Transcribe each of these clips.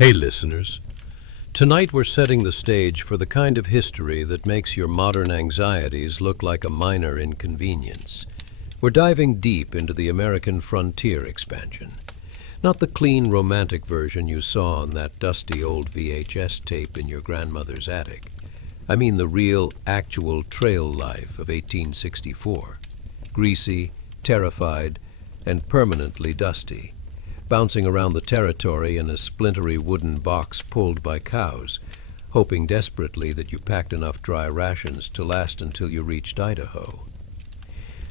Hey listeners, tonight we're setting the stage for the kind of history that makes your modern anxieties look like a minor inconvenience. We're diving deep into the American frontier expansion. Not the clean romantic version you saw on that dusty old VHS tape in your grandmother's attic. I mean the real, actual trail life of 1864. Greasy, terrified, and permanently dusty. Bouncing around the territory in a splintery wooden box pulled by cows, hoping desperately that you packed enough dry rations to last until you reached Idaho.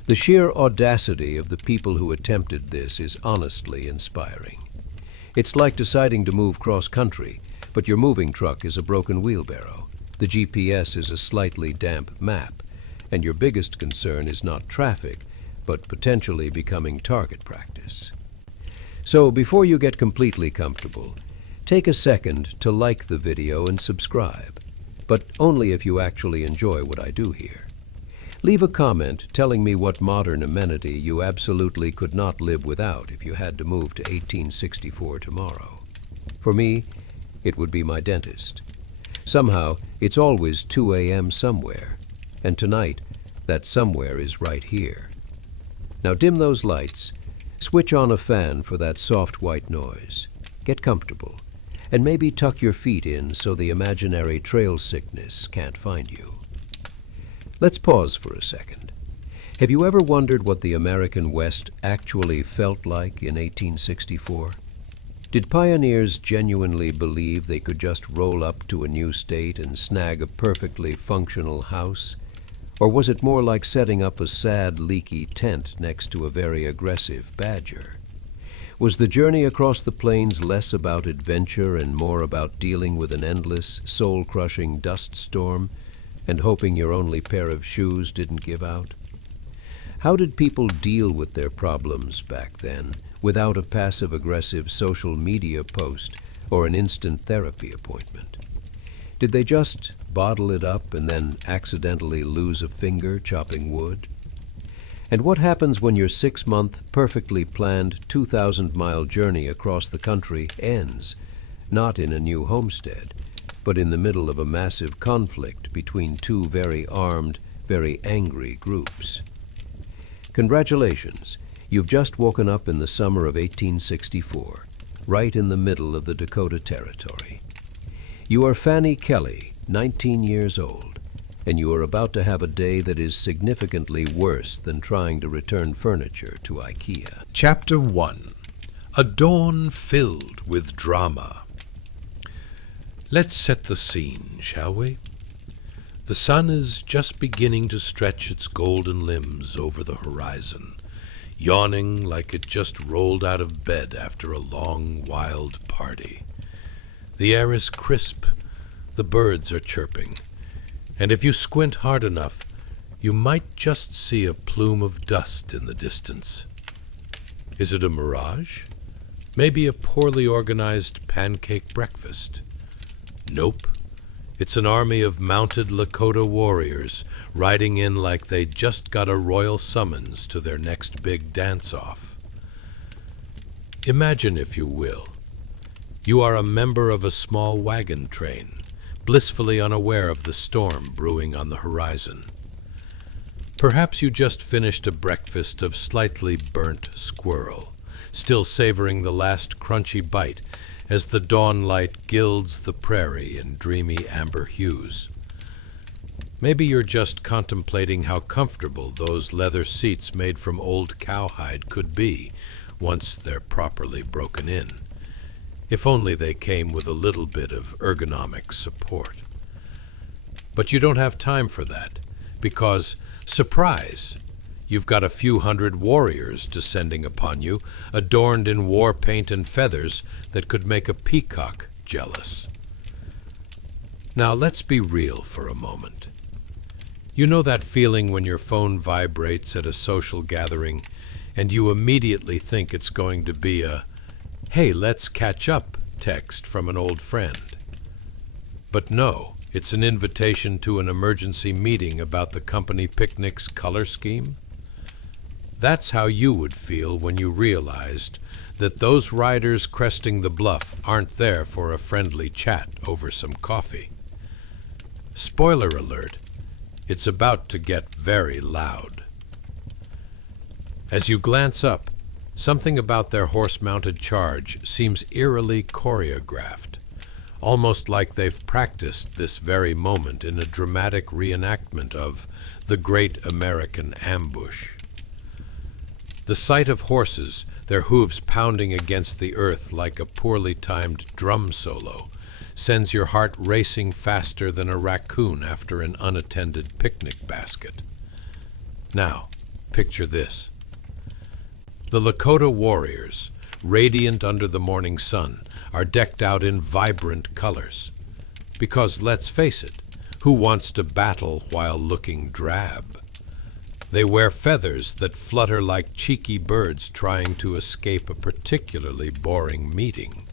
The sheer audacity of the people who attempted this is honestly inspiring. It's like deciding to move cross-country, but your moving truck is a broken wheelbarrow, the GPS is a slightly damp map, and your biggest concern is not traffic, but potentially becoming target practice. So before you get completely comfortable, take a second to like the video and subscribe, but only if you actually enjoy what I do here. Leave a comment telling me what modern amenity you absolutely could not live without if you had to move to 1864 tomorrow. For me, it would be my dentist. Somehow, it's always 2 a.m. somewhere, and tonight, that somewhere is right here. Now dim those lights. Switch on a fan for that soft white noise. Get comfortable, and maybe tuck your feet in so the imaginary trail sickness can't find you. Let's pause for a second. Have you ever wondered what the American West actually felt like in 1864? Did pioneers genuinely believe they could just roll up to a new state and snag a perfectly functional house? Or was it more like setting up a sad, leaky tent next to a very aggressive badger? Was the journey across the plains less about adventure and more about dealing with an endless, soul-crushing dust storm and hoping your only pair of shoes didn't give out? How did people deal with their problems back then without a passive-aggressive social media post or an instant therapy appointment? Did they just bottle it up and then accidentally lose a finger chopping wood? And what happens when your 6-month, perfectly planned 2,000-mile journey across the country ends, not in a new homestead, but in the middle of a massive conflict between two very armed, very angry groups? Congratulations, you've just woken up in the summer of 1864, right in the middle of the Dakota Territory. You are Fanny Kelly, 19 years old, and you are about to have a day that is significantly worse than trying to return furniture to IKEA. Chapter 1. A Dawn Filled with Drama. Let's set the scene, shall we? The sun is just beginning to stretch its golden limbs over the horizon, yawning like it just rolled out of bed after a long, wild party. The air is crisp, the birds are chirping, and if you squint hard enough, you might just see a plume of dust in the distance. Is it a mirage? Maybe a poorly organized pancake breakfast? Nope. It's an army of mounted Lakota warriors riding in like they just got a royal summons to their next big dance-off. Imagine, if you will, you are a member of a small wagon train, blissfully unaware of the storm brewing on the horizon. Perhaps you just finished a breakfast of slightly burnt squirrel, still savoring the last crunchy bite as the dawn light gilds the prairie in dreamy amber hues. Maybe you're just contemplating how comfortable those leather seats made from old cowhide could be once they're properly broken in. If only they came with a little bit of ergonomic support. But you don't have time for that, because, surprise, you've got a few hundred warriors descending upon you, adorned in war paint and feathers that could make a peacock jealous. Now let's be real for a moment. You know that feeling when your phone vibrates at a social gathering and you immediately think it's going to be a "Hey, let's catch up" text from an old friend. But no, it's an invitation to an emergency meeting about the company picnic's color scheme. That's how you would feel when you realized that those riders cresting the bluff aren't there for a friendly chat over some coffee. Spoiler alert, it's about to get very loud. As you glance up, something about their horse-mounted charge seems eerily choreographed, almost like they've practiced this very moment in a dramatic reenactment of the Great American Ambush. The sight of horses, their hooves pounding against the earth like a poorly timed drum solo, sends your heart racing faster than a raccoon after an unattended picnic basket. Now, picture this. The Lakota warriors, radiant under the morning sun, are decked out in vibrant colors. Because, let's face it, who wants to battle while looking drab? They wear feathers that flutter like cheeky birds trying to escape a particularly boring meeting,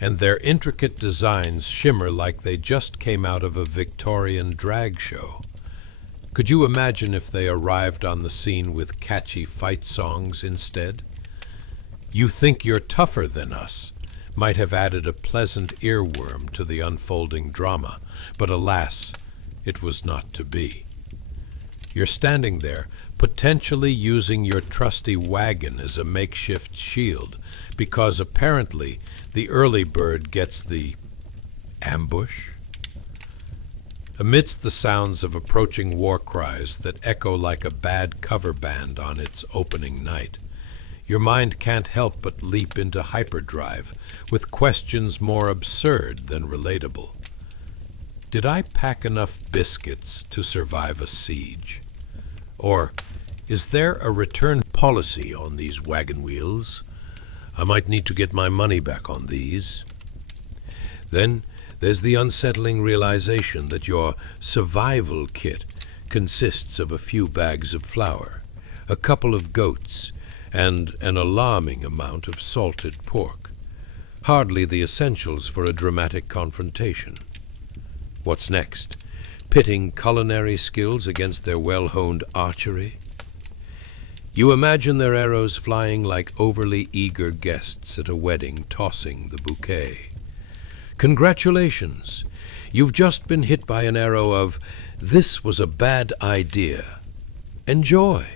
and their intricate designs shimmer like they just came out of a Victorian drag show. Could you imagine if they arrived on the scene with catchy fight songs instead? "You think you're tougher than us" might have added a pleasant earworm to the unfolding drama, but alas, it was not to be. You're standing there, potentially using your trusty wagon as a makeshift shield, because apparently the early bird gets the ambush. Amidst the sounds of approaching war cries that echo like a bad cover band on its opening night, your mind can't help but leap into hyperdrive with questions more absurd than relatable. Did I pack enough biscuits to survive a siege? Or is there a return policy on these wagon wheels? I might need to get my money back on these. Then there's the unsettling realization that your survival kit consists of a few bags of flour, a couple of goats, and an alarming amount of salted pork. Hardly the essentials for a dramatic confrontation. What's next? Pitting culinary skills against their well-honed archery? You imagine their arrows flying like overly eager guests at a wedding tossing the bouquet. Congratulations! You've just been hit by an arrow of, "This was a bad idea. Enjoy!"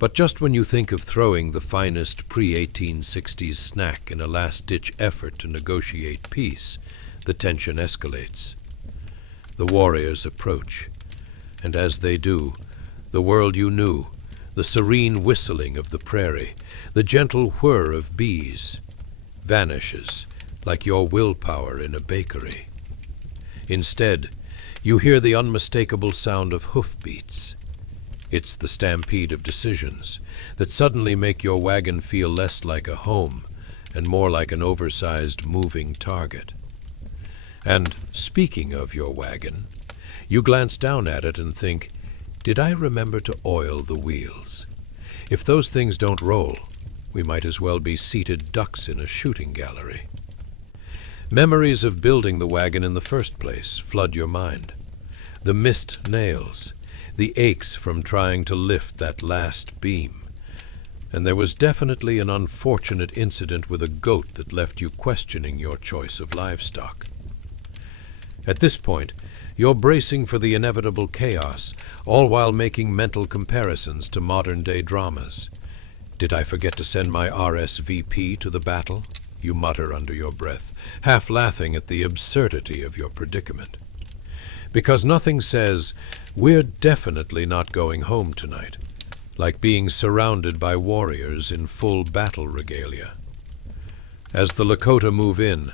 But just when you think of throwing the finest pre-1860s snack in a last-ditch effort to negotiate peace, the tension escalates. The warriors approach, and as they do, the world you knew, the serene whistling of the prairie, the gentle whir of bees, vanishes like your willpower in a bakery. Instead, you hear the unmistakable sound of hoofbeats. It's the stampede of decisions that suddenly make your wagon feel less like a home and more like an oversized moving target. And speaking of your wagon, you glance down at it and think, did I remember to oil the wheels? If those things don't roll, we might as well be seated ducks in a shooting gallery. Memories of building the wagon in the first place flood your mind. The missed nails, the aches from trying to lift that last beam. And there was definitely an unfortunate incident with a goat that left you questioning your choice of livestock. At this point, you're bracing for the inevitable chaos, all while making mental comparisons to modern-day dramas. Did I forget to send my RSVP to the battle? You mutter under your breath, half laughing at the absurdity of your predicament. Because nothing says, we're definitely not going home tonight, like being surrounded by warriors in full battle regalia. As the Lakota move in,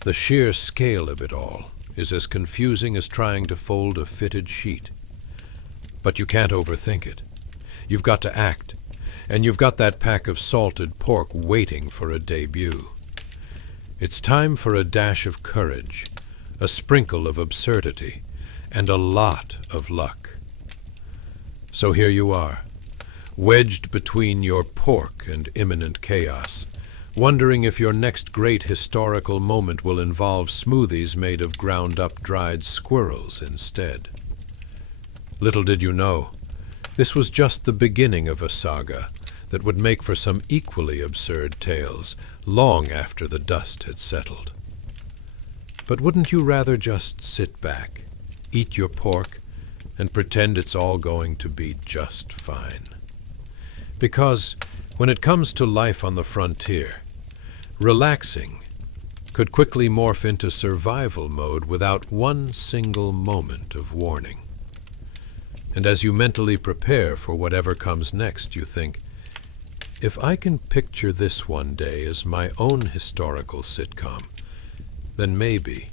the sheer scale of it all is as confusing as trying to fold a fitted sheet. But you can't overthink it. You've got to act, and you've got that pack of salted pork waiting for a debut. It's time for a dash of courage, a sprinkle of absurdity, and a lot of luck. So here you are, wedged between your pork and imminent chaos, wondering if your next great historical moment will involve smoothies made of ground-up dried squirrels instead. Little did you know, This was just the beginning of a saga that would make for some equally absurd tales long after the dust had settled. But wouldn't you rather just sit back, eat your pork, and pretend it's all going to be just fine? Because when it comes to life on the frontier, relaxing could quickly morph into survival mode without one single moment of warning. And as you mentally prepare for whatever comes next, you think, if I can picture this one day as my own historical sitcom, then maybe,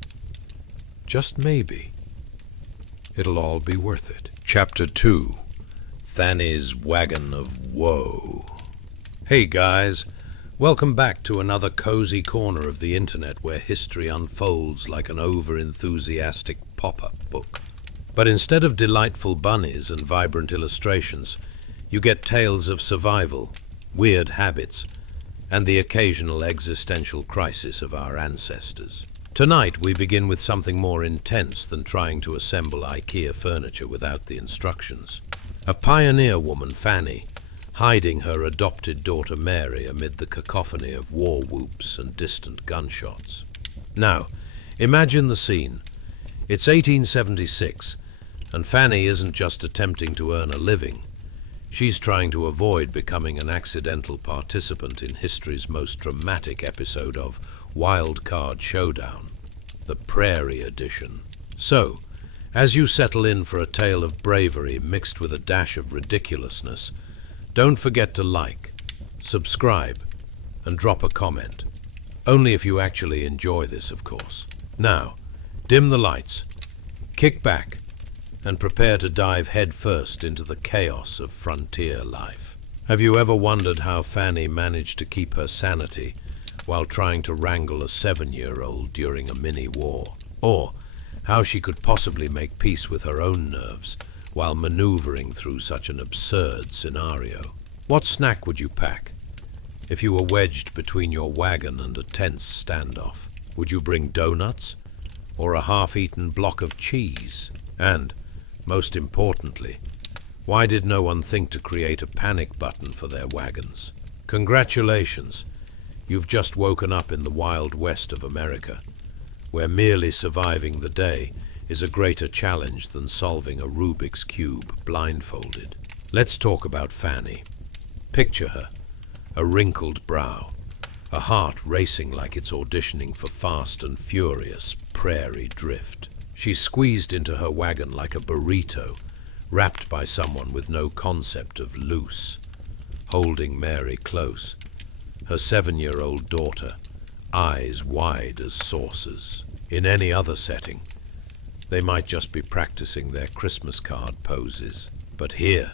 just maybe, it'll all be worth it. Chapter 2, Fanny's Wagon of Woe. Hey guys, welcome back to another cozy corner of the internet where history unfolds like an over-enthusiastic pop-up book. But instead of delightful bunnies and vibrant illustrations, you get tales of survival, weird habits, and the occasional existential crisis of our ancestors. Tonight we begin with something more intense than trying to assemble IKEA furniture without the instructions. A pioneer woman, Fanny, hiding her adopted daughter Mary amid the cacophony of war whoops and distant gunshots. Now, imagine the scene. It's 1876, and Fanny isn't just attempting to earn a living. She's trying to avoid becoming an accidental participant in history's most dramatic episode of Wild Card Showdown, the Prairie Edition. So, as you settle in for a tale of bravery mixed with a dash of ridiculousness, don't forget to like, subscribe, and drop a comment. Only if you actually enjoy this, of course. Now, dim the lights, kick back, and prepare to dive headfirst into the chaos of frontier life. Have you ever wondered how Fanny managed to keep her sanity while trying to wrangle a 7-year-old during a mini-war? Or how she could possibly make peace with her own nerves while maneuvering through such an absurd scenario? What snack would you pack if you were wedged between your wagon and a tense standoff? Would you bring donuts or a half-eaten block of cheese? And, most importantly, why did no one think to create a panic button for their wagons? Congratulations, you've just woken up in the Wild West of America, where merely surviving the day is a greater challenge than solving a Rubik's Cube blindfolded. Let's talk about Fanny. Picture her, a wrinkled brow, a heart racing like it's auditioning for Fast and Furious prairie drift. She's squeezed into her wagon like a burrito, wrapped by someone with no concept of loose, holding Mary close, her 7-year-old daughter, eyes wide as saucers. In any other setting, they might just be practicing their Christmas card poses. But here,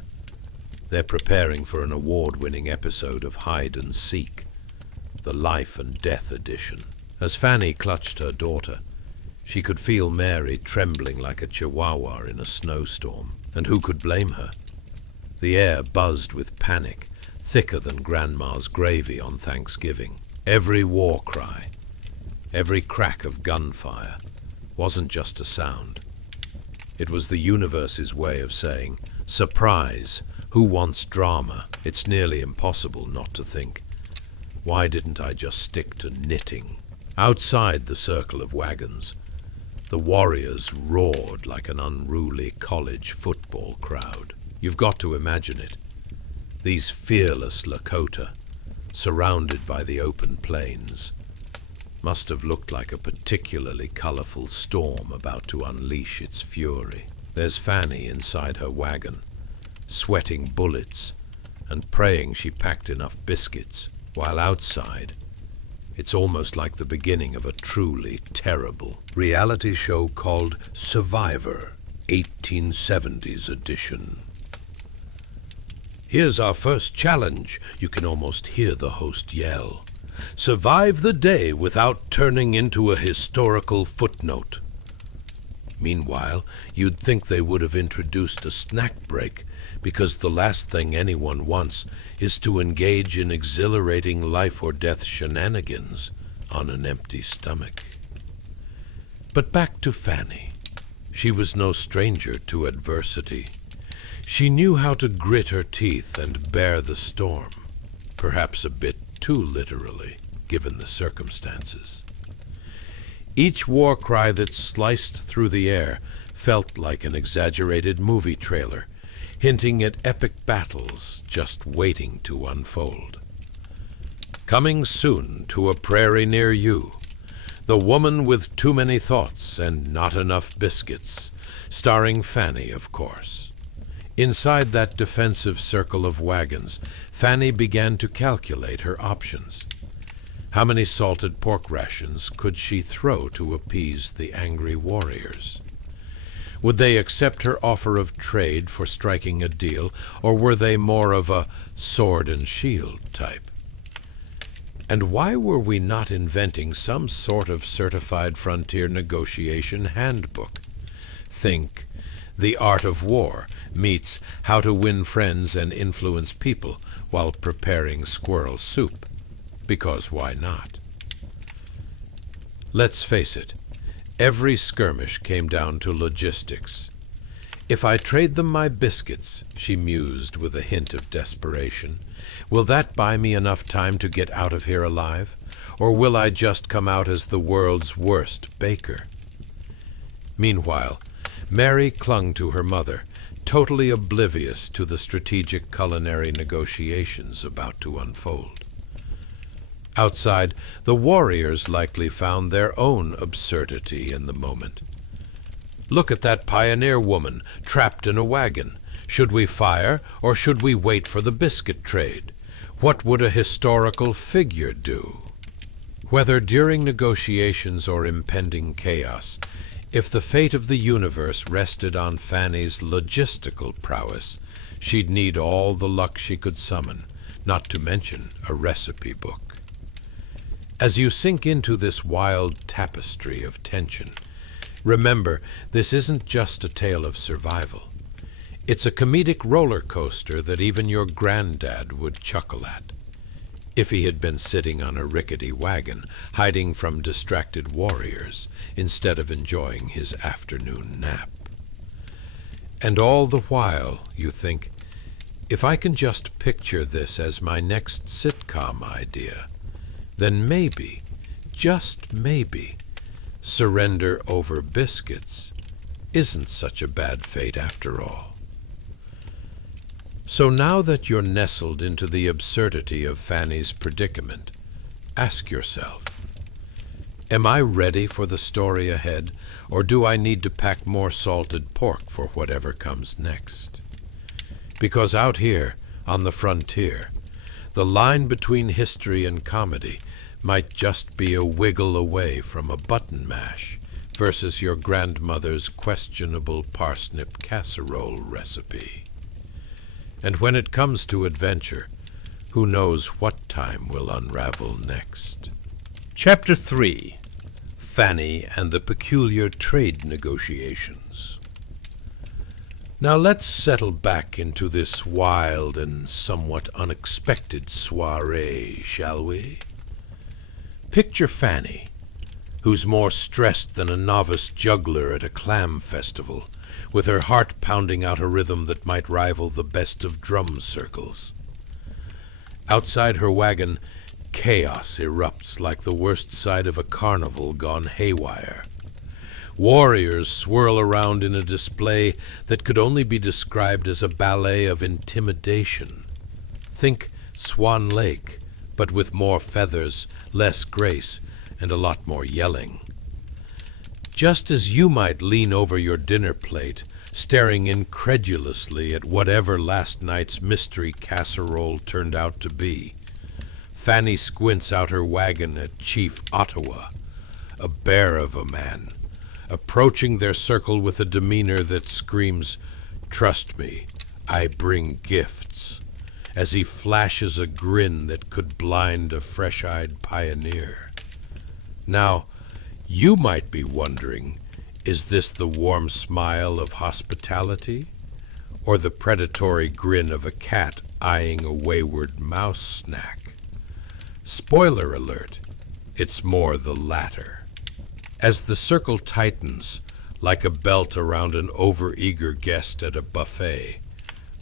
they're preparing for an award-winning episode of Hide and Seek, the Life and Death edition. As Fanny clutched her daughter, she could feel Mary trembling like a chihuahua in a snowstorm. And who could blame her? The air buzzed with panic, thicker than Grandma's gravy on Thanksgiving. Every war cry, every crack of gunfire, wasn't just a sound. It was the universe's way of saying, surprise, who wants drama? It's nearly impossible not to think, why didn't I just stick to knitting? Outside the circle of wagons, the warriors roared like an unruly college football crowd. You've got to imagine it. These fearless Lakota, surrounded by the open plains, must have looked like a particularly colorful storm about to unleash its fury. There's Fanny inside her wagon, sweating bullets and praying she packed enough biscuits, while outside, it's almost like the beginning of a truly terrible reality show called Survivor, 1870s edition. Here's our first challenge, you can almost hear the host yell. Survive the day without turning into a historical footnote. Meanwhile, you'd think they would have introduced a snack break, because the last thing anyone wants is to engage in exhilarating life-or-death shenanigans on an empty stomach. But back to Fanny. She was no stranger to adversity. She knew how to grit her teeth and bear the storm, perhaps a bit too literally, given the circumstances. Each war cry that sliced through the air felt like an exaggerated movie trailer, hinting at epic battles just waiting to unfold. Coming soon to a prairie near you, The Woman with Too Many Thoughts and Not Enough Biscuits, starring Fanny, of course. Inside that defensive circle of wagons, Fanny began to calculate her options. How many salted pork rations could she throw to appease the angry warriors? Would they accept her offer of trade for striking a deal, or were they more of a sword and shield type? And why were we not inventing some sort of certified frontier negotiation handbook? Think The Art of War meets How to Win Friends and Influence People while preparing squirrel soup. Because why not? Let's face it, every skirmish came down to logistics. If I trade them my biscuits, she mused with a hint of desperation, will that buy me enough time to get out of here alive? Or will I just come out as the world's worst baker? Meanwhile, Mary clung to her mother, totally oblivious to the strategic culinary negotiations about to unfold. Outside, the warriors likely found their own absurdity in the moment. Look at that pioneer woman, trapped in a wagon. Should we fire, or should we wait for the biscuit trade? What would a historical figure do? Whether during negotiations or impending chaos, if the fate of the universe rested on Fanny's logistical prowess, she'd need all the luck she could summon, not to mention a recipe book. As you sink into this wild tapestry of tension, remember, this isn't just a tale of survival. It's a comedic roller coaster that even your granddad would chuckle at, if he had been sitting on a rickety wagon, hiding from distracted warriors, instead of enjoying his afternoon nap. And all the while, you think, if I can just picture this as my next sitcom idea, then maybe, just maybe, surrender over biscuits isn't such a bad fate after all. So now that you're nestled into the absurdity of Fanny's predicament, ask yourself, am I ready for the story ahead, or do I need to pack more salted pork for whatever comes next? Because out here, on the frontier, the line between history and comedy might just be a wiggle away from a button mash versus your grandmother's questionable parsnip casserole recipe. And when it comes to adventure, who knows what time will unravel next? Chapter 3. Fanny and the Peculiar Trade Negotiations. Now let's settle back into this wild and somewhat unexpected soiree, shall we? Picture Fanny, who's more stressed than a novice juggler at a clam festival, with her heart pounding out a rhythm that might rival the best of drum circles. Outside her wagon, chaos erupts like the worst side of a carnival gone haywire. Warriors swirl around in a display that could only be described as a ballet of intimidation. Think Swan Lake, but with more feathers, less grace, and a lot more yelling. Just as you might lean over your dinner plate, staring incredulously at whatever last night's mystery casserole turned out to be, Fanny squints out her wagon at Chief Ottawa, a bear of a man, approaching their circle with a demeanor that screams, "Trust me, I bring gifts," as he flashes a grin that could blind a fresh-eyed pioneer. Now, you might be wondering, is this the warm smile of hospitality, or the predatory grin of a cat eyeing a wayward mouse snack? Spoiler alert, it's more the latter. As the circle tightens, like a belt around an overeager guest at a buffet,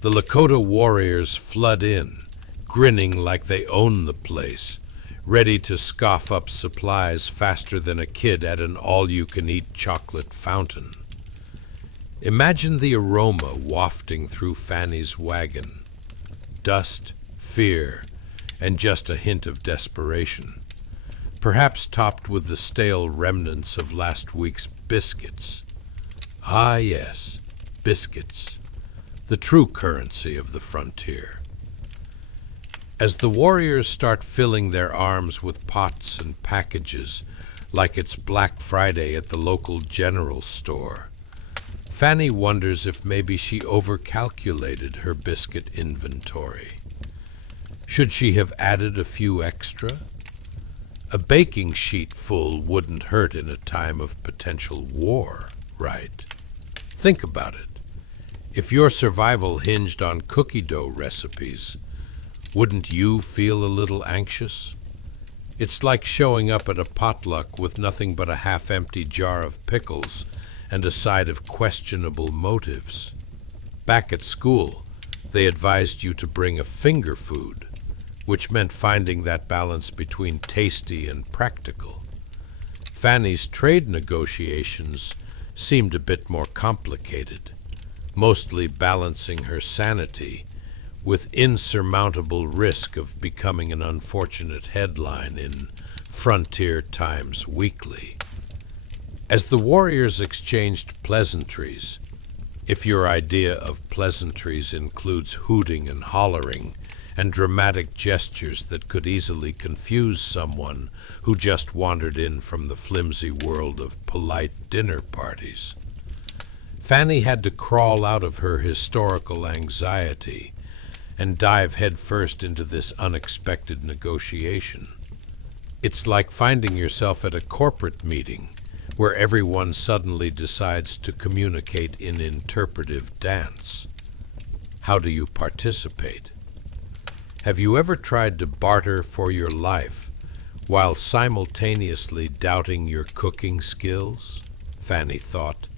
The Lakota warriors flood in, grinning like they own the place, ready to scoff up supplies faster than a kid at an all-you-can-eat chocolate fountain. Imagine the aroma wafting through Fanny's wagon. Dust, fear, and just a hint of desperation. Perhaps topped with the stale remnants of last week's biscuits. Ah, yes, biscuits. The true currency of the frontier. As the warriors start filling their arms with pots and packages like it's Black Friday at the local general store, Fanny wonders if maybe she overcalculated her biscuit inventory. Should she have added a few extra? A baking sheet full wouldn't hurt in a time of potential war, right? Think about it. If your survival hinged on cookie dough recipes, wouldn't you feel a little anxious? It's like showing up at a potluck with nothing but a half-empty jar of pickles and a side of questionable motives. Back at school, they advised you to bring a finger food, which meant finding that balance between tasty and practical. Fanny's trade negotiations seemed a bit more complicated, mostly balancing her sanity with insurmountable risk of becoming an unfortunate headline in Frontier Times Weekly. As the warriors exchanged pleasantries, if your idea of pleasantries includes hooting and hollering and dramatic gestures that could easily confuse someone who just wandered in from the flimsy world of polite dinner parties, Fanny had to crawl out of her historical anxiety and dive headfirst into this unexpected negotiation. It's like finding yourself at a corporate meeting where everyone suddenly decides to communicate in interpretive dance. How do you participate? Have you ever tried to barter for your life while simultaneously doubting your cooking skills? Fanny thought,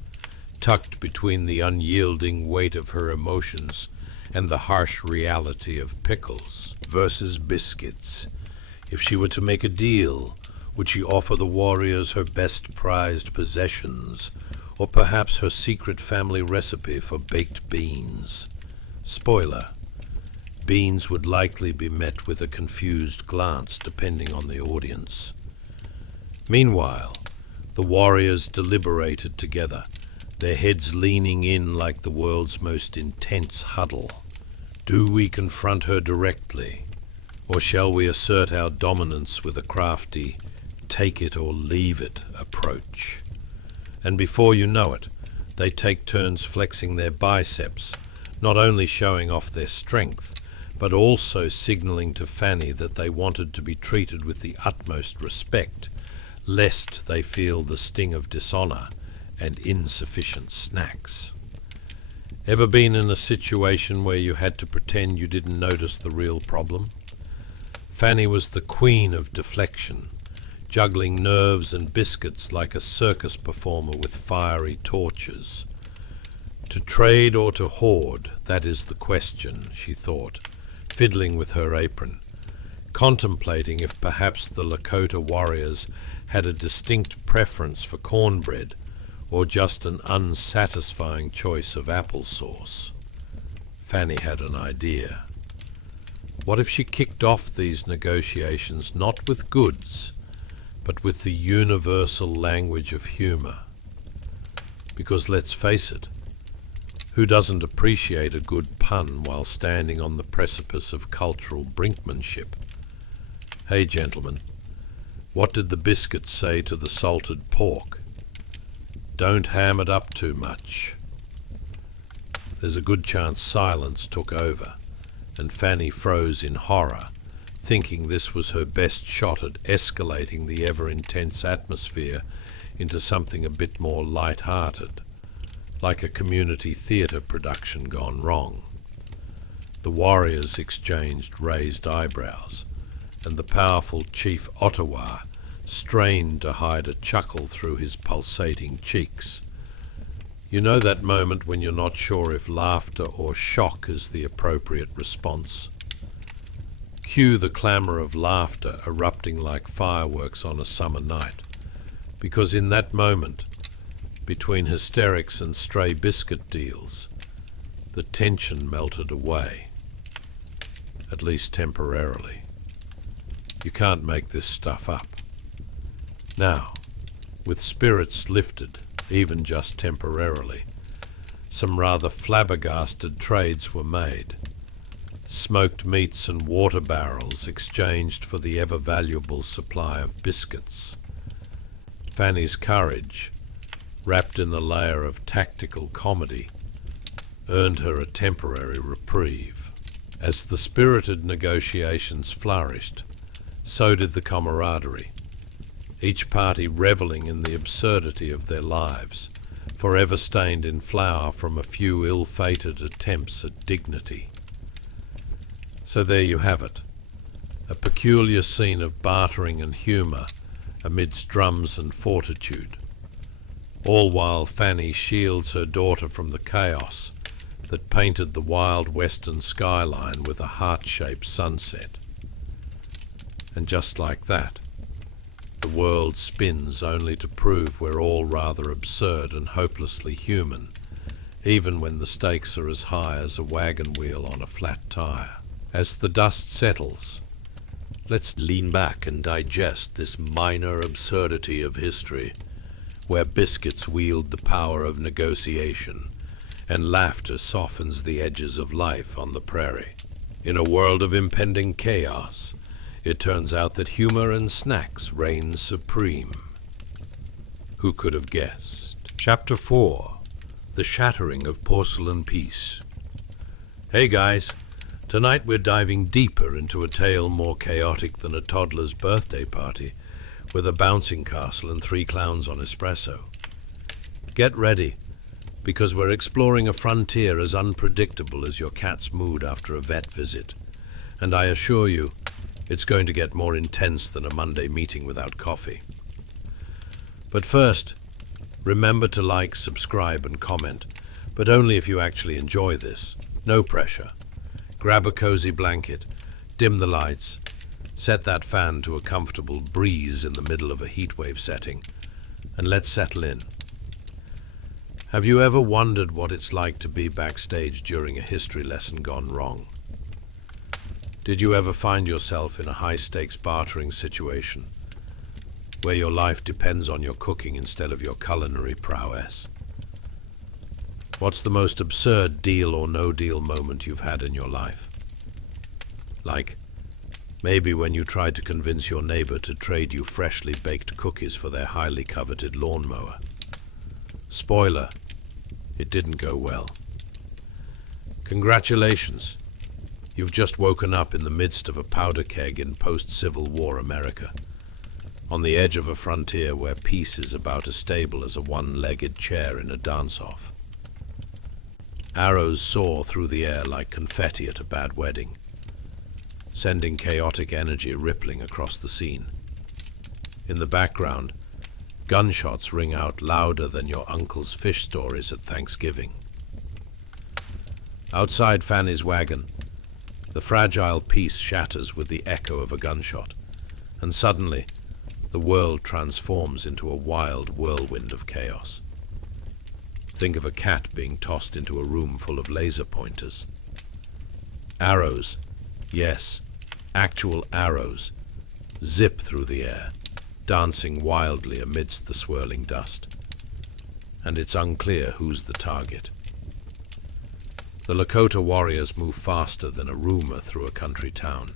tucked between the unyielding weight of her emotions and the harsh reality of pickles. Versus biscuits. If she were to make a deal, would she offer the warriors her best prized possessions, or perhaps her secret family recipe for baked beans? Spoiler: beans would likely be met with a confused glance depending on the audience. Meanwhile, the warriors deliberated together, their heads leaning in like the world's most intense huddle. Do we confront her directly, or shall we assert our dominance with a crafty, take-it-or-leave-it approach? And before you know it, they take turns flexing their biceps, not only showing off their strength, but also signaling to Fanny that they wanted to be treated with the utmost respect, lest they feel the sting of dishonor and insufficient snacks. Ever been in a situation where you had to pretend you didn't notice the real problem? Fanny was the queen of deflection, juggling nerves and biscuits like a circus performer with fiery torches. To trade or to hoard, that is the question, she thought, fiddling with her apron, contemplating if perhaps the Lakota warriors had a distinct preference for cornbread or just an unsatisfying choice of applesauce. Fanny had an idea. What if she kicked off these negotiations not with goods, but with the universal language of humor? Because let's face it, who doesn't appreciate a good pun while standing on the precipice of cultural brinkmanship? Hey, gentlemen, what did the biscuits say to the salted pork? Don't ham it up too much. There's a good chance silence took over, and Fanny froze in horror, thinking this was her best shot at escalating the ever-intense atmosphere into something a bit more light-hearted, like a community theatre production gone wrong. The warriors exchanged raised eyebrows, and the powerful Chief Ottawa strained to hide a chuckle through his pulsating cheeks. You know that moment when you're not sure if laughter or shock is the appropriate response? Cue the clamour of laughter erupting like fireworks on a summer night, because in that moment, between hysterics and stray biscuit deals, the tension melted away, at least temporarily. You can't make this stuff up. Now, with spirits lifted, even just temporarily, some rather flabbergasted trades were made. Smoked meats and water barrels exchanged for the ever-valuable supply of biscuits. Fanny's courage, wrapped in the layer of tactical comedy, earned her a temporary reprieve. As the spirited negotiations flourished, so did the camaraderie, each party revelling in the absurdity of their lives, forever stained in flour from a few ill-fated attempts at dignity. So there you have it, a peculiar scene of bartering and humour amidst drums and fortitude, all while Fanny shields her daughter from the chaos that painted the wild western skyline with a heart-shaped sunset. And just like that, the world spins only to prove we're all rather absurd and hopelessly human, even when the stakes are as high as a wagon wheel on a flat tire. As the dust settles, let's lean back and digest this minor absurdity of history, where biscuits wield the power of negotiation and laughter softens the edges of life on the prairie. In a world of impending chaos, it turns out that humor and snacks reign supreme. Who could have guessed? Chapter 4. The Shattering of Porcelain Peace. Hey guys, tonight we're diving deeper into a tale more chaotic than a toddler's birthday party, with a bouncing castle and 3 clowns on espresso. Get ready, because we're exploring a frontier as unpredictable as your cat's mood after a vet visit. And I assure you, it's going to get more intense than a Monday meeting without coffee. But first, remember to like, subscribe, and comment, but only if you actually enjoy this. No pressure. Grab a cozy blanket, dim the lights, set that fan to a comfortable breeze in the middle of a heatwave setting, and let's settle in. Have you ever wondered what it's like to be backstage during a history lesson gone wrong? Did you ever find yourself in a high-stakes bartering situation, where your life depends on your cooking instead of your culinary prowess? What's the most absurd deal or no-deal moment you've had in your life? Like, maybe when you tried to convince your neighbor to trade you freshly baked cookies for their highly coveted lawnmower. Spoiler, it didn't go well. Congratulations. You've just woken up in the midst of a powder keg in post-Civil War America, on the edge of a frontier where peace is about as stable as a one-legged chair in a dance-off. Arrows soar through the air like confetti at a bad wedding, sending chaotic energy rippling across the scene. In the background, gunshots ring out louder than your uncle's fish stories at Thanksgiving. Outside Fanny's wagon, the fragile peace shatters with the echo of a gunshot, and suddenly the world transforms into a wild whirlwind of chaos. Think of a cat being tossed into a room full of laser pointers. Arrows, yes, actual arrows, zip through the air, dancing wildly amidst the swirling dust. And it's unclear who's the target. The Lakota warriors move faster than a rumor through a country town,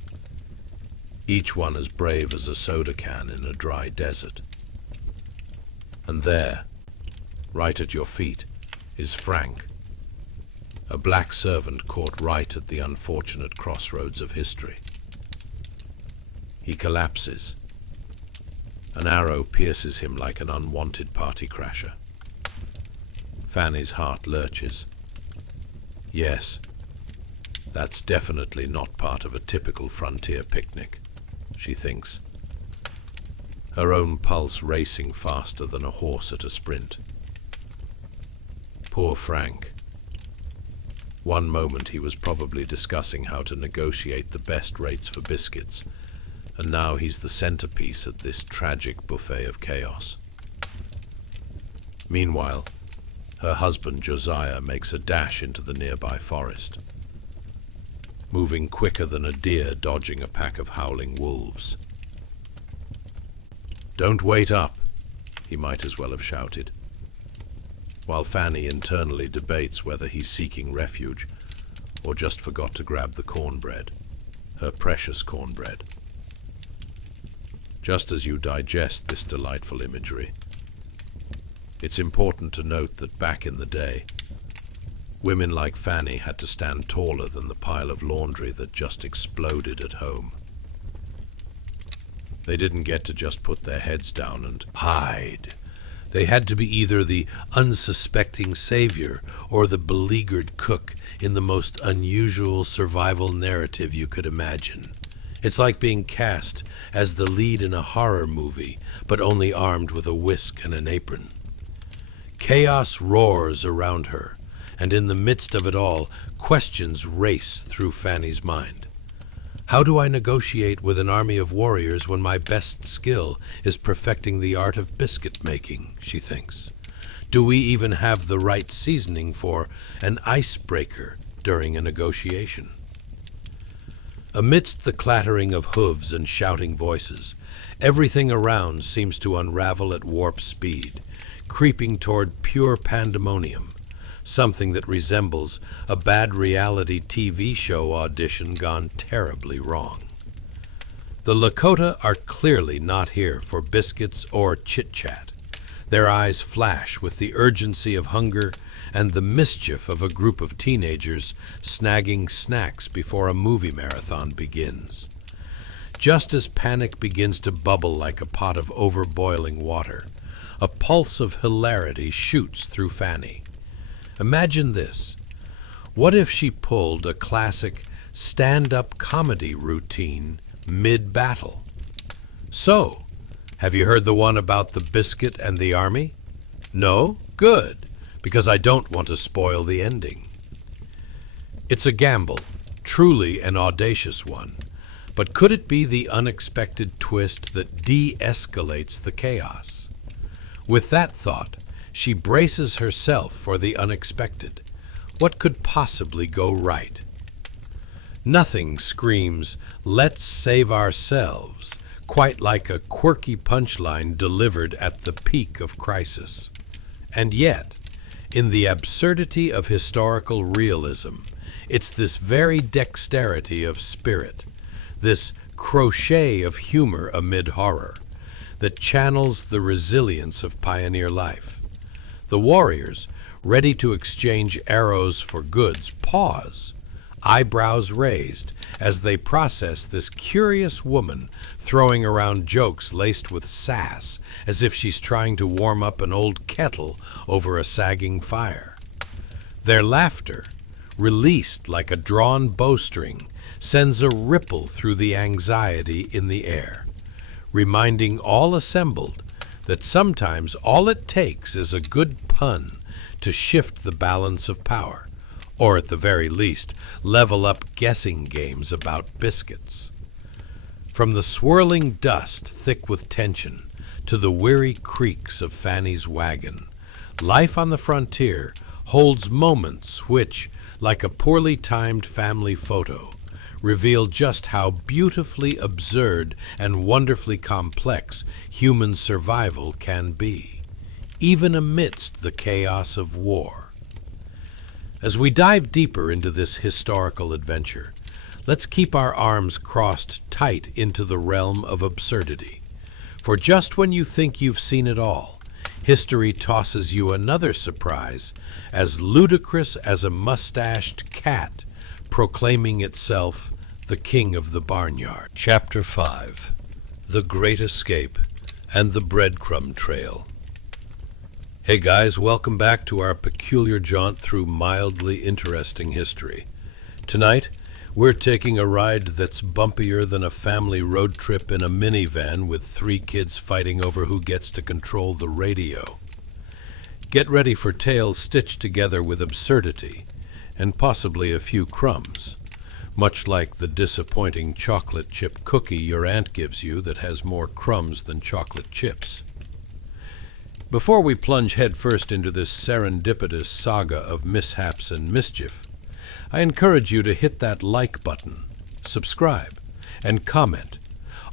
each one as brave as a soda can in a dry desert. And there, right at your feet, is Frank, a black servant caught right at the unfortunate crossroads of history. He collapses. An arrow pierces him like an unwanted party crasher. Fanny's heart lurches. Yes, that's definitely not part of a typical frontier picnic, she thinks, her own pulse racing faster than a horse at a sprint. Poor Frank. One moment he was probably discussing how to negotiate the best rates for biscuits, and now he's the centerpiece at this tragic buffet of chaos. Meanwhile, her husband Josiah makes a dash into the nearby forest, moving quicker than a deer dodging a pack of howling wolves. "Don't wait up," he might as well have shouted, while Fanny internally debates whether he's seeking refuge or just forgot to grab the cornbread, her precious cornbread. Just as you digest this delightful imagery, it's important to note that back in the day, women like Fanny had to stand taller than the pile of laundry that just exploded at home. They didn't get to just put their heads down and hide. They had to be either the unsuspecting savior or the beleaguered cook in the most unusual survival narrative you could imagine. It's like being cast as the lead in a horror movie, but only armed with a whisk and an apron. Chaos roars around her, and in the midst of it all, questions race through Fanny's mind. How do I negotiate with an army of warriors when my best skill is perfecting the art of biscuit making, she thinks. Do we even have the right seasoning for an icebreaker during a negotiation? Amidst the clattering of hooves and shouting voices, everything around seems to unravel at warp speed, creeping toward pure pandemonium, something that resembles a bad reality TV show audition gone terribly wrong. The Lakota are clearly not here for biscuits or chit-chat. Their eyes flash with the urgency of hunger and the mischief of a group of teenagers snagging snacks before a movie marathon begins. Just as panic begins to bubble like a pot of overboiling water, a pulse of hilarity shoots through Fanny. Imagine this. What if she pulled a classic stand-up comedy routine mid-battle? So, have you heard the one about the biscuit and the army? No? Good, because I don't want to spoil the ending. It's a gamble, truly an audacious one, but could it be the unexpected twist that de-escalates the chaos? With that thought, she braces herself for the unexpected. What could possibly go right? Nothing screams, "Let's save ourselves," quite like a quirky punchline delivered at the peak of crisis. And yet, in the absurdity of historical realism, it's this very dexterity of spirit, this crochet of humor amid horror, that channels the resilience of pioneer life. The warriors, ready to exchange arrows for goods, pause, eyebrows raised, as they process this curious woman throwing around jokes laced with sass, as if she's trying to warm up an old kettle over a sagging fire. Their laughter, released like a drawn bowstring, sends a ripple through the anxiety in the air, reminding all assembled that sometimes all it takes is a good pun to shift the balance of power, or at the very least, level up guessing games about biscuits. From the swirling dust thick with tension to the weary creaks of Fanny's wagon, life on the frontier holds moments which, like a poorly timed family photo, reveal just how beautifully absurd and wonderfully complex human survival can be, even amidst the chaos of war. As we dive deeper into this historical adventure, let's keep our arms crossed tight into the realm of absurdity. For just when you think you've seen it all, history tosses you another surprise, as ludicrous as a mustached cat proclaiming itself the king of the barnyard. Chapter 5. The Great Escape and the Breadcrumb Trail. Hey guys, welcome back to our peculiar jaunt through mildly interesting history. Tonight, we're taking a ride that's bumpier than a family road trip in a minivan with 3 kids fighting over who gets to control the radio. Get ready for tales stitched together with absurdity, and possibly a few crumbs, much like the disappointing chocolate chip cookie your aunt gives you that has more crumbs than chocolate chips. Before we plunge headfirst into this serendipitous saga of mishaps and mischief, I encourage you to hit that like button, subscribe, and comment,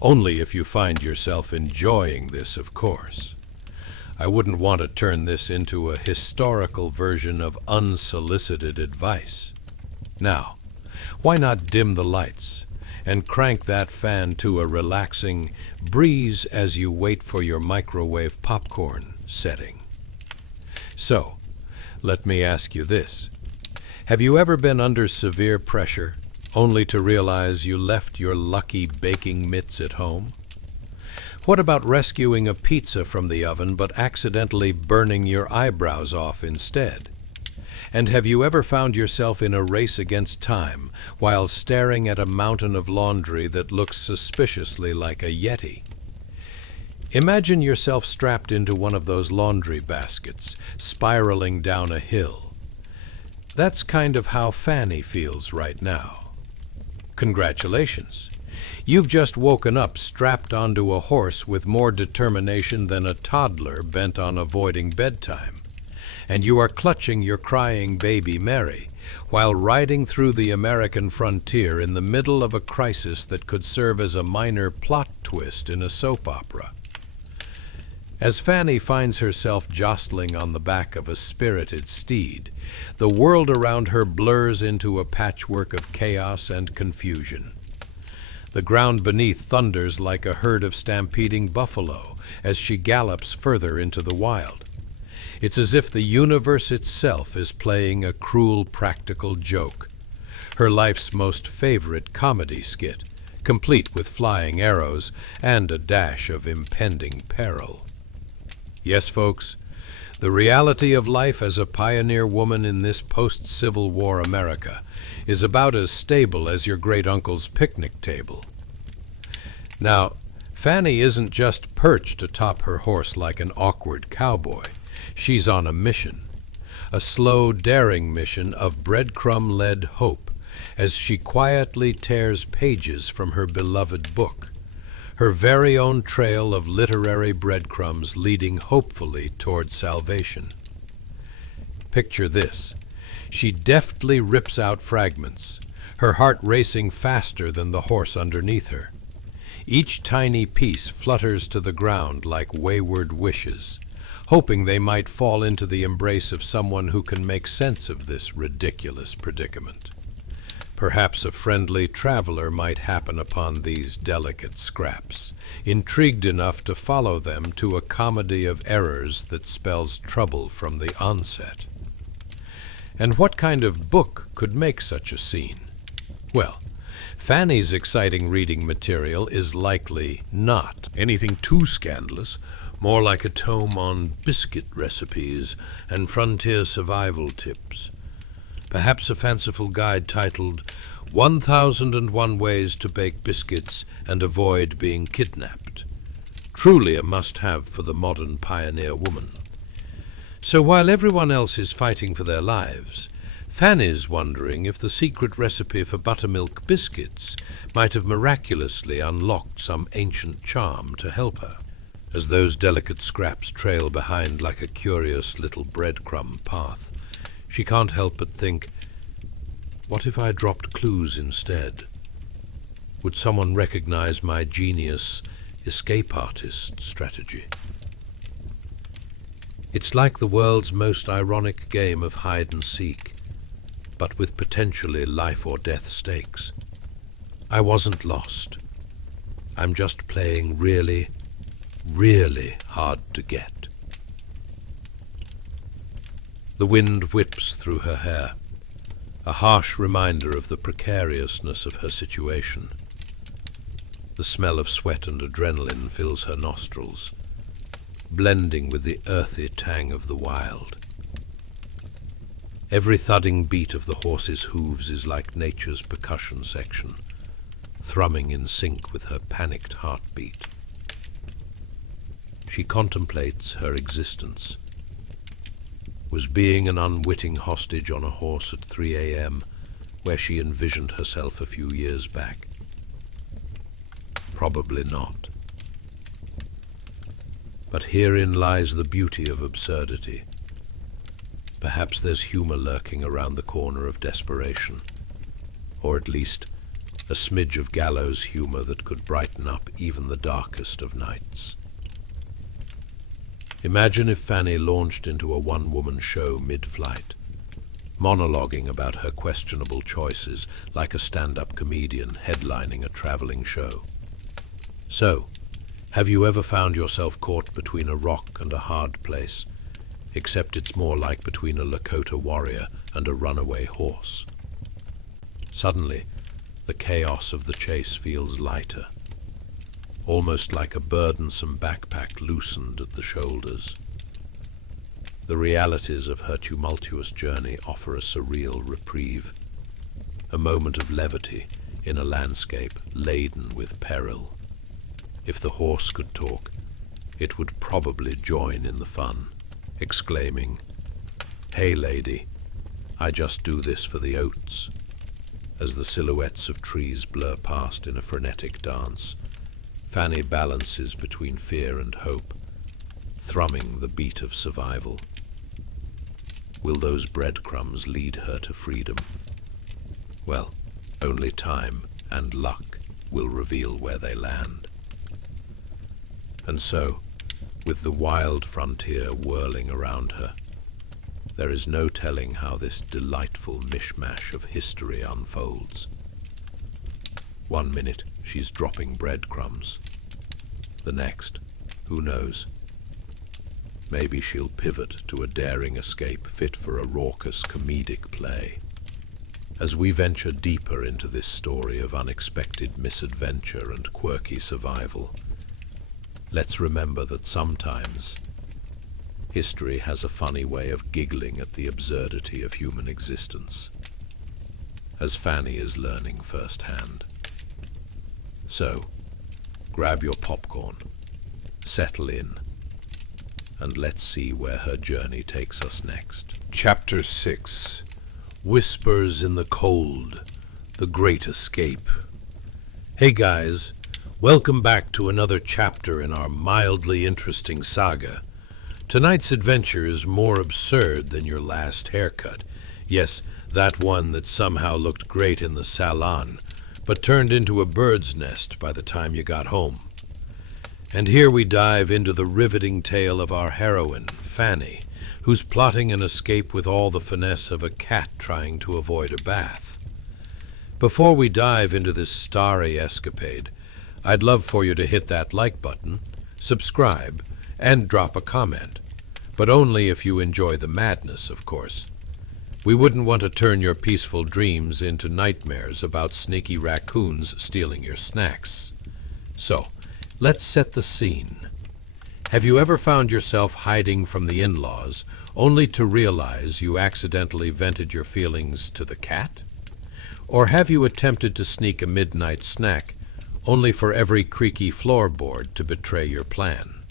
only if you find yourself enjoying this, of course. I wouldn't want to turn this into a historical version of unsolicited advice. Now, why not dim the lights and crank that fan to a relaxing breeze as you wait for your microwave popcorn setting? So, let me ask you this. Have you ever been under severe pressure only to realize you left your lucky baking mitts at home? What about rescuing a pizza from the oven but accidentally burning your eyebrows off instead? And have you ever found yourself in a race against time while staring at a mountain of laundry that looks suspiciously like a Yeti? Imagine yourself strapped into one of those laundry baskets, spiraling down a hill. That's kind of how Fanny feels right now. Congratulations. You've just woken up strapped onto a horse with more determination than a toddler bent on avoiding bedtime. And you are clutching your crying baby Mary while riding through the American frontier in the middle of a crisis that could serve as a minor plot twist in a soap opera. As Fanny finds herself jostling on the back of a spirited steed, the world around her blurs into a patchwork of chaos and confusion. The ground beneath thunders like a herd of stampeding buffalo as she gallops further into the wild. It's as if the universe itself is playing a cruel practical joke, her life's most favorite comedy skit, complete with flying arrows and a dash of impending peril. Yes, folks, the reality of life as a pioneer woman in this post-Civil War America is about as stable as your great-uncle's picnic table. Now, Fanny isn't just perched atop her horse like an awkward cowboy. She's on a mission, a slow, daring mission of breadcrumb-led hope as she quietly tears pages from her beloved book, her very own trail of literary breadcrumbs leading hopefully toward salvation. Picture this. She deftly rips out fragments, her heart racing faster than the horse underneath her. Each tiny piece flutters to the ground like wayward wishes, hoping they might fall into the embrace of someone who can make sense of this ridiculous predicament. Perhaps a friendly traveler might happen upon these delicate scraps, intrigued enough to follow them to a comedy of errors that spells trouble from the onset. And what kind of book could make such a scene? Well, Fanny's exciting reading material is likely not anything too scandalous, more like a tome on biscuit recipes and frontier survival tips. Perhaps a fanciful guide titled 1001 Ways to Bake Biscuits and Avoid Being Kidnapped. Truly a must-have for the modern pioneer woman. So while everyone else is fighting for their lives, Fanny's wondering if the secret recipe for buttermilk biscuits might have miraculously unlocked some ancient charm to help her. As those delicate scraps trail behind like a curious little breadcrumb path, she can't help but think, what if I dropped clues instead? Would someone recognize my genius escape artist strategy? It's like the world's most ironic game of hide and seek, but with potentially life or death stakes. I wasn't lost. I'm just playing really, really hard to get. The wind whips through her hair, a harsh reminder of the precariousness of her situation. The smell of sweat and adrenaline fills her nostrils, blending with the earthy tang of the wild. Every thudding beat of the horse's hooves is like nature's percussion section, thrumming in sync with her panicked heartbeat. She contemplates her existence. Was being an unwitting hostage on a horse at 3 a.m., where she envisioned herself a few years back? Probably not. But herein lies the beauty of absurdity. Perhaps there's humor lurking around the corner of desperation, or at least a smidge of gallows humor that could brighten up even the darkest of nights. Imagine if Fanny launched into a one-woman show mid-flight, monologuing about her questionable choices like a stand-up comedian headlining a traveling show. So, have you ever found yourself caught between a rock and a hard place, except it's more like between a Lakota warrior and a runaway horse? Suddenly, the chaos of the chase feels lighter, almost like a burdensome backpack loosened at the shoulders. The realities of her tumultuous journey offer a surreal reprieve, a moment of levity in a landscape laden with peril. If the horse could talk, it would probably join in the fun, exclaiming, "Hey lady, I just do this for the oats," as the silhouettes of trees blur past in a frenetic dance. Fanny balances between fear and hope, thrumming the beat of survival. Will those breadcrumbs lead her to freedom? Well, only time and luck will reveal where they land. And so, with the wild frontier whirling around her, there is no telling how this delightful mishmash of history unfolds. 1 minute, she's dropping breadcrumbs. The next, who knows? Maybe she'll pivot to a daring escape fit for a raucous comedic play. As we venture deeper into this story of unexpected misadventure and quirky survival, let's remember that sometimes history has a funny way of giggling at the absurdity of human existence, as Fanny is learning firsthand. So, grab your popcorn, settle in, and let's see where her journey takes us next. Chapter 6. Whispers in the Cold, The Great Escape. Hey guys, welcome back to another chapter in our mildly interesting saga. Tonight's adventure is more absurd than your last haircut. Yes, that one that somehow looked great in the salon, but turned into a bird's nest by the time you got home. And here we dive into the riveting tale of our heroine, Fanny, who's plotting an escape with all the finesse of a cat trying to avoid a bath. Before we dive into this starry escapade, I'd love for you to hit that like button, subscribe, and drop a comment, but only if you enjoy the madness, of course. We wouldn't want to turn your peaceful dreams into nightmares about sneaky raccoons stealing your snacks. So, let's set the scene. Have you ever found yourself hiding from the in-laws, only to realize you accidentally vented your feelings to the cat? Or have you attempted to sneak a midnight snack, only for every creaky floorboard to betray your plan?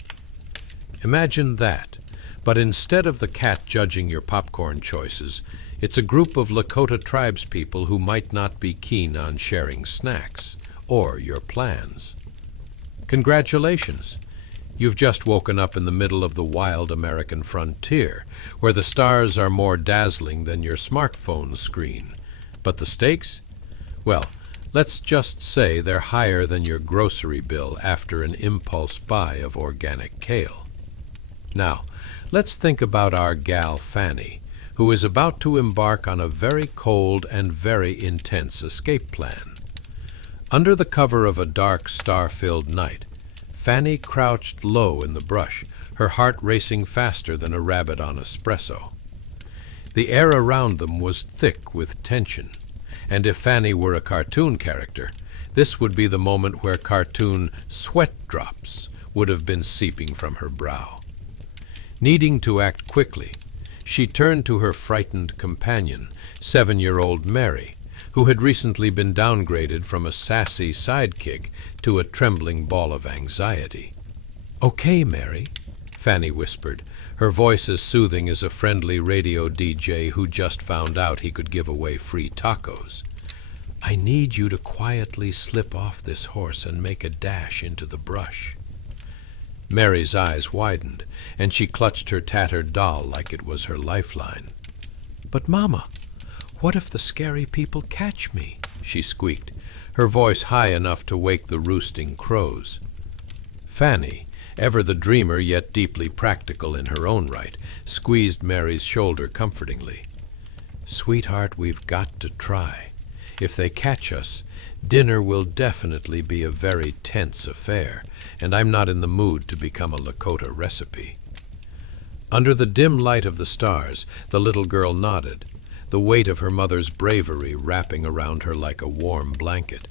Imagine that, but instead of the cat judging your popcorn choices, it's a group of Lakota tribespeople who might not be keen on sharing snacks or your plans. Congratulations! You've just woken up in the middle of the wild American frontier, where the stars are more dazzling than your smartphone screen. But the stakes? Well, let's just say they're higher than your grocery bill after an impulse buy of organic kale. Now, let's think about our gal Fanny, who is about to embark on a very cold and very intense escape plan. Under the cover of a dark, star-filled night, Fanny crouched low in the brush, her heart racing faster than a rabbit on espresso. The air around them was thick with tension, and if Fanny were a cartoon character, this would be the moment where cartoon sweat drops would have been seeping from her brow. Needing to act quickly, she turned to her frightened companion, 7-year-old Mary, who had recently been downgraded from a sassy sidekick to a trembling ball of anxiety. "Okay, Mary," Fanny whispered, her voice as soothing as a friendly radio DJ who just found out he could give away free tacos. "I need you to quietly slip off this horse and make a dash into the brush." Mary's eyes widened, and she clutched her tattered doll like it was her lifeline. "But, Mama, what if the scary people catch me?" she squeaked, her voice high enough to wake the roosting crows. Fanny, ever the dreamer yet deeply practical in her own right, squeezed Mary's shoulder comfortingly. "Sweetheart, we've got to try. If they catch us, dinner will definitely be a very tense affair, and I'm not in the mood to become a Lakota recipe." Under the dim light of the stars, the little girl nodded, the weight of her mother's bravery wrapping around her like a warm blanket,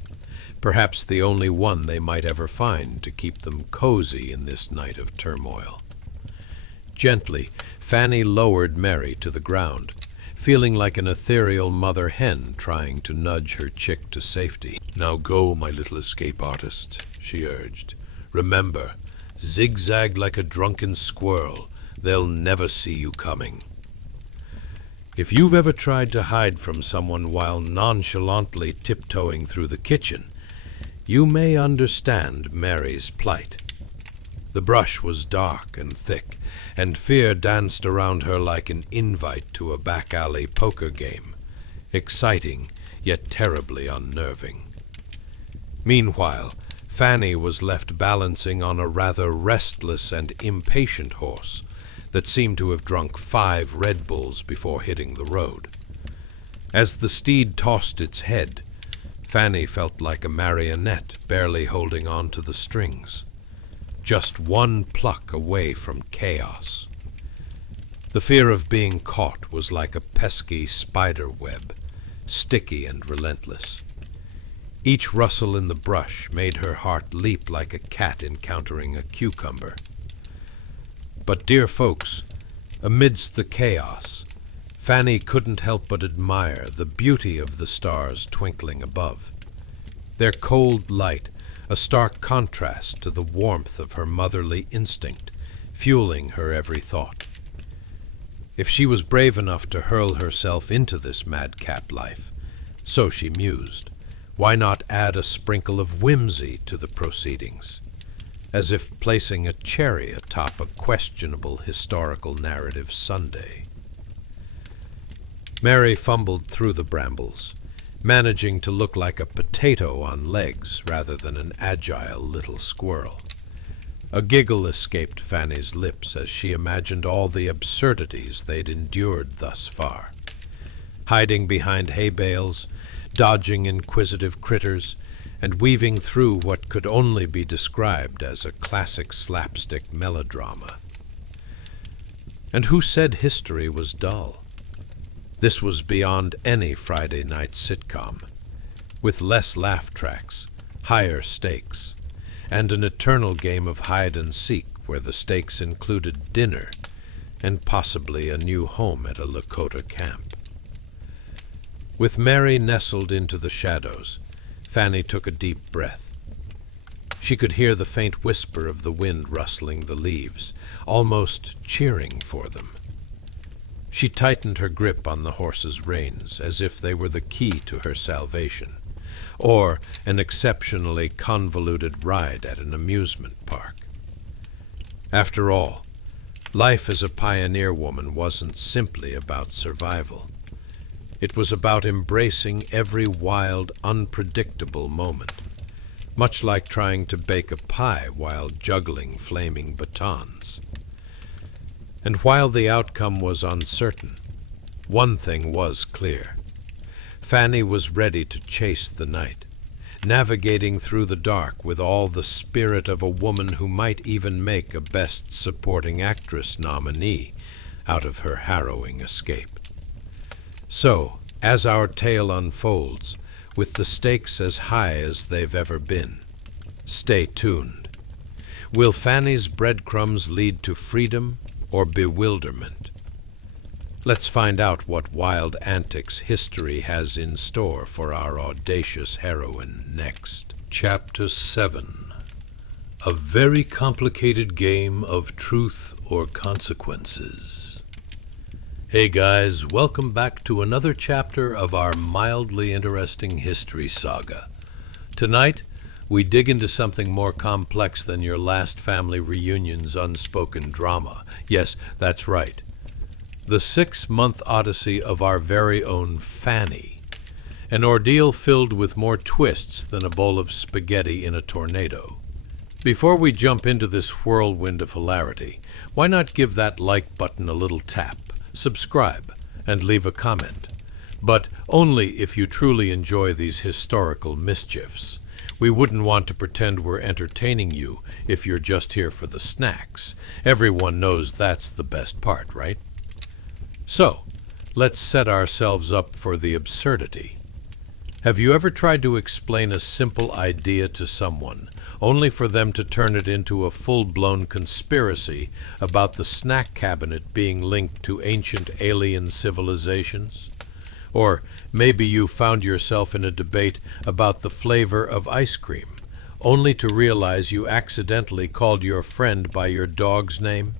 perhaps the only one they might ever find to keep them cozy in this night of turmoil. Gently, Fanny lowered Mary to the ground, feeling like an ethereal mother hen trying to nudge her chick to safety. "Now go, my little escape artist," she urged. "Remember, zigzag like a drunken squirrel. They'll never see you coming." If you've ever tried to hide from someone while nonchalantly tiptoeing through the kitchen, you may understand Mary's plight. The brush was dark and thick, and fear danced around her like an invite to a back-alley poker game, exciting yet terribly unnerving. Meanwhile, Fanny was left balancing on a rather restless and impatient horse that seemed to have drunk 5 Red Bulls before hitting the road. As the steed tossed its head, Fanny felt like a marionette barely holding on to the strings, just one pluck away from chaos. The fear of being caught was like a pesky spider web, sticky and relentless. Each rustle in the brush made her heart leap like a cat encountering a cucumber. But, dear folks, amidst the chaos, Fanny couldn't help but admire the beauty of the stars twinkling above. Their cold light, a stark contrast to the warmth of her motherly instinct, fueling her every thought. If she was brave enough to hurl herself into this madcap life, so she mused, why not add a sprinkle of whimsy to the proceedings, as if placing a cherry atop a questionable historical narrative sundae? Mary fumbled through the brambles, managing to look like a potato on legs rather than an agile little squirrel. A giggle escaped Fanny's lips as she imagined all the absurdities they'd endured thus far. Hiding behind hay bales, dodging inquisitive critters, and weaving through what could only be described as a classic slapstick melodrama. And who said history was dull? This was beyond any Friday night sitcom, with less laugh tracks, higher stakes, and an eternal game of hide and seek where the stakes included dinner and possibly a new home at a Lakota camp. With Mary nestled into the shadows, Fanny took a deep breath. She could hear the faint whisper of the wind rustling the leaves, almost cheering for them. She tightened her grip on the horse's reins as if they were the key to her salvation, or an exceptionally convoluted ride at an amusement park. After all, life as a pioneer woman wasn't simply about survival. It was about embracing every wild, unpredictable moment, much like trying to bake a pie while juggling flaming batons. And while the outcome was uncertain, one thing was clear. Fanny was ready to chase the night, navigating through the dark with all the spirit of a woman who might even make a Best Supporting Actress nominee out of her harrowing escape. So, as our tale unfolds, with the stakes as high as they've ever been, stay tuned. Will Fanny's breadcrumbs lead to freedom or bewilderment? Let's find out what wild antics history has in store for our audacious heroine next. Chapter 7. A very complicated game of truth or consequences. Hey guys, welcome back to another chapter of our mildly interesting history saga. Tonight, we dig into something more complex than your last family reunion's unspoken drama. Yes, that's right. The 6-month odyssey of our very own Fanny. An ordeal filled with more twists than a bowl of spaghetti in a tornado. Before we jump into this whirlwind of hilarity, why not give that like button a little tap, subscribe, and leave a comment? But only if you truly enjoy these historical mischiefs. We wouldn't want to pretend we're entertaining you if you're just here for the snacks. Everyone knows that's the best part, right? So, let's set ourselves up for the absurdity. Have you ever tried to explain a simple idea to someone, only for them to turn it into a full-blown conspiracy about the snack cabinet being linked to ancient alien civilizations? Or maybe you found yourself in a debate about the flavor of ice cream, only to realize you accidentally called your friend by your dog's name?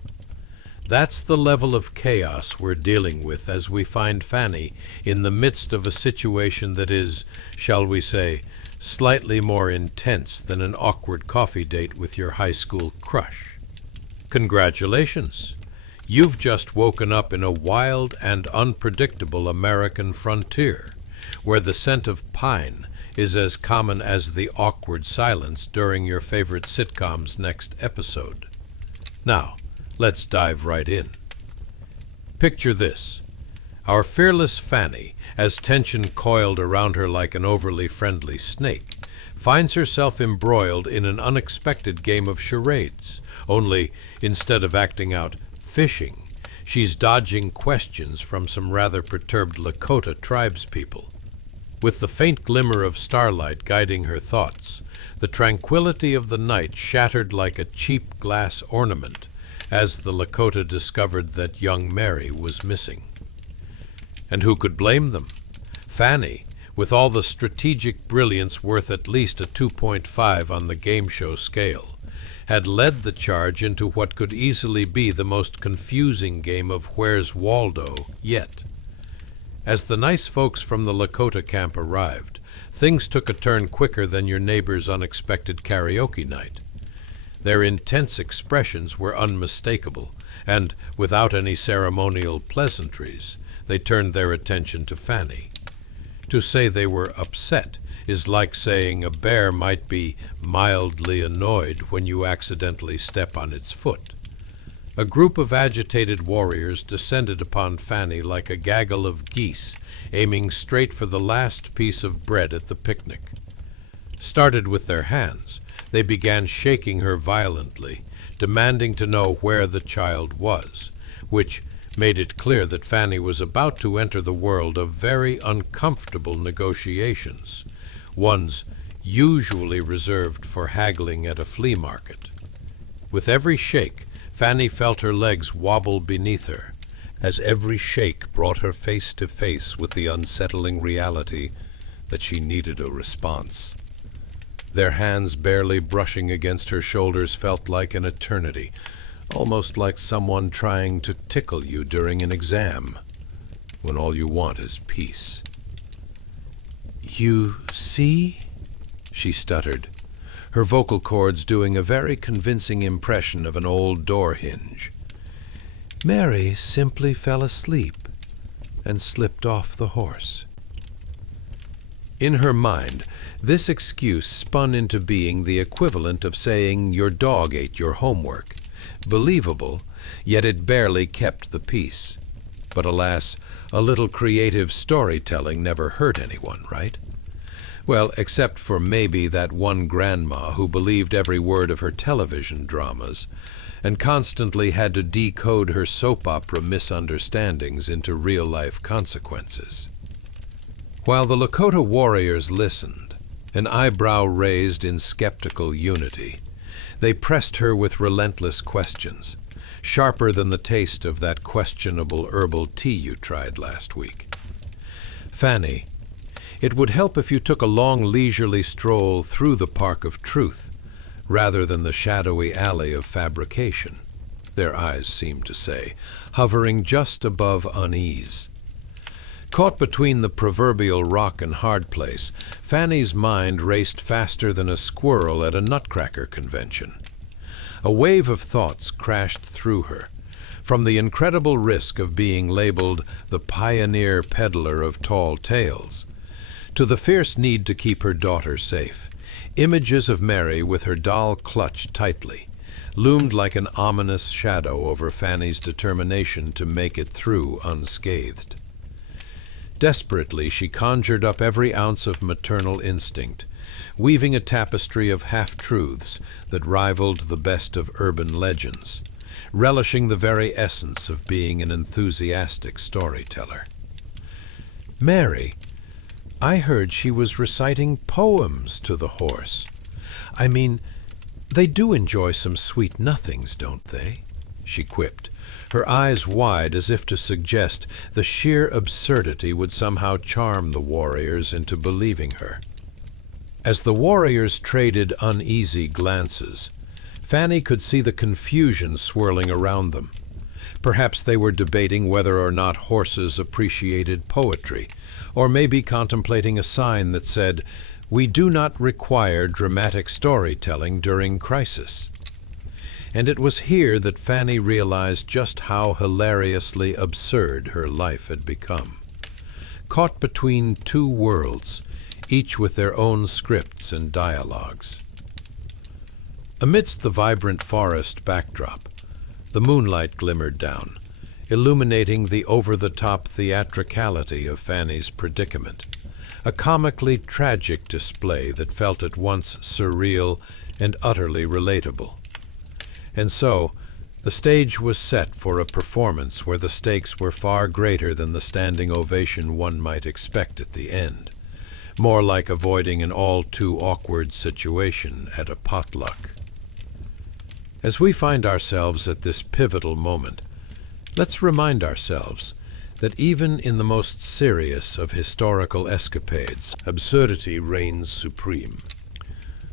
That's the level of chaos we're dealing with as we find Fanny in the midst of a situation that is, shall we say, slightly more intense than an awkward coffee date with your high school crush. Congratulations! You've just woken up in a wild and unpredictable American frontier, where the scent of pine is as common as the awkward silence during your favorite sitcom's next episode. Now, let's dive right in. Picture this. Our fearless Fanny, as tension coiled around her like an overly friendly snake, finds herself embroiled in an unexpected game of charades, only instead of acting out fishing, she's dodging questions from some rather perturbed Lakota tribespeople. With the faint glimmer of starlight guiding her thoughts, the tranquility of the night shattered like a cheap glass ornament as the Lakota discovered that young Mary was missing. And who could blame them? Fanny, with all the strategic brilliance worth at least a 2.5 on the game show scale, had led the charge into what could easily be the most confusing game of Where's Waldo yet. As the nice folks from the Lakota camp arrived, things took a turn quicker than your neighbor's unexpected karaoke night. Their intense expressions were unmistakable, and, without any ceremonial pleasantries, they turned their attention to Fanny. To say they were upset is like saying a bear might be mildly annoyed when you accidentally step on its foot. A group of agitated warriors descended upon Fanny like a gaggle of geese, aiming straight for the last piece of bread at the picnic. Started with their hands, they began shaking her violently, demanding to know where the child was, which made it clear that Fanny was about to enter the world of very uncomfortable negotiations, ones usually reserved for haggling at a flea market. With every shake, Fanny felt her legs wobble beneath her, as every shake brought her face to face with the unsettling reality that she needed a response. Their hands barely brushing against her shoulders felt like an eternity, almost like someone trying to tickle you during an exam, when all you want is peace. "You see?" she stuttered, her vocal cords doing a very convincing impression of an old door hinge. "Mary simply fell asleep and slipped off the horse." In her mind, this excuse spun into being the equivalent of saying your dog ate your homework. Believable, yet it barely kept the peace. But alas, a little creative storytelling never hurt anyone, right? Well, except for maybe that one grandma who believed every word of her television dramas and constantly had to decode her soap opera misunderstandings into real-life consequences. While the Lakota warriors listened, an eyebrow raised in skeptical unity, they pressed her with relentless questions, sharper than the taste of that questionable herbal tea you tried last week. "Fanny, it would help if you took a long leisurely stroll through the Park of Truth, rather than the shadowy alley of fabrication. their eyes seemed to say, hovering just above unease. Caught between the proverbial rock and hard place, Fanny's mind raced faster than a squirrel at a nutcracker convention. A wave of thoughts crashed through her, from the incredible risk of being labeled the pioneer peddler of tall tales, to the fierce need to keep her daughter safe. Images of Mary with her doll clutched tightly loomed like an ominous shadow over Fanny's determination to make it through unscathed. Desperately, she conjured up every ounce of maternal instinct, weaving a tapestry of half-truths that rivaled the best of urban legends, relishing the very essence of being an enthusiastic storyteller. Mary, I heard she was reciting poems to the horse. I mean, they do enjoy some sweet nothings, don't they? She quipped, her eyes wide as if to suggest the sheer absurdity would somehow charm the warriors into believing her. As the warriors traded uneasy glances, Fanny could see the confusion swirling around them. Perhaps they were debating whether or not horses appreciated poetry, or maybe contemplating a sign that said, "We do not require dramatic storytelling during crisis." And it was here that Fanny realized just how hilariously absurd her life had become. Caught between two worlds, each with their own scripts and dialogues. Amidst the vibrant forest backdrop, the moonlight glimmered down, illuminating the over-the-top theatricality of Fanny's predicament, a comically tragic display that felt at once surreal and utterly relatable. And so, the stage was set for a performance where the stakes were far greater than the standing ovation one might expect at the end, more like avoiding an all-too-awkward situation at a potluck. As we find ourselves at this pivotal moment, let's remind ourselves that even in the most serious of historical escapades, absurdity reigns supreme.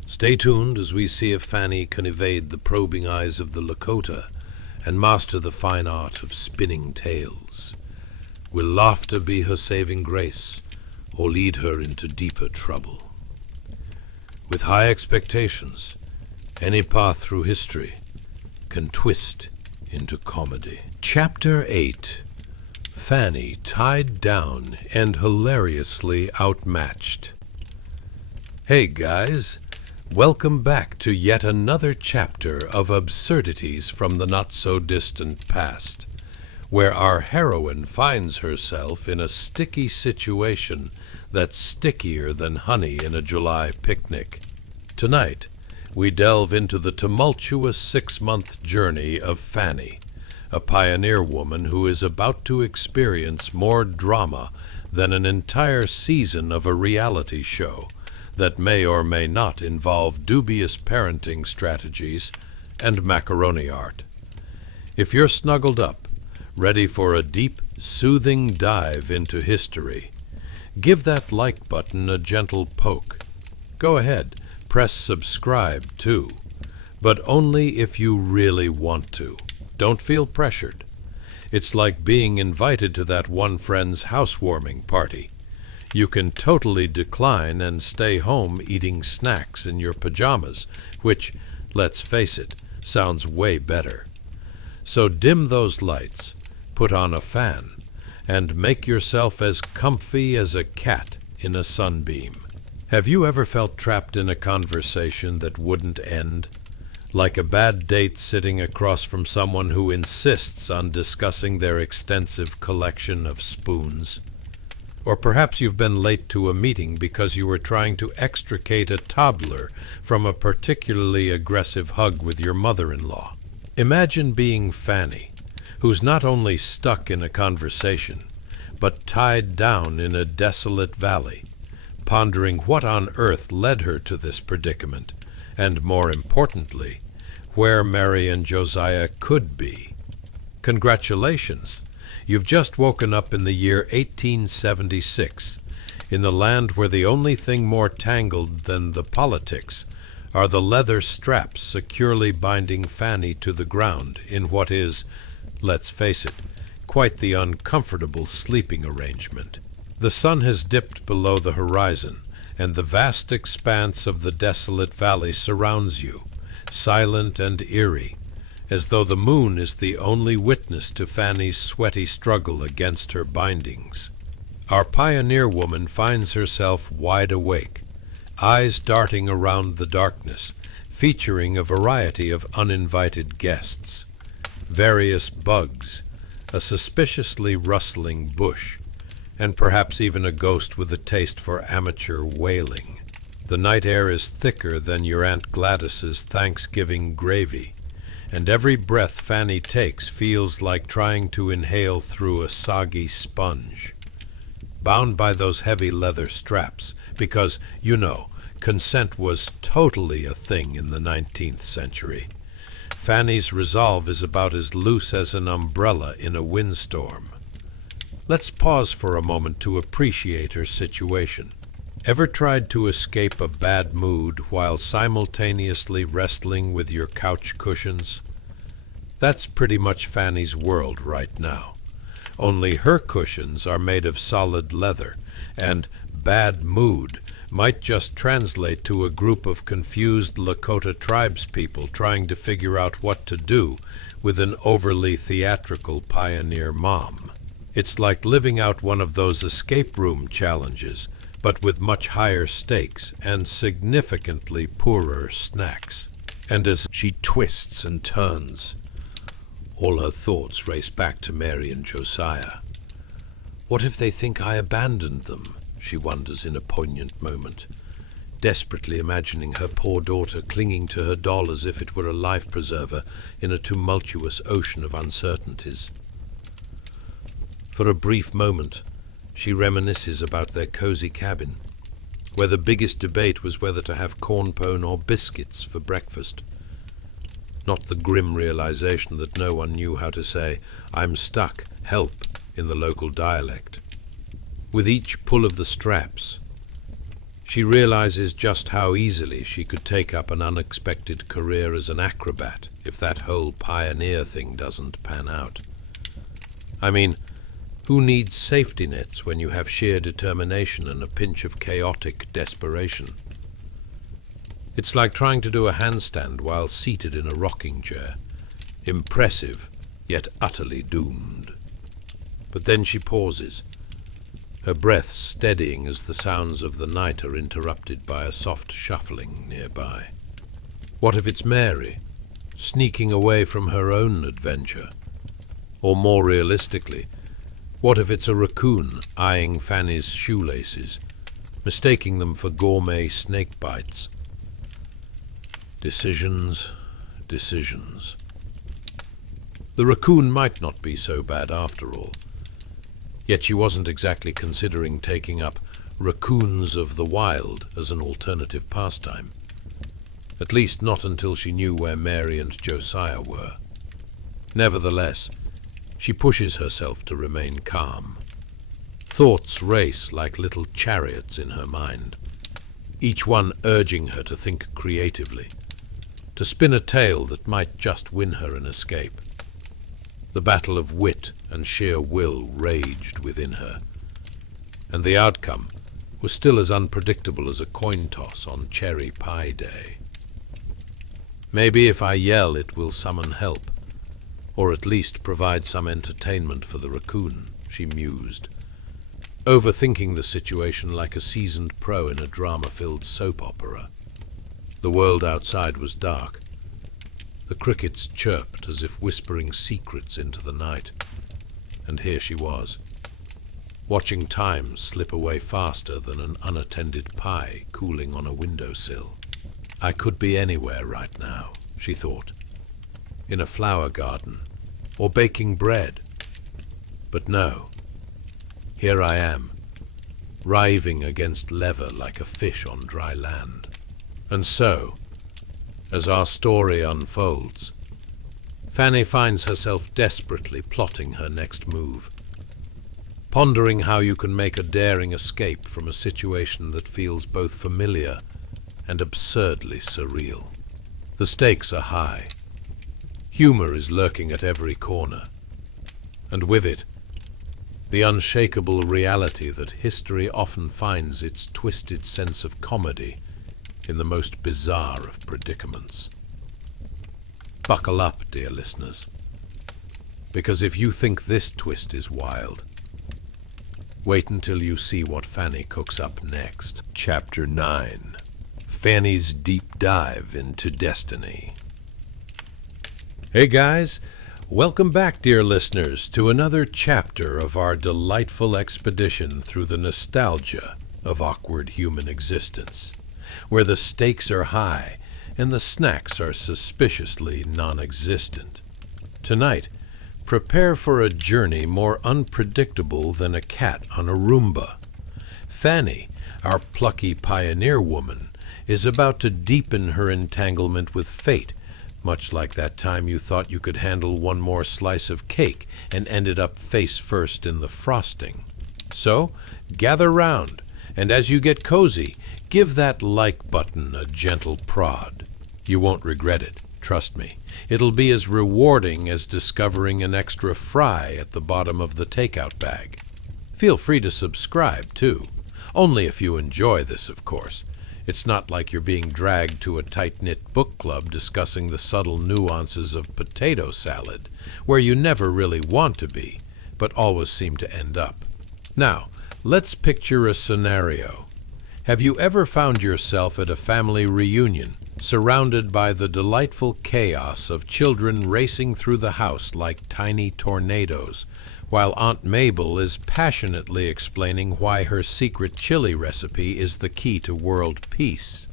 Stay tuned as we see if Fanny can evade the probing eyes of the Lakota and master the fine art of spinning tales. Will laughter be her saving grace, or lead her into deeper trouble? With high expectations, any path through history can twist into comedy. Chapter 8. Fanny tied down and hilariously outmatched. Hey guys, welcome back to yet another chapter of absurdities from the not-so-distant past, where our heroine finds herself in a sticky situation that's stickier than honey in a July picnic. Tonight, we delve into the tumultuous 6-month journey of Fanny, a pioneer woman who is about to experience more drama than an entire season of a reality show that may or may not involve dubious parenting strategies and macaroni art. If you're snuggled up, ready for a deep, soothing dive into history, give that like button a gentle poke. Go ahead, press subscribe too, but only if you really want to. Don't feel pressured. It's like being invited to that one friend's housewarming party. You can totally decline and stay home eating snacks in your pajamas, which, let's face it, sounds way better. So dim those lights, put on a fan, and make yourself as comfy as a cat in a sunbeam. Have you ever felt trapped in a conversation that wouldn't end? Like a bad date sitting across from someone who insists on discussing their extensive collection of spoons? Or perhaps you've been late to a meeting because you were trying to extricate a toddler from a particularly aggressive hug with your mother-in-law. Imagine being Fanny, who's not only stuck in a conversation, but tied down in a desolate valley, pondering what on earth led her to this predicament, and more importantly, where Mary and Josiah could be. Congratulations! You've just woken up in the year 1876, in the land where the only thing more tangled than the politics are the leather straps securely binding Fanny to the ground in what is, let's face it, quite the uncomfortable sleeping arrangement. The sun has dipped below the horizon, and the vast expanse of the desolate valley surrounds you, silent and eerie, as though the moon is the only witness to Fanny's sweaty struggle against her bindings. Our pioneer woman finds herself wide awake, eyes darting around the darkness, featuring a variety of uninvited guests. Various bugs, a suspiciously rustling bush, and perhaps even a ghost with a taste for amateur wailing. The night air is thicker than your Aunt Gladys's Thanksgiving gravy, and every breath Fanny takes feels like trying to inhale through a soggy sponge. Bound by those heavy leather straps, because, you know, consent was totally a thing in the 19th century. Fanny's resolve is about as loose as an umbrella in a windstorm. Let's pause for a moment to appreciate her situation. Ever tried to escape a bad mood while simultaneously wrestling with your couch cushions? That's pretty much Fanny's world right now. Only her cushions are made of solid leather, and bad mood might just translate to a group of confused Lakota tribespeople trying to figure out what to do with an overly theatrical pioneer mom. It's like living out one of those escape room challenges, but with much higher stakes and significantly poorer snacks. And as she twists and turns, all her thoughts race back to Mary and Josiah. What if they think I abandoned them? She wonders in a poignant moment, desperately imagining her poor daughter clinging to her doll as if it were a life preserver in a tumultuous ocean of uncertainties. For a brief moment, she reminisces about their cozy cabin, where the biggest debate was whether to have corn pone or biscuits for breakfast. Not the grim realization that no one knew how to say, "I'm stuck, help," in the local dialect. With each pull of the straps, she realizes just how easily she could take up an unexpected career as an acrobat if that whole pioneer thing doesn't pan out. I mean, who needs safety nets when you have sheer determination and a pinch of chaotic desperation? It's like trying to do a handstand while seated in a rocking chair. Impressive, yet utterly doomed. But then she pauses, her breath steadying as the sounds of the night are interrupted by a soft shuffling nearby. What if it's Mary, sneaking away from her own adventure? Or more realistically, what if it's a raccoon eyeing Fanny's shoelaces, mistaking them for gourmet snake bites? Decisions, decisions. The raccoon might not be so bad after all. Yet she wasn't exactly considering taking up raccoons of the wild as an alternative pastime. At least not until she knew where Mary and Josiah were. Nevertheless, she pushes herself to remain calm. Thoughts race like little chariots in her mind, each one urging her to think creatively, to spin a tale that might just win her an escape. The battle of wit and sheer will raged within her, and the outcome was still as unpredictable as a coin toss on cherry pie day. Maybe if I yell it will summon help, or at least provide some entertainment for the raccoon, she mused, overthinking the situation like a seasoned pro in a drama-filled soap opera. The world outside was dark. The crickets chirped as if whispering secrets into the night. And here she was, watching time slip away faster than an unattended pie cooling on a windowsill. I could be anywhere right now, she thought. In a flower garden, or baking bread. But no, here I am, writhing against leather like a fish on dry land. And so, as our story unfolds, Fanny finds herself desperately plotting her next move, pondering how you can make a daring escape from a situation that feels both familiar and absurdly surreal. The stakes are high. Humor is lurking at every corner, and with it, the unshakable reality that history often finds its twisted sense of comedy in the most bizarre of predicaments. Buckle up, dear listeners, because if you think this twist is wild, wait until you see what Fanny cooks up next. Chapter 9. Fanny's Deep Dive into Destiny. Hey guys, welcome back, dear listeners, to another chapter of our delightful expedition through the nostalgia of awkward human existence, where the stakes are high and the snacks are suspiciously non-existent. Tonight, prepare for a journey more unpredictable than a cat on a Roomba. Fanny, our plucky pioneer woman, is about to deepen her entanglement with fate, much like that time you thought you could handle one more slice of cake and ended up face first in the frosting. So, gather round, and as you get cozy, give that like button a gentle prod. You won't regret it, trust me. It'll be as rewarding as discovering an extra fry at the bottom of the takeout bag. Feel free to subscribe, too. Only if you enjoy this, of course. It's not like you're being dragged to a tight-knit book club discussing the subtle nuances of potato salad, where you never really want to be, but always seem to end up. Now, let's picture a scenario. Have you ever found yourself at a family reunion, surrounded by the delightful chaos of children racing through the house like tiny tornadoes, while Aunt Mabel is passionately explaining why her secret chili recipe is the key to world peace?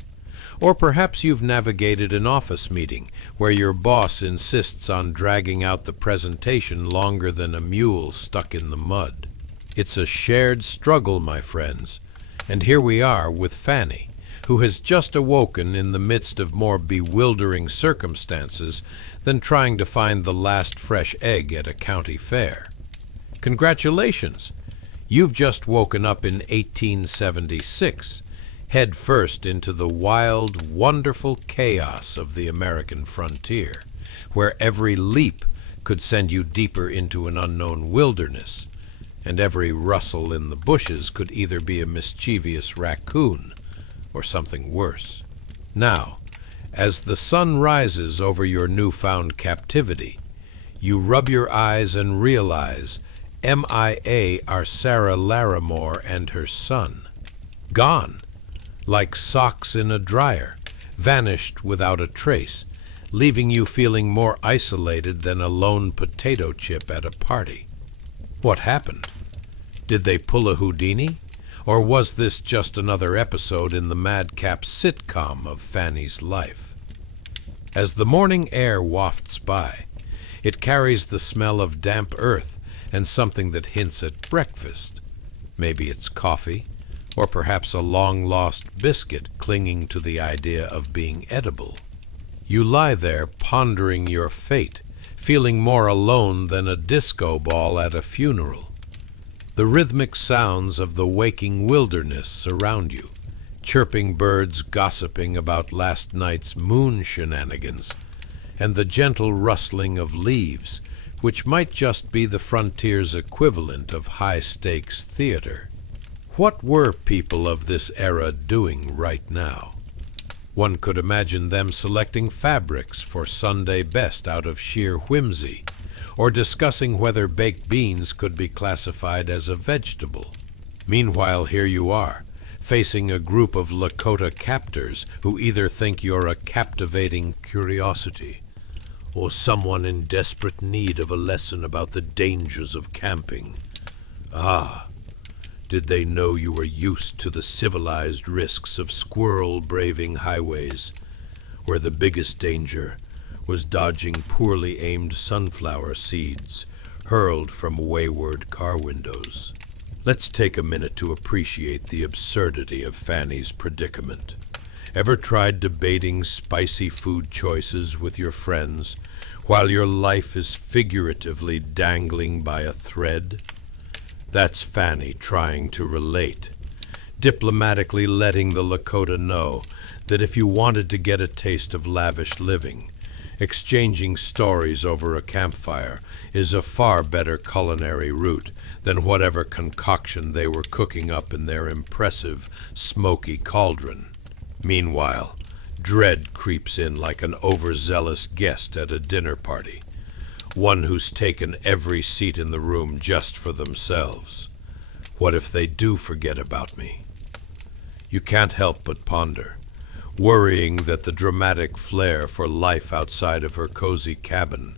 Or perhaps you've navigated an office meeting where your boss insists on dragging out the presentation longer than a mule stuck in the mud. It's a shared struggle, my friends, and here we are with Fanny, who has just awoken in the midst of more bewildering circumstances than trying to find the last fresh egg at a county fair. Congratulations! You've just woken up in 1876, head first into the wild, wonderful chaos of the American frontier, where every leap could send you deeper into an unknown wilderness, and every rustle in the bushes could either be a mischievous raccoon or something worse. Now, as the sun rises over your newfound captivity, you rub your eyes and realize MIA are Sarah Larimore and her son. Gone, like socks in a dryer, vanished without a trace, leaving you feeling more isolated than a lone potato chip at a party. What happened? Did they pull a Houdini? Or was this just another episode in the madcap sitcom of Fanny's life? As the morning air wafts by, it carries the smell of damp earth and something that hints at breakfast. Maybe it's coffee, or perhaps a long-lost biscuit clinging to the idea of being edible. You lie there pondering your fate, feeling more alone than a disco ball at a funeral. The rhythmic sounds of the waking wilderness surround you, chirping birds gossiping about last night's moon shenanigans, and the gentle rustling of leaves, which might just be the frontier's equivalent of high-stakes theater. What were people of this era doing right now? One could imagine them selecting fabrics for Sunday best out of sheer whimsy, or discussing whether baked beans could be classified as a vegetable. Meanwhile, here you are, facing a group of Lakota captors who either think you're a captivating curiosity or someone in desperate need of a lesson about the dangers of camping. Ah, did they know you were used to the civilized risks of squirrel-braving highways, where the biggest danger was dodging poorly aimed sunflower seeds hurled from wayward car windows? Let's take a minute to appreciate the absurdity of Fanny's predicament. Ever tried debating spicy food choices with your friends while your life is figuratively dangling by a thread? That's Fanny trying to relate. diplomatically letting the Lakota know that if you wanted to get a taste of lavish living, exchanging stories over a campfire is a far better culinary route than whatever concoction they were cooking up in their impressive, smoky cauldron. Meanwhile, dread creeps in like an overzealous guest at a dinner party, one who's taken every seat in the room just for themselves. What if they do forget about me? You can't help but ponder, worrying that the dramatic flair for life outside of her cozy cabin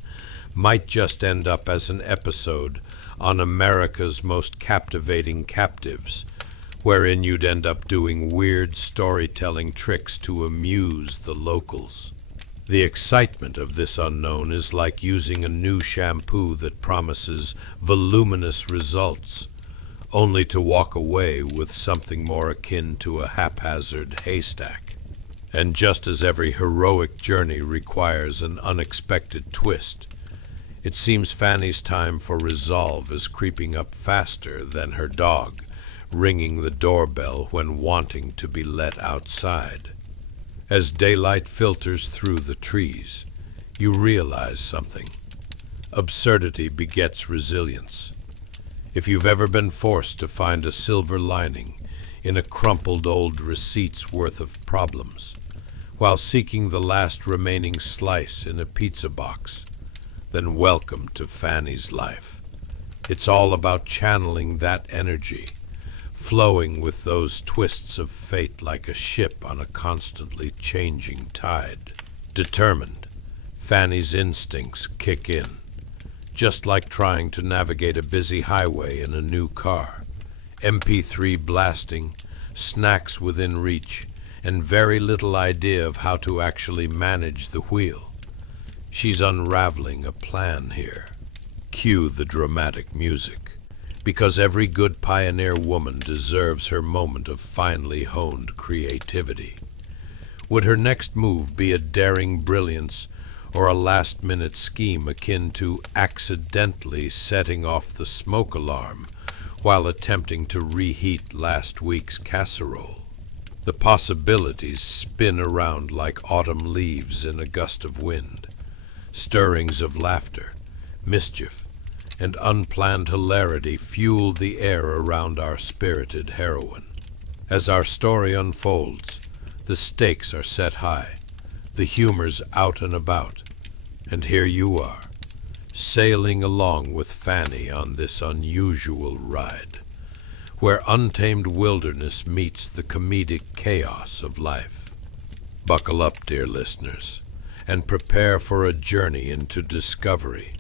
might just end up as an episode on America's Most Captivating Captives, wherein you'd end up doing weird storytelling tricks to amuse the locals. The excitement of this unknown is like using a new shampoo that promises voluminous results, only to walk away with something more akin to a haphazard haystack. And just as every heroic journey requires an unexpected twist, it seems Fanny's time for resolve is creeping up faster than her dog, ringing the doorbell when wanting to be let outside. As daylight filters through the trees, you realize something. Absurdity begets resilience. If you've ever been forced to find a silver lining in a crumpled old receipt's worth of problems, while seeking the last remaining slice in a pizza box, then welcome to Fanny's life. It's all about channeling that energy, flowing with those twists of fate like a ship on a constantly changing tide. Determined, Fanny's instincts kick in, just like trying to navigate a busy highway in a new car. MP3 blasting, snacks within reach, and very little idea of how to actually manage the wheel. She's unraveling a plan here. Cue the dramatic music, because every good pioneer woman deserves her moment of finely honed creativity. Would her next move be a daring brilliance or a last-minute scheme akin to accidentally setting off the smoke alarm while attempting to reheat last week's casserole? The possibilities spin around like autumn leaves in a gust of wind. Stirrings of laughter, mischief, and unplanned hilarity fuel the air around our spirited heroine. As our story unfolds, the stakes are set high, the humor's out and about, and here you are, sailing along with Fanny on this unusual ride, where untamed wilderness meets the comedic chaos of life. Buckle up, dear listeners, and prepare for a journey into discovery,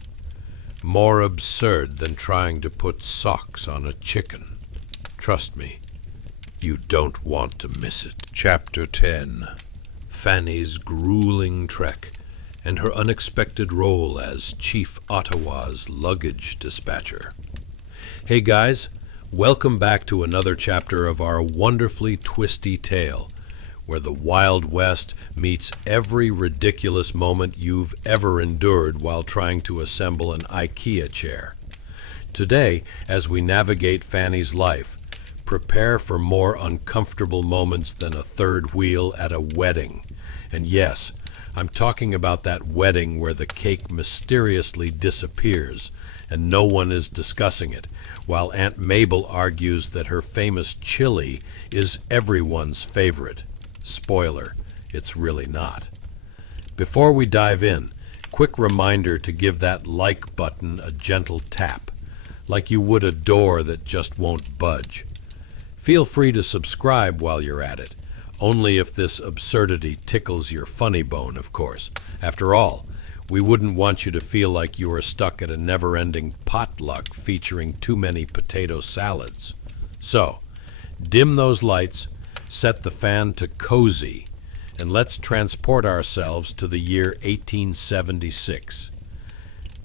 more absurd than trying to put socks on a chicken. Trust me, you don't want to miss it. Chapter 10. Fanny's grueling trek and her unexpected role as Chief Ottawa's luggage dispatcher. Hey guys, welcome back to another chapter of our wonderfully twisty tale, where the Wild West meets every ridiculous moment you've ever endured while trying to assemble an IKEA chair. Today, as we navigate Fanny's life, prepare for more uncomfortable moments than a third wheel at a wedding. And yes, I'm talking about that wedding where the cake mysteriously disappears and no one is discussing it, while Aunt Mabel argues that her famous chili is everyone's favorite. Spoiler, it's really not. Before we dive in, quick reminder to give that like button a gentle tap, like you would a door that just won't budge. Feel free to subscribe while you're at it, only if this absurdity tickles your funny bone, of course. After all, we wouldn't want you to feel like you are stuck at a never-ending potluck featuring too many potato salads. So, dim those lights, set the fan to cozy, and let's transport ourselves to the year 1876.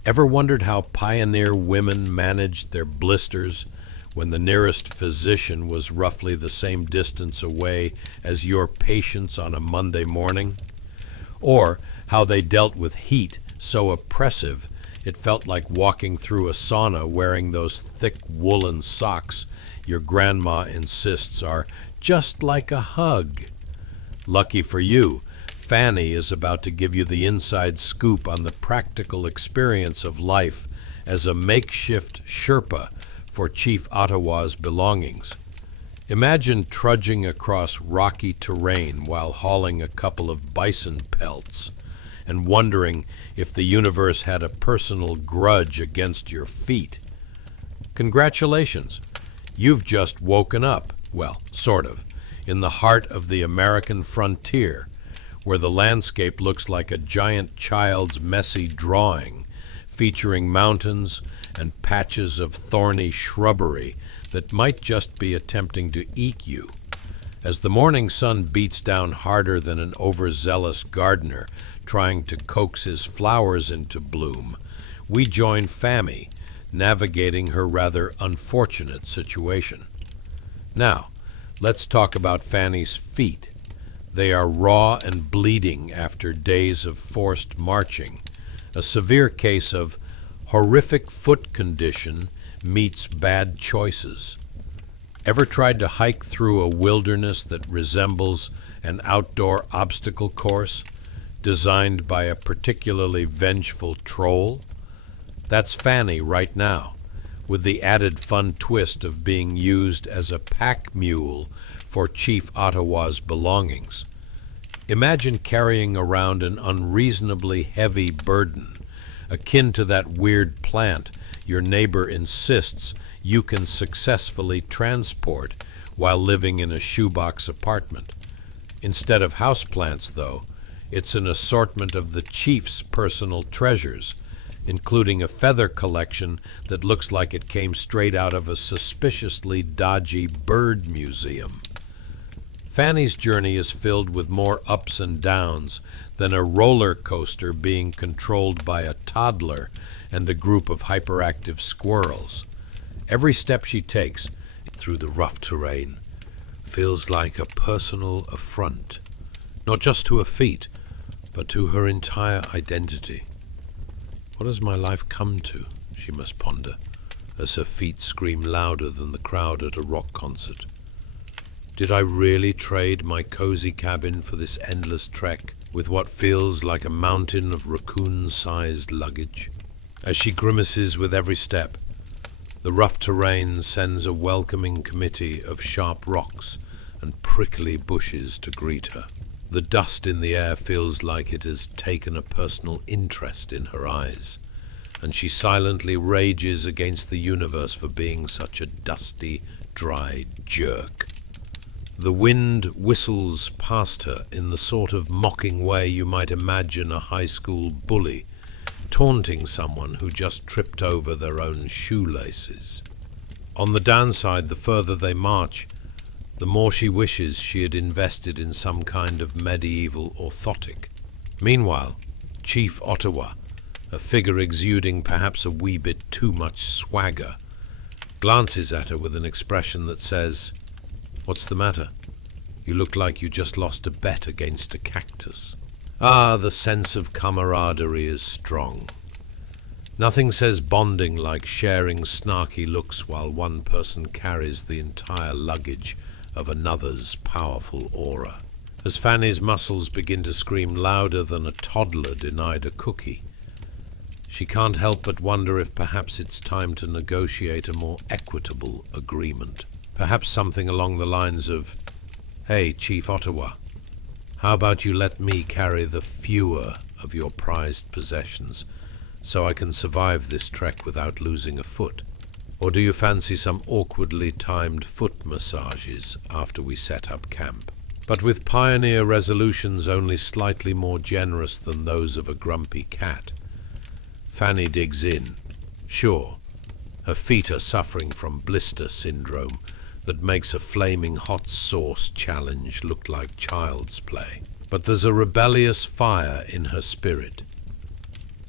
Ever wondered how pioneer women managed their blisters when the nearest physician was roughly the same distance away as your patients on a Monday morning? Or how they dealt with heat so oppressive it felt like walking through a sauna wearing those thick woolen socks your grandma insists are just like a hug. Lucky for you, Fanny is about to give you the inside scoop on the practical experience of life as a makeshift Sherpa for Chief Ottawa's belongings. Imagine trudging across rocky terrain while hauling a couple of bison pelts and wondering if the universe had a personal grudge against your feet. Congratulations, you've just woken up, well, sort of, in the heart of the American frontier, where the landscape looks like a giant child's messy drawing, featuring mountains and patches of thorny shrubbery that might just be attempting to eke you. As the morning sun beats down harder than an overzealous gardener trying to coax his flowers into bloom, we join Fammy, navigating her rather unfortunate situation. Now, let's talk about Fanny's feet. They are raw and bleeding after days of forced marching, a severe case of horrific foot condition meets bad choices. Ever tried to hike through a wilderness that resembles an outdoor obstacle course designed by a particularly vengeful troll? That's Fanny right now, with the added fun twist of being used as a pack mule for Chief Ottawa's belongings. Imagine carrying around an unreasonably heavy burden, akin to that weird plant your neighbor insists you can successfully transport while living in a shoebox apartment. Instead of houseplants, though, it's an assortment of the chief's personal treasures, including a feather collection that looks like it came straight out of a suspiciously dodgy bird museum. Fanny's journey is filled with more ups and downs than a roller coaster being controlled by a toddler and a group of hyperactive squirrels. Every step she takes through the rough terrain feels like a personal affront, not just to her feet, but to her entire identity. What has my life come to, she must ponder, as her feet scream louder than the crowd at a rock concert. Did I really trade my cozy cabin for this endless trek with what feels like a mountain of raccoon-sized luggage? As she grimaces with every step, the rough terrain sends a welcoming committee of sharp rocks and prickly bushes to greet her. The dust in the air feels like it has taken a personal interest in her eyes, and she silently rages against the universe for being such a dusty, dry jerk. The wind whistles past her in the sort of mocking way you might imagine a high school bully taunting someone who just tripped over their own shoelaces. On the downside, the further they march, the more she wishes she had invested in some kind of medieval orthotic. Meanwhile, Chief Ottawa, a figure exuding perhaps a wee bit too much swagger, glances at her with an expression that says, "What's the matter? You look like you just lost a bet against a cactus." Ah, the sense of camaraderie is strong. Nothing says bonding like sharing snarky looks while one person carries the entire luggage of another's powerful aura. As Fanny's muscles begin to scream louder than a toddler denied a cookie, she can't help but wonder if perhaps it's time to negotiate a more equitable agreement. Perhaps something along the lines of, "Hey, Chief Ottawa, how about you let me carry the fewer of your prized possessions so I can survive this trek without losing a foot? Or do you fancy some awkwardly timed foot massages after we set up camp?" But with pioneer resolutions only slightly more generous than those of a grumpy cat, Fanny digs in. Sure, her feet are suffering from blister syndrome that makes a flaming hot sauce challenge look like child's play. But there's a rebellious fire in her spirit.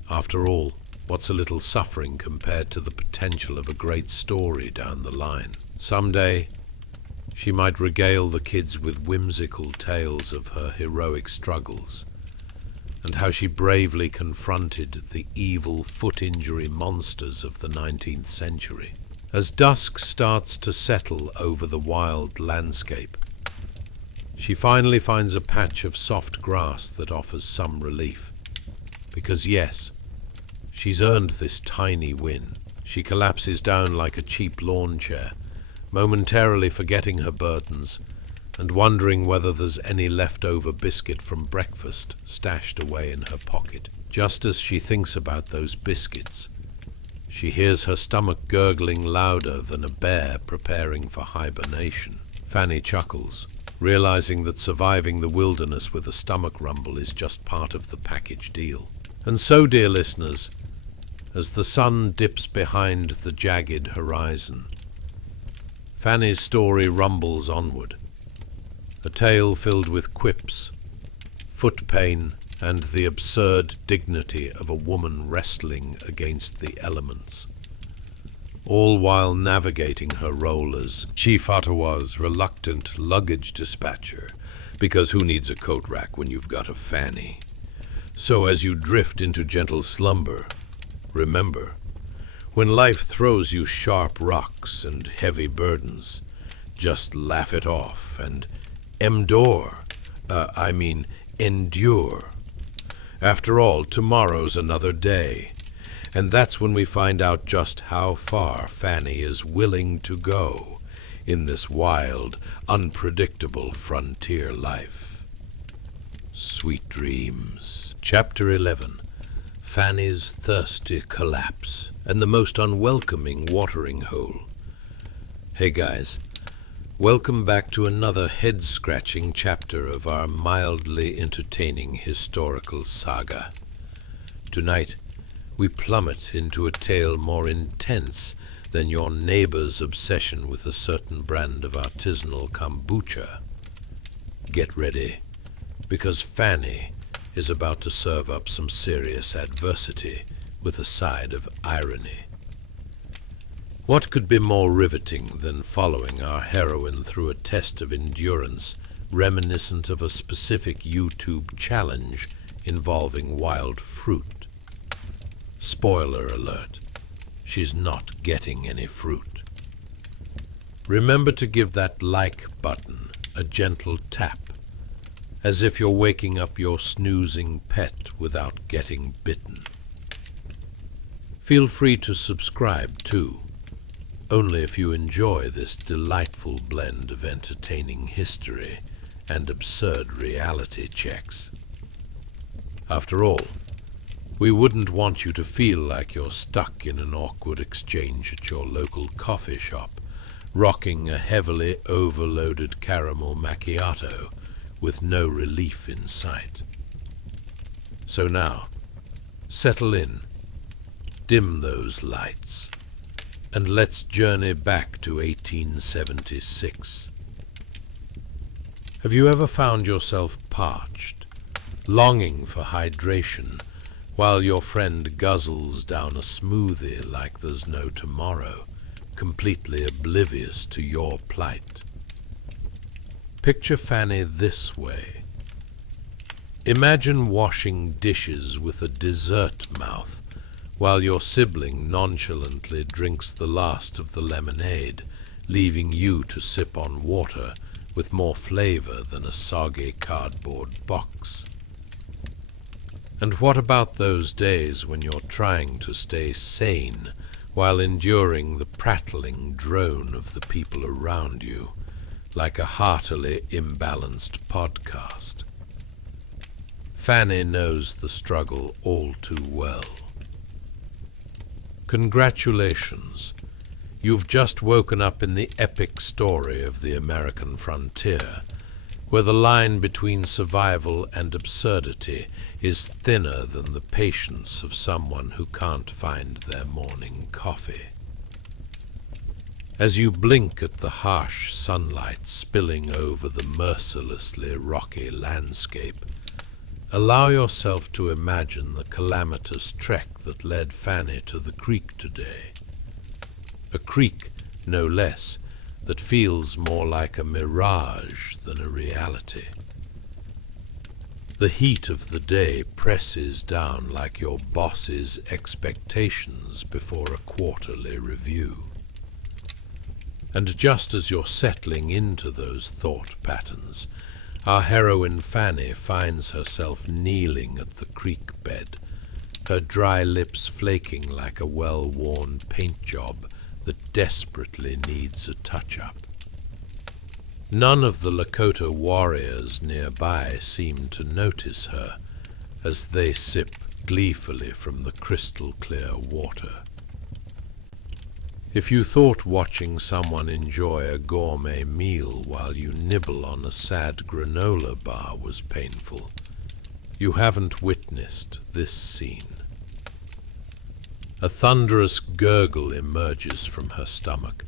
After all, what's a little suffering compared to the potential of a great story down the line? Someday, she might regale the kids with whimsical tales of her heroic struggles, and how she bravely confronted the evil foot injury monsters of the 19th century. As dusk starts to settle over the wild landscape, she finally finds a patch of soft grass that offers some relief. Because yes, she's earned this tiny win. She collapses down like a cheap lawn chair, momentarily forgetting her burdens and wondering whether there's any leftover biscuit from breakfast stashed away in her pocket. Just as she thinks about those biscuits, she hears her stomach gurgling louder than a bear preparing for hibernation. Fanny chuckles, realizing that surviving the wilderness with a stomach rumble is just part of the package deal. And so, dear listeners, as the sun dips behind the jagged horizon, Fanny's story rumbles onward, a tale filled with quips, foot pain, and the absurd dignity of a woman wrestling against the elements, all while navigating her role as Chief Ottawa's reluctant luggage dispatcher, because who needs a coat rack when you've got a Fanny? So as you drift into gentle slumber, remember, when life throws you sharp rocks and heavy burdens, just laugh it off and endure. After all, tomorrow's another day, and that's when we find out just how far Fanny is willing to go in this wild, unpredictable frontier life. Sweet dreams. Chapter 11. Fanny's thirsty collapse and the most unwelcoming watering hole. Hey guys, welcome back to another head-scratching chapter of our mildly entertaining historical saga. Tonight, we plummet into a tale more intense than your neighbor's obsession with a certain brand of artisanal kombucha. Get ready, because Fanny is about to serve up some serious adversity with a side of irony. What could be more riveting than following our heroine through a test of endurance reminiscent of a specific YouTube challenge involving wild fruit? Spoiler alert, she's not getting any fruit. Remember to give that like button a gentle tap, as if you're waking up your snoozing pet without getting bitten. Feel free to subscribe too, only if you enjoy this delightful blend of entertaining history and absurd reality checks. After all, we wouldn't want you to feel like you're stuck in an awkward exchange at your local coffee shop, rocking a heavily overloaded caramel macchiato with no relief in sight. So now, settle in, dim those lights, and let's journey back to 1876. Have you ever found yourself parched, longing for hydration, while your friend guzzles down a smoothie like there's no tomorrow, completely oblivious to your plight? Picture Fanny this way. Imagine washing dishes with a dessert mouth, while your sibling nonchalantly drinks the last of the lemonade, leaving you to sip on water with more flavor than a soggy cardboard box. And what about those days when you're trying to stay sane while enduring the prattling drone of the people around you, like a heartily imbalanced podcast? Fanny knows the struggle all too well. Congratulations, you've just woken up in the epic story of the American frontier, where the line between survival and absurdity is thinner than the patience of someone who can't find their morning coffee. As you blink at the harsh sunlight spilling over the mercilessly rocky landscape, allow yourself to imagine the calamitous trek that led Fanny to the creek today. A creek, no less, that feels more like a mirage than a reality. The heat of the day presses down like your boss's expectations before a quarterly review. And just as you're settling into those thought patterns, our heroine Fanny finds herself kneeling at the creek bed, her dry lips flaking like a well-worn paint job that desperately needs a touch-up. None of the Lakota warriors nearby seem to notice her as they sip gleefully from the crystal-clear water. If you thought watching someone enjoy a gourmet meal while you nibble on a sad granola bar was painful, you haven't witnessed this scene. A thunderous gurgle emerges from her stomach,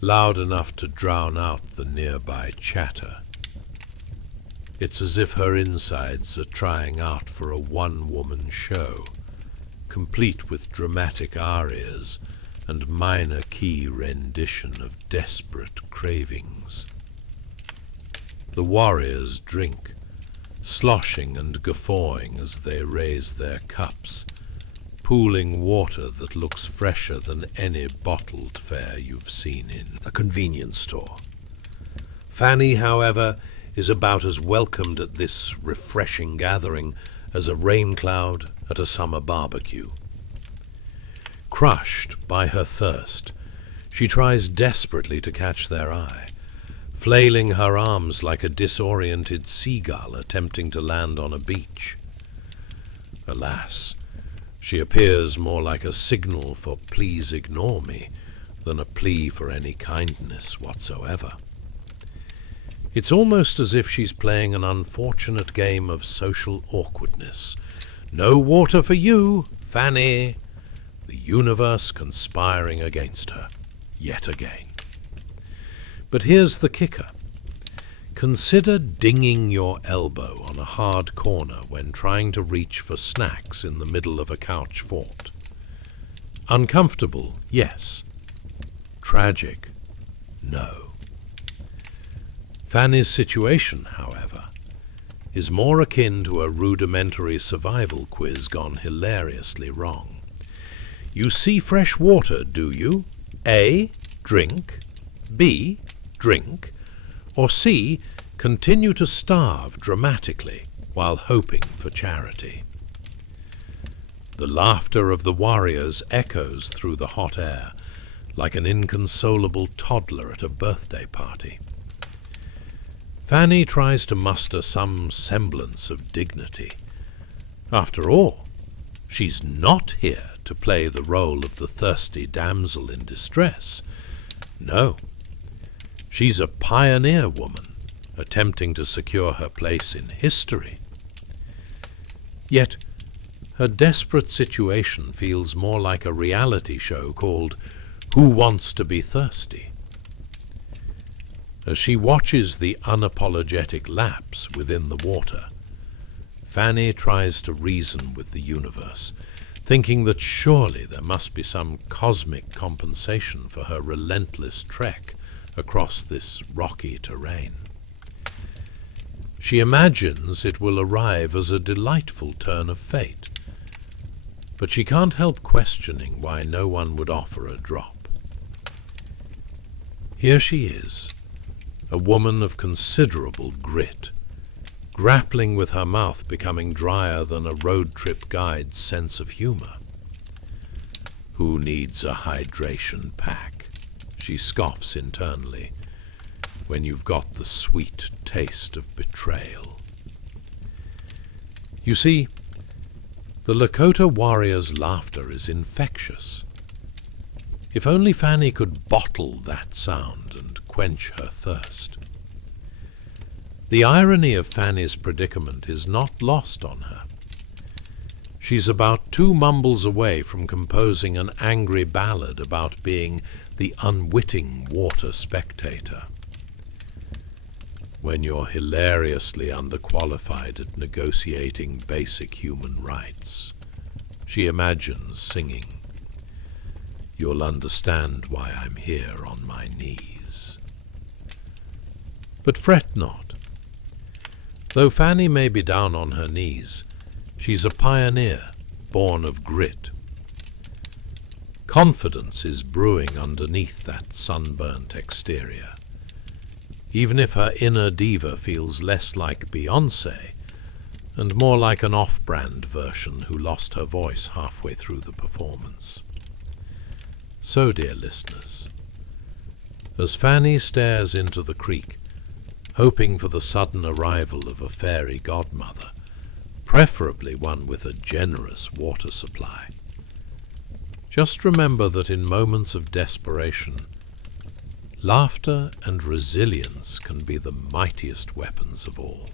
loud enough to drown out the nearby chatter. It's as if her insides are trying out for a one-woman show, complete with dramatic arias and minor key rendition of desperate cravings. The warriors drink, sloshing and guffawing as they raise their cups, pooling water that looks fresher than any bottled fare you've seen in a convenience store. Fanny, however, is about as welcomed at this refreshing gathering as a rain cloud at a summer barbecue. Crushed by her thirst, she tries desperately to catch their eye, flailing her arms like a disoriented seagull attempting to land on a beach. Alas, she appears more like a signal for "please ignore me" than a plea for any kindness whatsoever. It's almost as if she's playing an unfortunate game of social awkwardness. No water for you, Fanny! The universe conspiring against her, yet again. But here's the kicker. Consider dinging your elbow on a hard corner when trying to reach for snacks in the middle of a couch fort. Uncomfortable, yes. Tragic, no. Fanny's situation, however, is more akin to a rudimentary survival quiz gone hilariously wrong. You see fresh water, do you? A, drink. B, drink. Or C, continue to starve dramatically while hoping for charity. The laughter of the warriors echoes through the hot air like an inconsolable toddler at a birthday party. Fanny tries to muster some semblance of dignity. After all, she's not here to play the role of the thirsty damsel in distress. No, she's a pioneer woman attempting to secure her place in history. Yet, her desperate situation feels more like a reality show called Who Wants to Be Thirsty? As she watches the unapologetic laps within the water, Fanny tries to reason with the universe, thinking that surely there must be some cosmic compensation for her relentless trek across this rocky terrain. She imagines it will arrive as a delightful turn of fate, but she can't help questioning why no one would offer a drop. Here she is, a woman of considerable grit, grappling with her mouth becoming drier than a road trip guide's sense of humor. Who needs a hydration pack? She scoffs internally, when you've got the sweet taste of betrayal. You see, the Lakota warrior's laughter is infectious. If only Fanny could bottle that sound and quench her thirst. The irony of Fanny's predicament is not lost on her. She's about 2 mumbles away from composing an angry ballad about being the unwitting water spectator. When you're hilariously underqualified at negotiating basic human rights, she imagines singing, "You'll understand why I'm here on my knees." But fret not. Though Fanny may be down on her knees, she's a pioneer born of grit. Confidence is brewing underneath that sunburnt exterior. Even if her inner diva feels less like Beyoncé and more like an off-brand version who lost her voice halfway through the performance. So, dear listeners, as Fanny stares into the creek, hoping for the sudden arrival of a fairy godmother, preferably one with a generous water supply, just remember that in moments of desperation, laughter and resilience can be the mightiest weapons of all.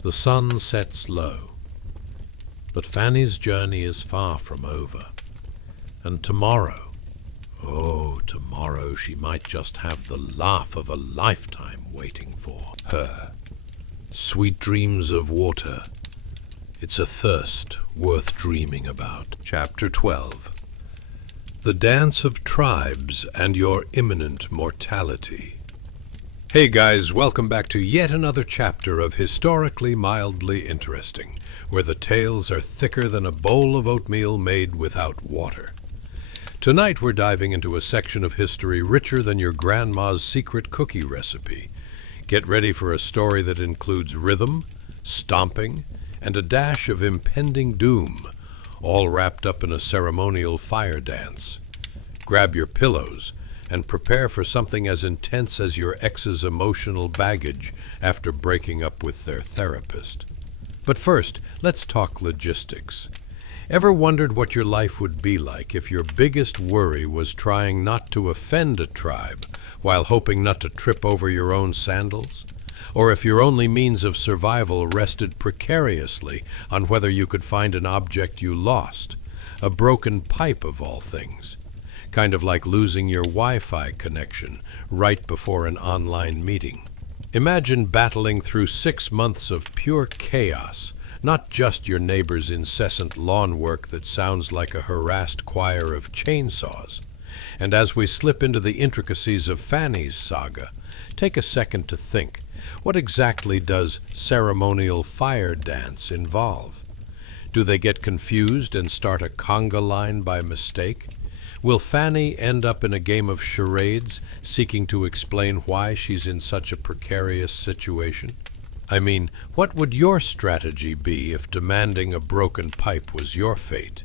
The sun sets low, but Fanny's journey is far from over, and tomorrow, oh, tomorrow she might just have the laugh of a lifetime waiting for her. Sweet dreams of water. It's a thirst worth dreaming about. Chapter 12. The Dance of Tribes and Your Imminent Mortality. Hey guys, welcome back to yet another chapter of Historically Mildly Interesting, where the tales are thicker than a bowl of oatmeal made without water. Tonight we're diving into a section of history richer than your grandma's secret cookie recipe. Get ready for a story that includes rhythm, stomping, and a dash of impending doom, all wrapped up in a ceremonial fire dance. Grab your pillows and prepare for something as intense as your ex's emotional baggage after breaking up with their therapist. But first, let's talk logistics. Ever wondered what your life would be like if your biggest worry was trying not to offend a tribe while hoping not to trip over your own sandals? Or if your only means of survival rested precariously on whether you could find an object you lost, a broken pipe of all things? Kind of like losing your Wi-Fi connection right before an online meeting. Imagine battling through 6 months of pure chaos, not just your neighbor's incessant lawn work that sounds like a harassed choir of chainsaws. And as we slip into the intricacies of Fanny's saga, take a second to think, what exactly does ceremonial fire dance involve? Do they get confused and start a conga line by mistake? Will Fanny end up in a game of charades, seeking to explain why she's in such a precarious situation? I mean, what would your strategy be if demanding a broken pipe was your fate?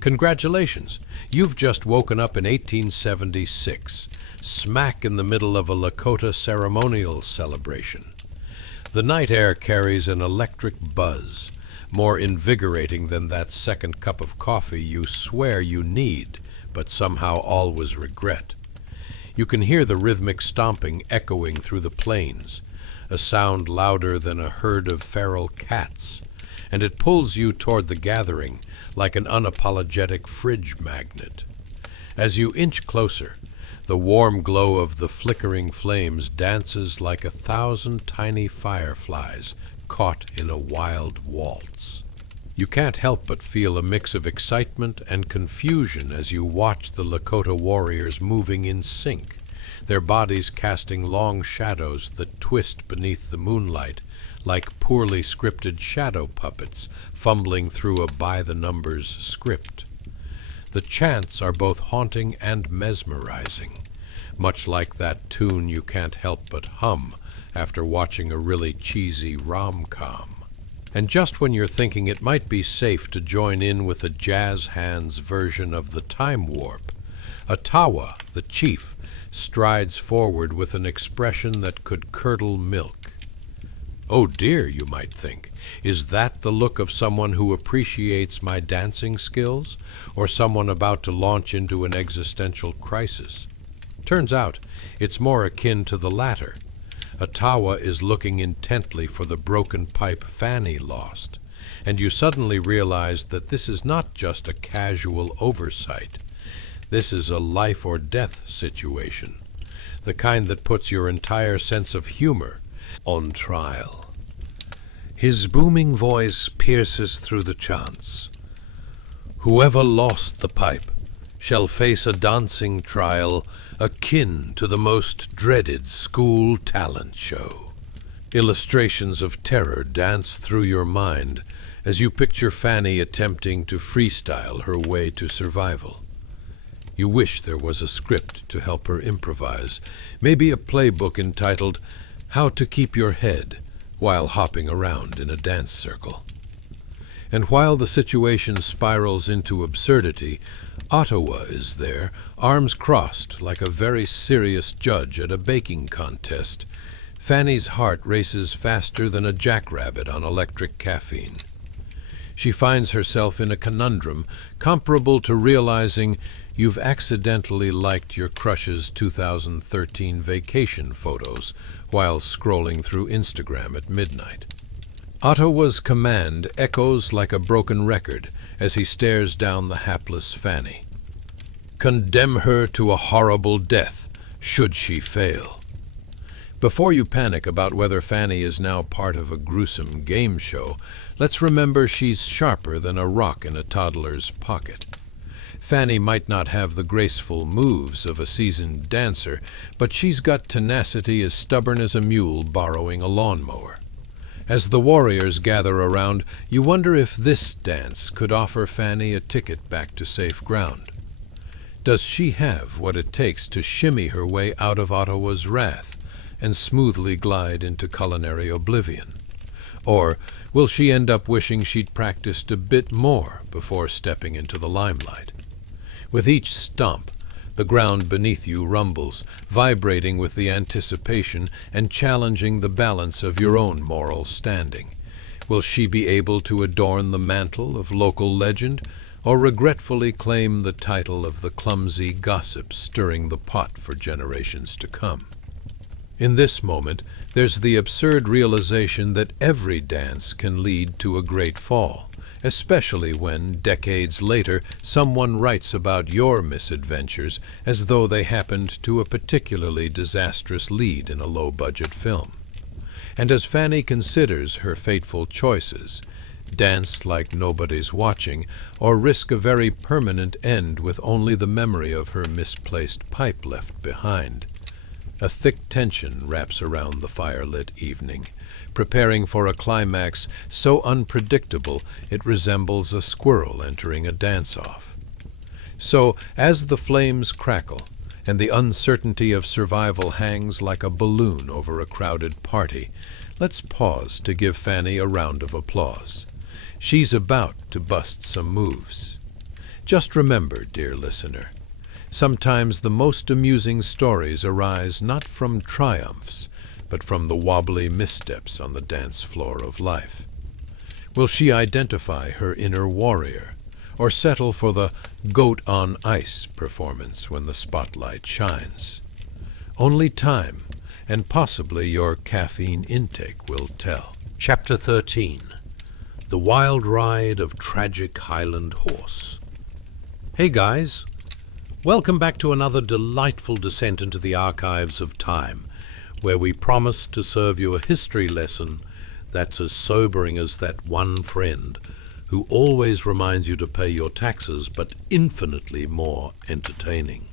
Congratulations, you've just woken up in 1876, smack in the middle of a Lakota ceremonial celebration. The night air carries an electric buzz, more invigorating than that second cup of coffee you swear you need, but somehow always regret. You can hear the rhythmic stomping echoing through the plains, a sound louder than a herd of feral cats, and it pulls you toward the gathering like an unapologetic fridge magnet. As you inch closer, the warm glow of the flickering flames dances like 1,000 tiny fireflies caught in a wild waltz. You can't help but feel a mix of excitement and confusion as you watch the Lakota warriors moving in sync, their bodies casting long shadows that twist beneath the moonlight like poorly scripted shadow puppets fumbling through a by-the-numbers script. The chants are both haunting and mesmerizing, much like that tune you can't help but hum after watching a really cheesy rom-com. And just when you're thinking it might be safe to join in with a jazz hands version of the time warp, Ottawa, the chief, strides forward with an expression that could curdle milk. Oh dear, you might think, is that the look of someone who appreciates my dancing skills, or someone about to launch into an existential crisis? Turns out, it's more akin to the latter. Ottawa is looking intently for the broken pipe Fanny lost, and you suddenly realize that this is not just a casual oversight. This is a life or death situation, the kind that puts your entire sense of humor on trial. His booming voice pierces through the chants. Whoever lost the pipe shall face a dancing trial akin to the most dreaded school talent show. Illustrations of terror dance through your mind as you picture Fanny attempting to freestyle her way to survival. You wish there was a script to help her improvise, maybe a playbook entitled How to Keep Your Head While Hopping Around in a Dance Circle. And while the situation spirals into absurdity, Ottawa is there, arms crossed like a very serious judge at a baking contest. Fanny's heart races faster than a jackrabbit on electric caffeine. She finds herself in a conundrum comparable to realizing you've accidentally liked your crush's 2013 vacation photos while scrolling through Instagram at midnight. Ottawa's command echoes like a broken record as he stares down the hapless Fanny. Condemn her to a horrible death, should she fail. Before you panic about whether Fanny is now part of a gruesome game show, let's remember she's sharper than a rock in a toddler's pocket. Fanny might not have the graceful moves of a seasoned dancer, but she's got tenacity as stubborn as a mule borrowing a lawnmower. As the warriors gather around, you wonder if this dance could offer Fanny a ticket back to safe ground. Does she have what it takes to shimmy her way out of Ottawa's wrath and smoothly glide into culinary oblivion? Or will she end up wishing she'd practiced a bit more before stepping into the limelight? With each stomp, the ground beneath you rumbles, vibrating with the anticipation and challenging the balance of your own moral standing. Will she be able to adorn the mantle of local legend, or regretfully claim the title of the clumsy gossip stirring the pot for generations to come? In this moment, there's the absurd realization that every dance can lead to a great fall, especially when, decades later, someone writes about your misadventures as though they happened to a particularly disastrous lead in a low-budget film. And as Fanny considers her fateful choices, dance like nobody's watching, or risk a very permanent end with only the memory of her misplaced pipe left behind, a thick tension wraps around the firelit evening, preparing for a climax so unpredictable it resembles a squirrel entering a dance-off. So, as the flames crackle, and the uncertainty of survival hangs like a balloon over a crowded party, let's pause to give Fanny a round of applause. She's about to bust some moves. Just remember, dear listener, sometimes the most amusing stories arise not from triumphs, but from the wobbly missteps on the dance floor of life. Will she identify her inner warrior, or settle for the goat on ice performance when the spotlight shines? Only time, and possibly your caffeine intake, will tell. Chapter 13. The Wild Ride of Tragic Highland Horse. Hey guys, welcome back to another delightful descent into the archives of time, where we promise to serve you a history lesson that's as sobering as that one friend who always reminds you to pay your taxes, but infinitely more entertaining.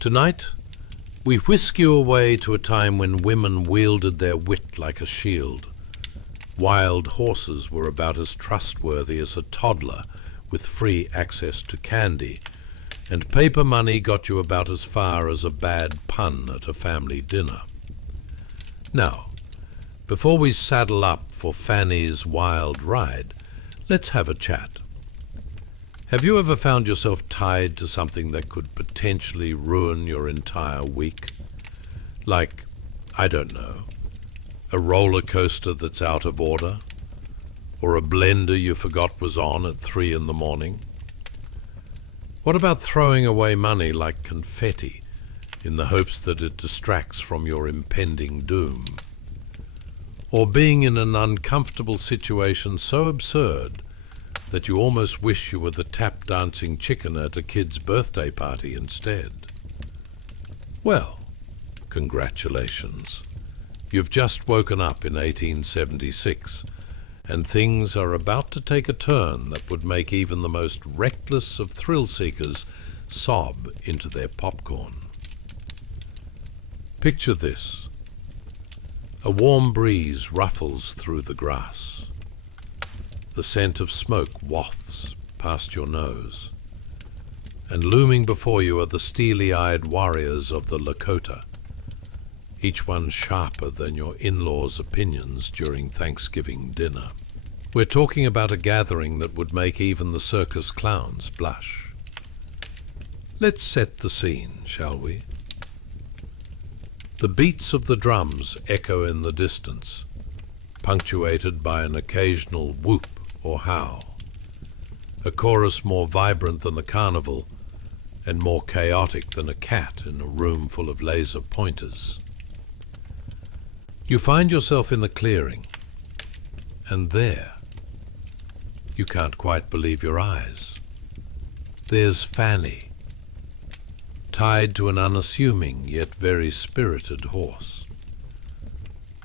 Tonight, we whisk you away to a time when women wielded their wit like a shield. Wild horses were about as trustworthy as a toddler with free access to candy, and paper money got you about as far as a bad pun at a family dinner. Now, before we saddle up for Fanny's wild ride, let's have a chat. Have you ever found yourself tied to something that could potentially ruin your entire week? Like, I don't know, a roller coaster that's out of order, or a blender you forgot was on at 3 a.m? What about throwing away money like confetti in the hopes that it distracts from your impending doom? Or being in an uncomfortable situation so absurd that you almost wish you were the tap-dancing chicken at a kid's birthday party instead? Well, congratulations. You've just woken up in 1876, and things are about to take a turn that would make even the most reckless of thrill-seekers sob into their popcorn. Picture this. A warm breeze ruffles through the grass. The scent of smoke wafts past your nose, and looming before you are the steely-eyed warriors of the Lakota, each one sharper than your in-laws' opinions during Thanksgiving dinner. We're talking about a gathering that would make even the circus clowns blush. Let's set the scene, shall we? The beats of the drums echo in the distance, punctuated by an occasional whoop or howl, a chorus more vibrant than the carnival and more chaotic than a cat in a room full of laser pointers. You find yourself in the clearing, and there, you can't quite believe your eyes. There's Fanny, tied to an unassuming yet very spirited horse.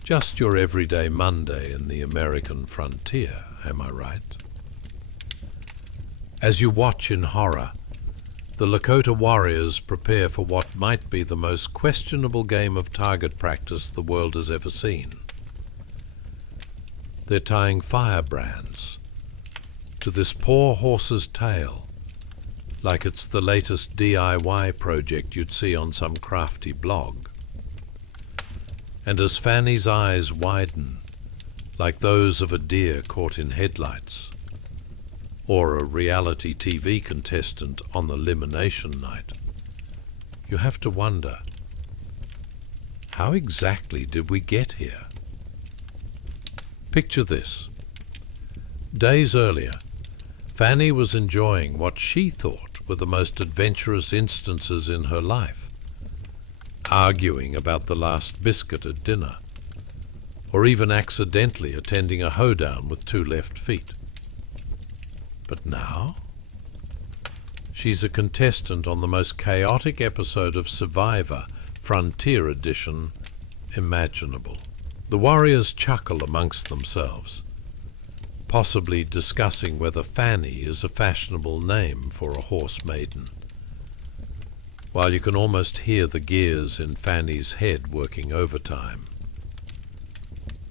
Just your everyday Monday in the American frontier, am I right? As you watch in horror, the Lakota warriors prepare for what might be the most questionable game of target practice the world has ever seen. They're tying firebrands to this poor horse's tail, like it's the latest DIY project you'd see on some crafty blog. And as Fanny's eyes widen, like those of a deer caught in headlights, or a reality TV contestant on the elimination night, you have to wonder, how exactly did we get here? Picture this. Days earlier, Fanny was enjoying what she thought were the most adventurous instances in her life, arguing about the last biscuit at dinner, or even accidentally attending a hoedown with 2 left feet. But now, she's a contestant on the most chaotic episode of Survivor, Frontier Edition, imaginable. The warriors chuckle amongst themselves, possibly discussing whether Fanny is a fashionable name for a horse maiden, while you can almost hear the gears in Fanny's head working overtime.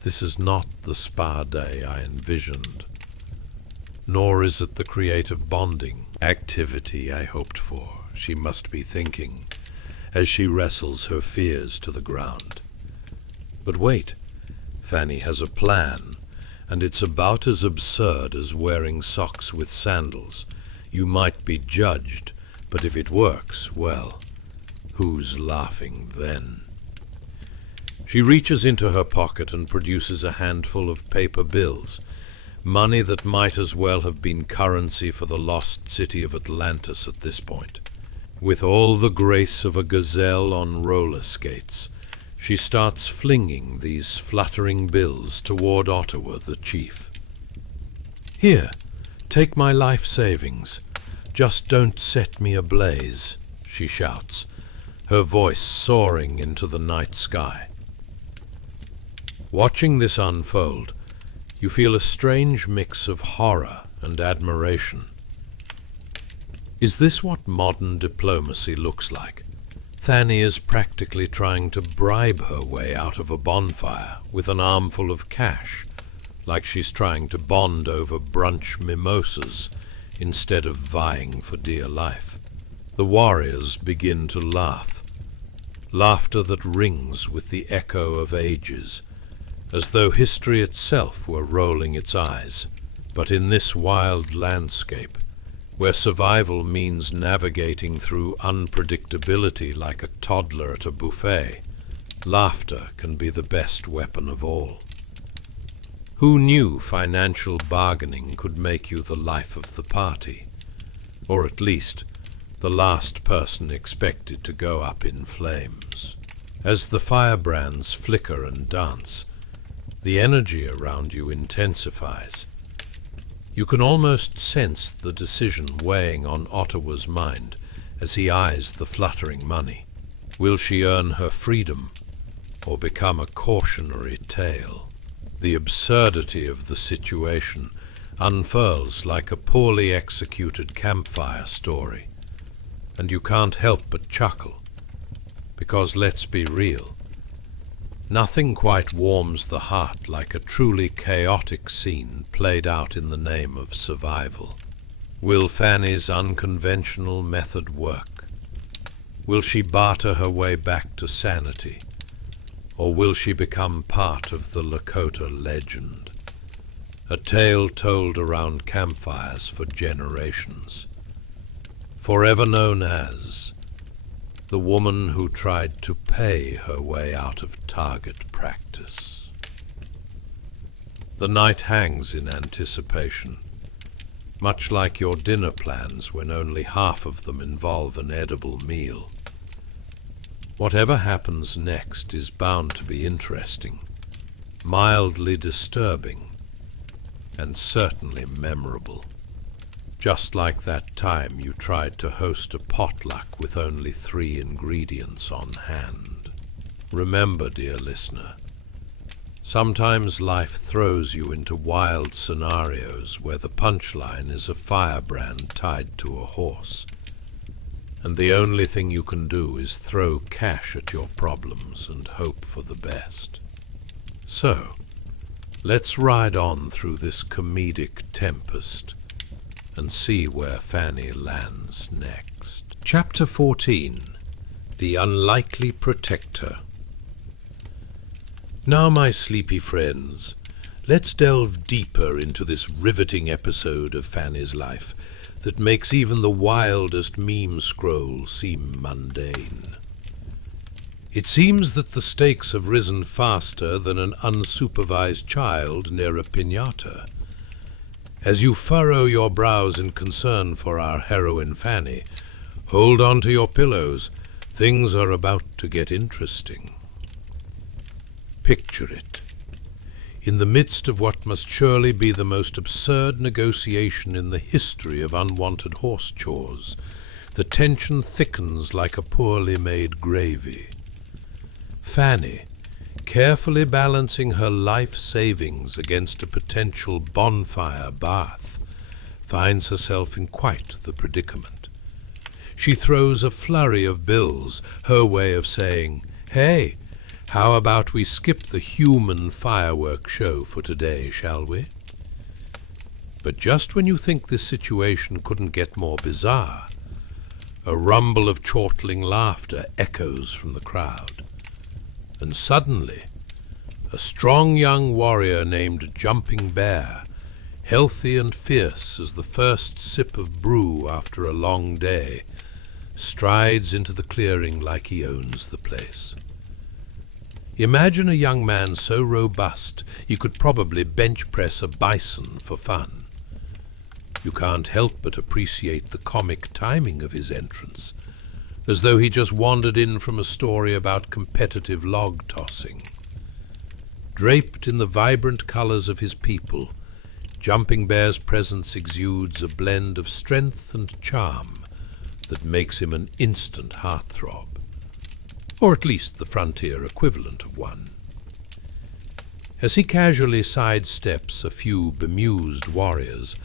This is not the spa day I envisioned, nor is it the creative bonding activity I hoped for, she must be thinking, as she wrestles her fears to the ground. But wait, Fanny has a plan, and it's about as absurd as wearing socks with sandals. You might be judged, but if it works, well, who's laughing then? She reaches into her pocket and produces a handful of paper bills, money that might as well have been currency for the lost city of Atlantis at this point. With all the grace of a gazelle on roller skates, she starts flinging these fluttering bills toward Ottawa, the chief. "Here, take my life savings. Just don't set me ablaze," she shouts, her voice soaring into the night sky. Watching this unfold, you feel a strange mix of horror and admiration. Is this what modern diplomacy looks like? Fanny is practically trying to bribe her way out of a bonfire with an armful of cash, like she's trying to bond over brunch mimosas instead of vying for dear life. The warriors begin to laugh, laughter that rings with the echo of ages, as though history itself were rolling its eyes. But in this wild landscape, where survival means navigating through unpredictability like a toddler at a buffet, laughter can be the best weapon of all. Who knew financial bargaining could make you the life of the party, or at least the last person expected to go up in flames? As the firebrands flicker and dance, the energy around you intensifies. You can almost sense the decision weighing on Ottawa's mind as he eyes the fluttering money. Will she earn her freedom or become a cautionary tale? The absurdity of the situation unfurls like a poorly executed campfire story, and you can't help but chuckle, because let's be real, Nothing quite warms the heart like a truly chaotic scene played out in the name of survival. Will Fanny's unconventional method work? Will she barter her way back to sanity? Or will she become part of the Lakota legend? A tale told around campfires for generations. Forever known as the woman who tried to pay her way out of target practice. The night hangs in anticipation, much like your dinner plans when only half of them involve an edible meal. Whatever happens next is bound to be interesting, mildly disturbing, and certainly memorable. Just like that time you tried to host a potluck with only 3 ingredients on hand. Remember, dear listener, sometimes life throws you into wild scenarios where the punchline is a firebrand tied to a horse, and the only thing you can do is throw cash at your problems and hope for the best. So, let's ride on through this comedic tempest and see where Fanny lands next. Chapter 14. The Unlikely Protector. Now, my sleepy friends, let's delve deeper into this riveting episode of Fanny's life that makes even the wildest meme scroll seem mundane. It seems that the stakes have risen faster than an unsupervised child near a piñata. As you furrow your brows in concern for our heroine Fanny, hold on to your pillows. Things are about to get interesting. Picture it. In the midst of what must surely be the most absurd negotiation in the history of unwanted horse chores, the tension thickens like a poorly made gravy. Fanny, carefully balancing her life savings against a potential bonfire bath, finds herself in quite the predicament. She throws a flurry of bills, her way of saying, "Hey, how about we skip the human firework show for today, shall we?" But just when you think this situation couldn't get more bizarre, a rumble of chortling laughter echoes from the crowd. And suddenly, a strong young warrior named Jumping Bear, healthy and fierce as the first sip of brew after a long day, strides into the clearing like he owns the place. Imagine a young man so robust you could probably bench press a bison for fun. You can't help but appreciate the comic timing of his entrance, as though he just wandered in from a story about competitive log tossing. Draped in the vibrant colors of his people, Jumping Bear's presence exudes a blend of strength and charm that makes him an instant heartthrob, or at least the frontier equivalent of one. As he casually sidesteps a few bemused warriors,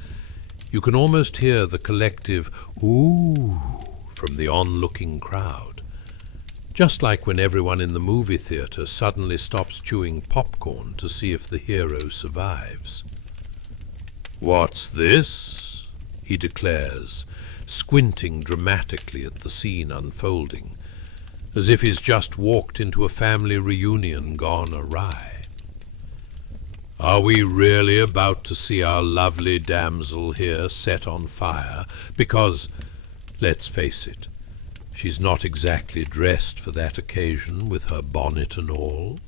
you can almost hear the collective "ooh" from the onlooking crowd, just like when everyone in the movie theater suddenly stops chewing popcorn to see if the hero survives. "What's this?" he declares, squinting dramatically at the scene unfolding, as if he's just walked into a family reunion gone awry. Are we really about to see our lovely damsel here set on fire? Because, let's face it, she's not exactly dressed for that occasion with her bonnet and all.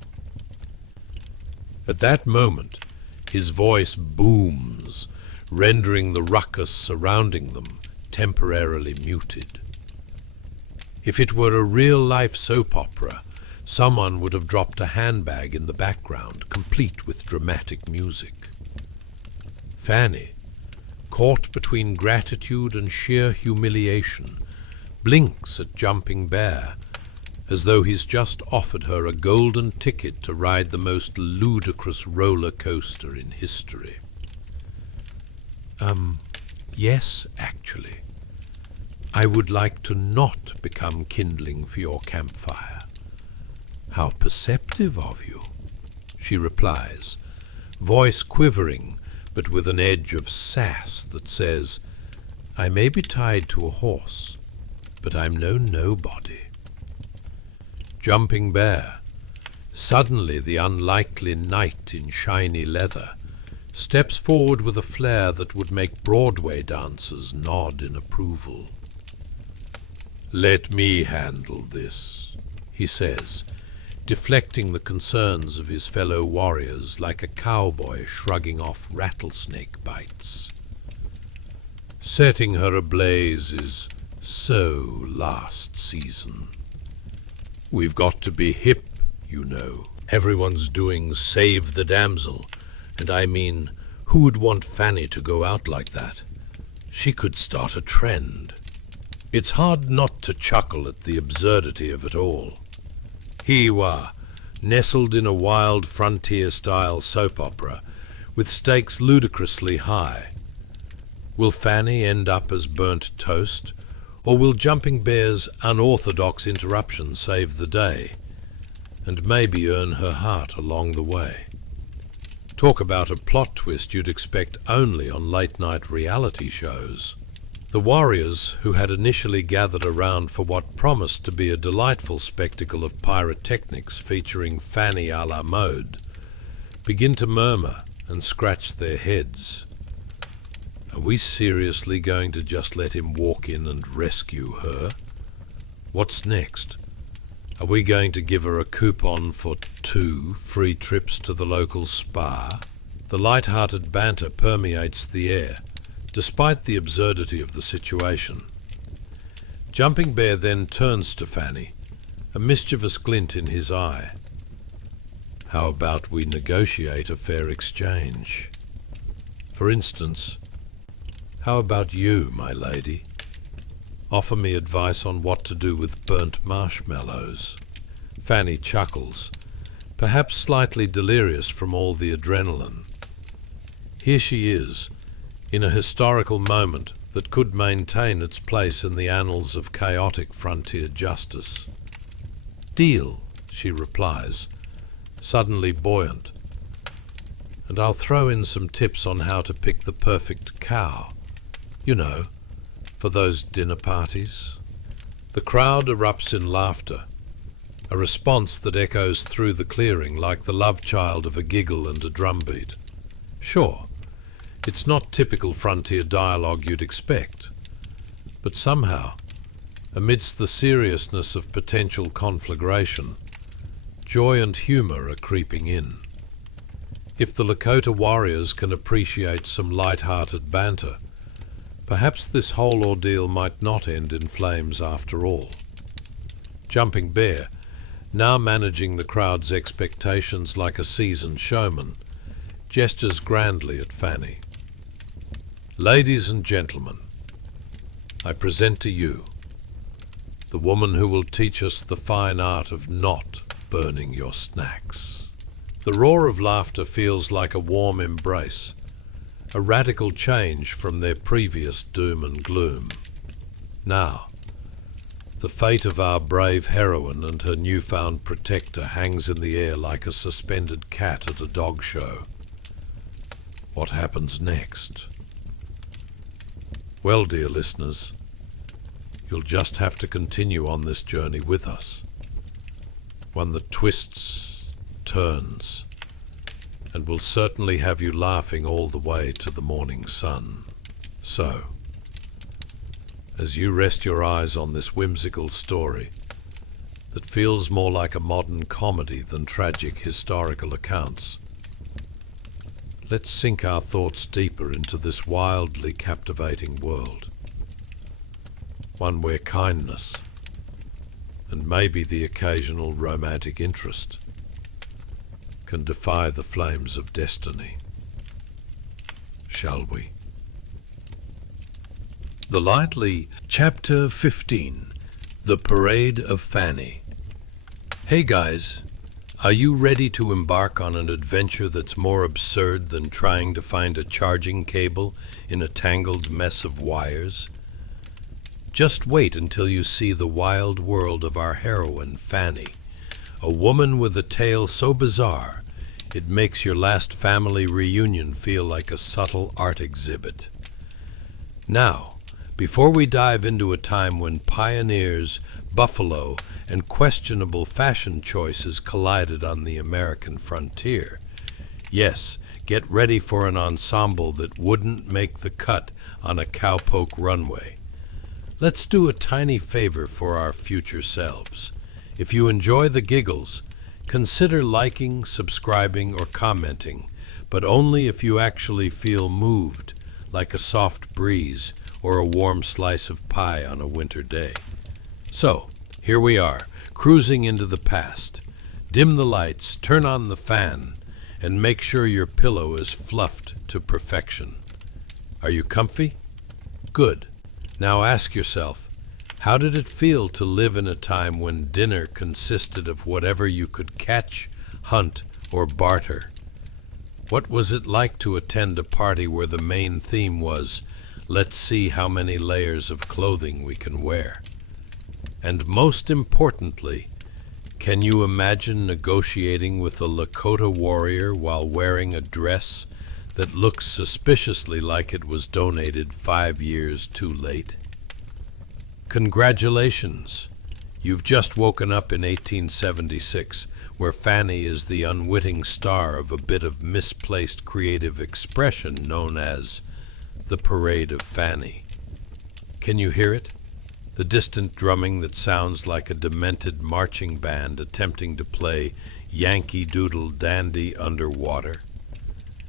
At that moment, his voice booms, rendering the ruckus surrounding them temporarily muted. If it were a real-life soap opera, someone would have dropped a handbag in the background, complete with dramatic music. Fanny, caught between gratitude and sheer humiliation, blinks at Jumping Bear, as though he's just offered her a golden ticket to ride the most ludicrous roller coaster in history. Yes, actually. I would like to not become kindling for your campfire. "How perceptive of you," she replies, voice quivering, but with an edge of sass that says, "I may be tied to a horse, but I'm no nobody." Jumping Bear, suddenly the unlikely knight in shiny leather, steps forward with a flair that would make Broadway dancers nod in approval. "Let me handle this," he says, deflecting the concerns of his fellow warriors like a cowboy shrugging off rattlesnake bites. Setting her ablaze is so last season. We've got to be hip, you know. Everyone's doing Save the Damsel, and I mean, who would want Fanny to go out like that? She could start a trend. It's hard not to chuckle at the absurdity of it all. Hiwa, nestled in a wild frontier-style soap opera, with stakes ludicrously high. Will Fanny end up as burnt toast, or will Jumping Bear's unorthodox interruption save the day, and maybe earn her heart along the way? Talk about a plot twist you'd expect only on late-night reality shows. The warriors, who had initially gathered around for what promised to be a delightful spectacle of pyrotechnics featuring Fanny a la mode, begin to murmur and scratch their heads. Are we seriously going to just let him walk in and rescue her? What's next? Are we going to give her a coupon for 2 free trips to the local spa? The light-hearted banter permeates the air, despite the absurdity of the situation. Jumping Bear then turns to Fanny, a mischievous glint in his eye. How about we negotiate a fair exchange? For instance, how about you, my lady? Offer me advice on what to do with burnt marshmallows. Fanny chuckles, perhaps slightly delirious from all the adrenaline. Here she is, in a historical moment that could maintain its place in the annals of chaotic frontier justice. "Deal," she replies, suddenly buoyant. "And I'll throw in some tips on how to pick the perfect cow. You know, for those dinner parties." The crowd erupts in laughter, a response that echoes through the clearing like the love child of a giggle and a drumbeat. Sure, it's not typical frontier dialogue you'd expect, but somehow, amidst the seriousness of potential conflagration, joy and humor are creeping in. If the Lakota warriors can appreciate some light-hearted banter, perhaps this whole ordeal might not end in flames after all. Jumping Bear, now managing the crowd's expectations like a seasoned showman, gestures grandly at Fanny. "Ladies and gentlemen, I present to you the woman who will teach us the fine art of not burning your snacks." The roar of laughter feels like a warm embrace, a radical change from their previous doom and gloom. Now, the fate of our brave heroine and her newfound protector hangs in the air like a suspended cat at a dog show. What happens next? Well, dear listeners, you'll just have to continue on this journey with us, one that twists, turns, and will certainly have you laughing all the way to the morning sun. So, as you rest your eyes on this whimsical story that feels more like a modern comedy than tragic historical accounts, let's sink our thoughts deeper into this wildly captivating world. One where kindness, and maybe the occasional romantic interest, can defy the flames of destiny. Shall we? The Lightly, Chapter 15, The Parade of Fanny. Hey guys, are you ready to embark on an adventure that's more absurd than trying to find a charging cable in a tangled mess of wires? Just wait until you see the wild world of our heroine, Fanny, A woman with a tale so bizarre, it makes your last family reunion feel like a subtle art exhibit. Now, before we dive into a time when pioneers, buffalo, and questionable fashion choices collided on the American frontier, yes, get ready for an ensemble that wouldn't make the cut on a cowpoke runway. Let's do a tiny favor for our future selves. If you enjoy the giggles, consider liking, subscribing, or commenting, but only if you actually feel moved, like a soft breeze or a warm slice of pie on a winter day. So, here we are, cruising into the past. Dim the lights, turn on the fan, and make sure your pillow is fluffed to perfection. Are you comfy? Good. Now ask yourself, how did it feel to live in a time when dinner consisted of whatever you could catch, hunt, or barter? What was it like to attend a party where the main theme was, let's see how many layers of clothing we can wear? And most importantly, can you imagine negotiating with a Lakota warrior while wearing a dress that looks suspiciously like it was donated 5 years too late? Congratulations! You've just woken up in 1876, where Fanny is the unwitting star of a bit of misplaced creative expression known as the Parade of Fanny. Can you hear it? The distant drumming that sounds like a demented marching band attempting to play Yankee Doodle Dandy underwater.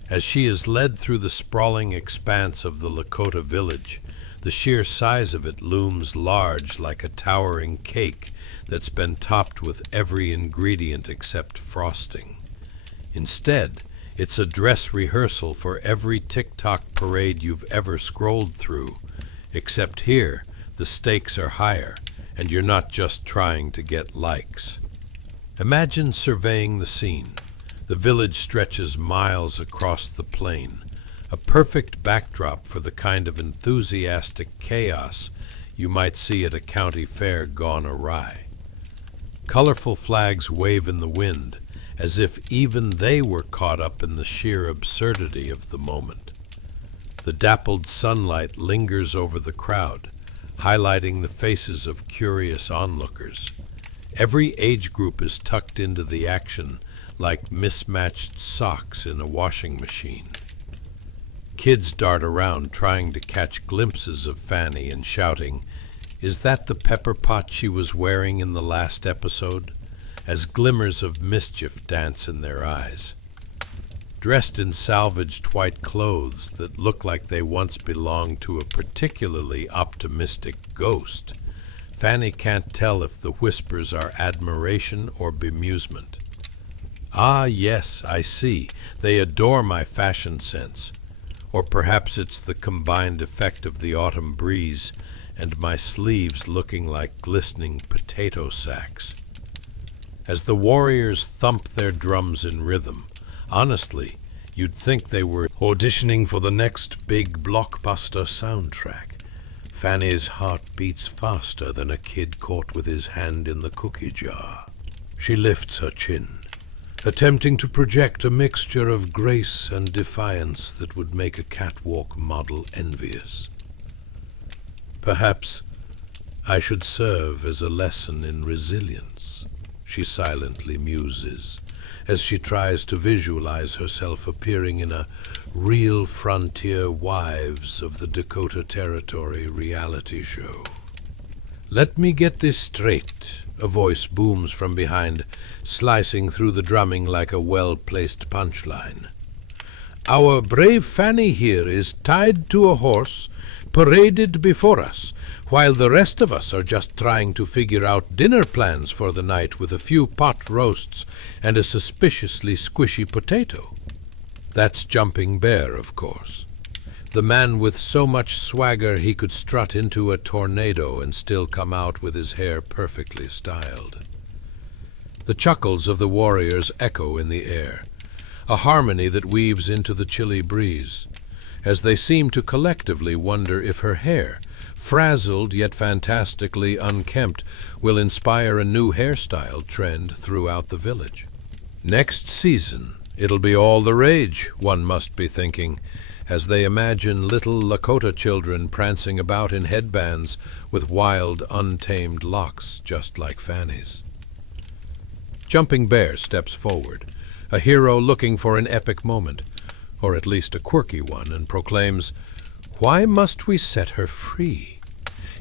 As she is led through the sprawling expanse of the Lakota village, the sheer size of it looms large like a towering cake that's been topped with every ingredient except frosting. Instead, it's a dress rehearsal for every TikTok parade you've ever scrolled through, except here, the stakes are higher, and you're not just trying to get likes. Imagine surveying the scene. The village stretches miles across the plain, a perfect backdrop for the kind of enthusiastic chaos you might see at a county fair gone awry. Colorful flags wave in the wind, as if even they were caught up in the sheer absurdity of the moment. The dappled sunlight lingers over the crowd, highlighting the faces of curious onlookers. Every age group is tucked into the action like mismatched socks in a washing machine. Kids dart around trying to catch glimpses of Fanny and shouting, "Is that the pepper pot she was wearing in the last episode?" as glimmers of mischief dance in their eyes. Dressed in salvaged white clothes that look like they once belonged to a particularly optimistic ghost, Fanny can't tell if the whispers are admiration or bemusement. Ah, yes, I see. They adore my fashion sense. Or perhaps it's the combined effect of the autumn breeze and my sleeves looking like glistening potato sacks. As the warriors thump their drums in rhythm, honestly, you'd think they were auditioning for the next big blockbuster soundtrack. Fanny's heart beats faster than a kid caught with his hand in the cookie jar. She lifts her chin, attempting to project a mixture of grace and defiance that would make a catwalk model envious. Perhaps I should serve as a lesson in resilience, she silently muses, as she tries to visualize herself appearing in a Real Frontier Wives of the Dakota Territory reality show. Let me get this straight, a voice booms from behind, slicing through the drumming like a well-placed punchline. Our brave Fanny here is tied to a horse, paraded before us, while the rest of us are just trying to figure out dinner plans for the night with a few pot roasts and a suspiciously squishy potato. That's Jumping Bear, of course. The man with so much swagger he could strut into a tornado and still come out with his hair perfectly styled. The chuckles of the warriors echo in the air, a harmony that weaves into the chilly breeze, as they seem to collectively wonder if her hair, frazzled yet fantastically unkempt, will inspire a new hairstyle trend throughout the village. Next season, it'll be all the rage, one must be thinking, as they imagine little Lakota children prancing about in headbands with wild, untamed locks just like Fanny's. Jumping Bear steps forward, a hero looking for an epic moment, or at least a quirky one, and proclaims, "Why must we set her free?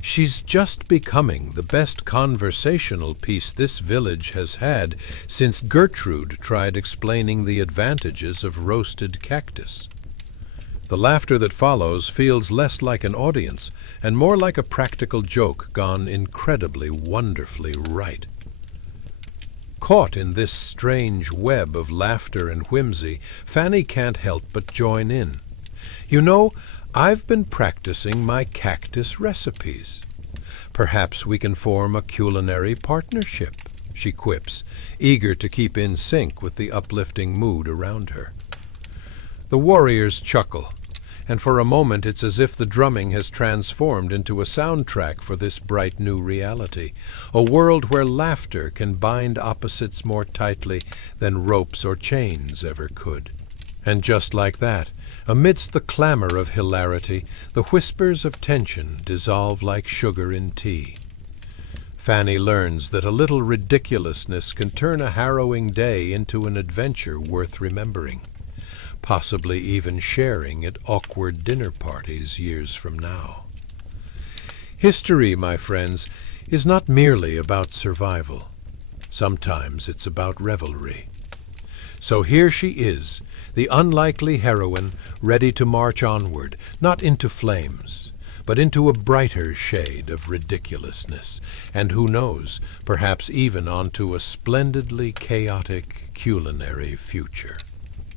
She's just becoming the best conversational piece this village has had since Gertrude tried explaining the advantages of roasted cactus." The laughter that follows feels less like an audience and more like a practical joke gone incredibly, wonderfully right. Caught in this strange web of laughter and whimsy, Fanny can't help but join in. "You know, I've been practicing my cactus recipes. Perhaps we can form a culinary partnership," she quips, eager to keep in sync with the uplifting mood around her. The warriors chuckle, and for a moment it's as if the drumming has transformed into a soundtrack for this bright new reality, a world where laughter can bind opposites more tightly than ropes or chains ever could. And just like that, amidst the clamor of hilarity, the whispers of tension dissolve like sugar in tea. Fanny learns that a little ridiculousness can turn a harrowing day into an adventure worth remembering, possibly even sharing at awkward dinner parties years from now. History, my friends, is not merely about survival. Sometimes it's about revelry. So here she is, the unlikely heroine, ready to march onward, not into flames, but into a brighter shade of ridiculousness, and who knows, perhaps even onto a splendidly chaotic culinary future.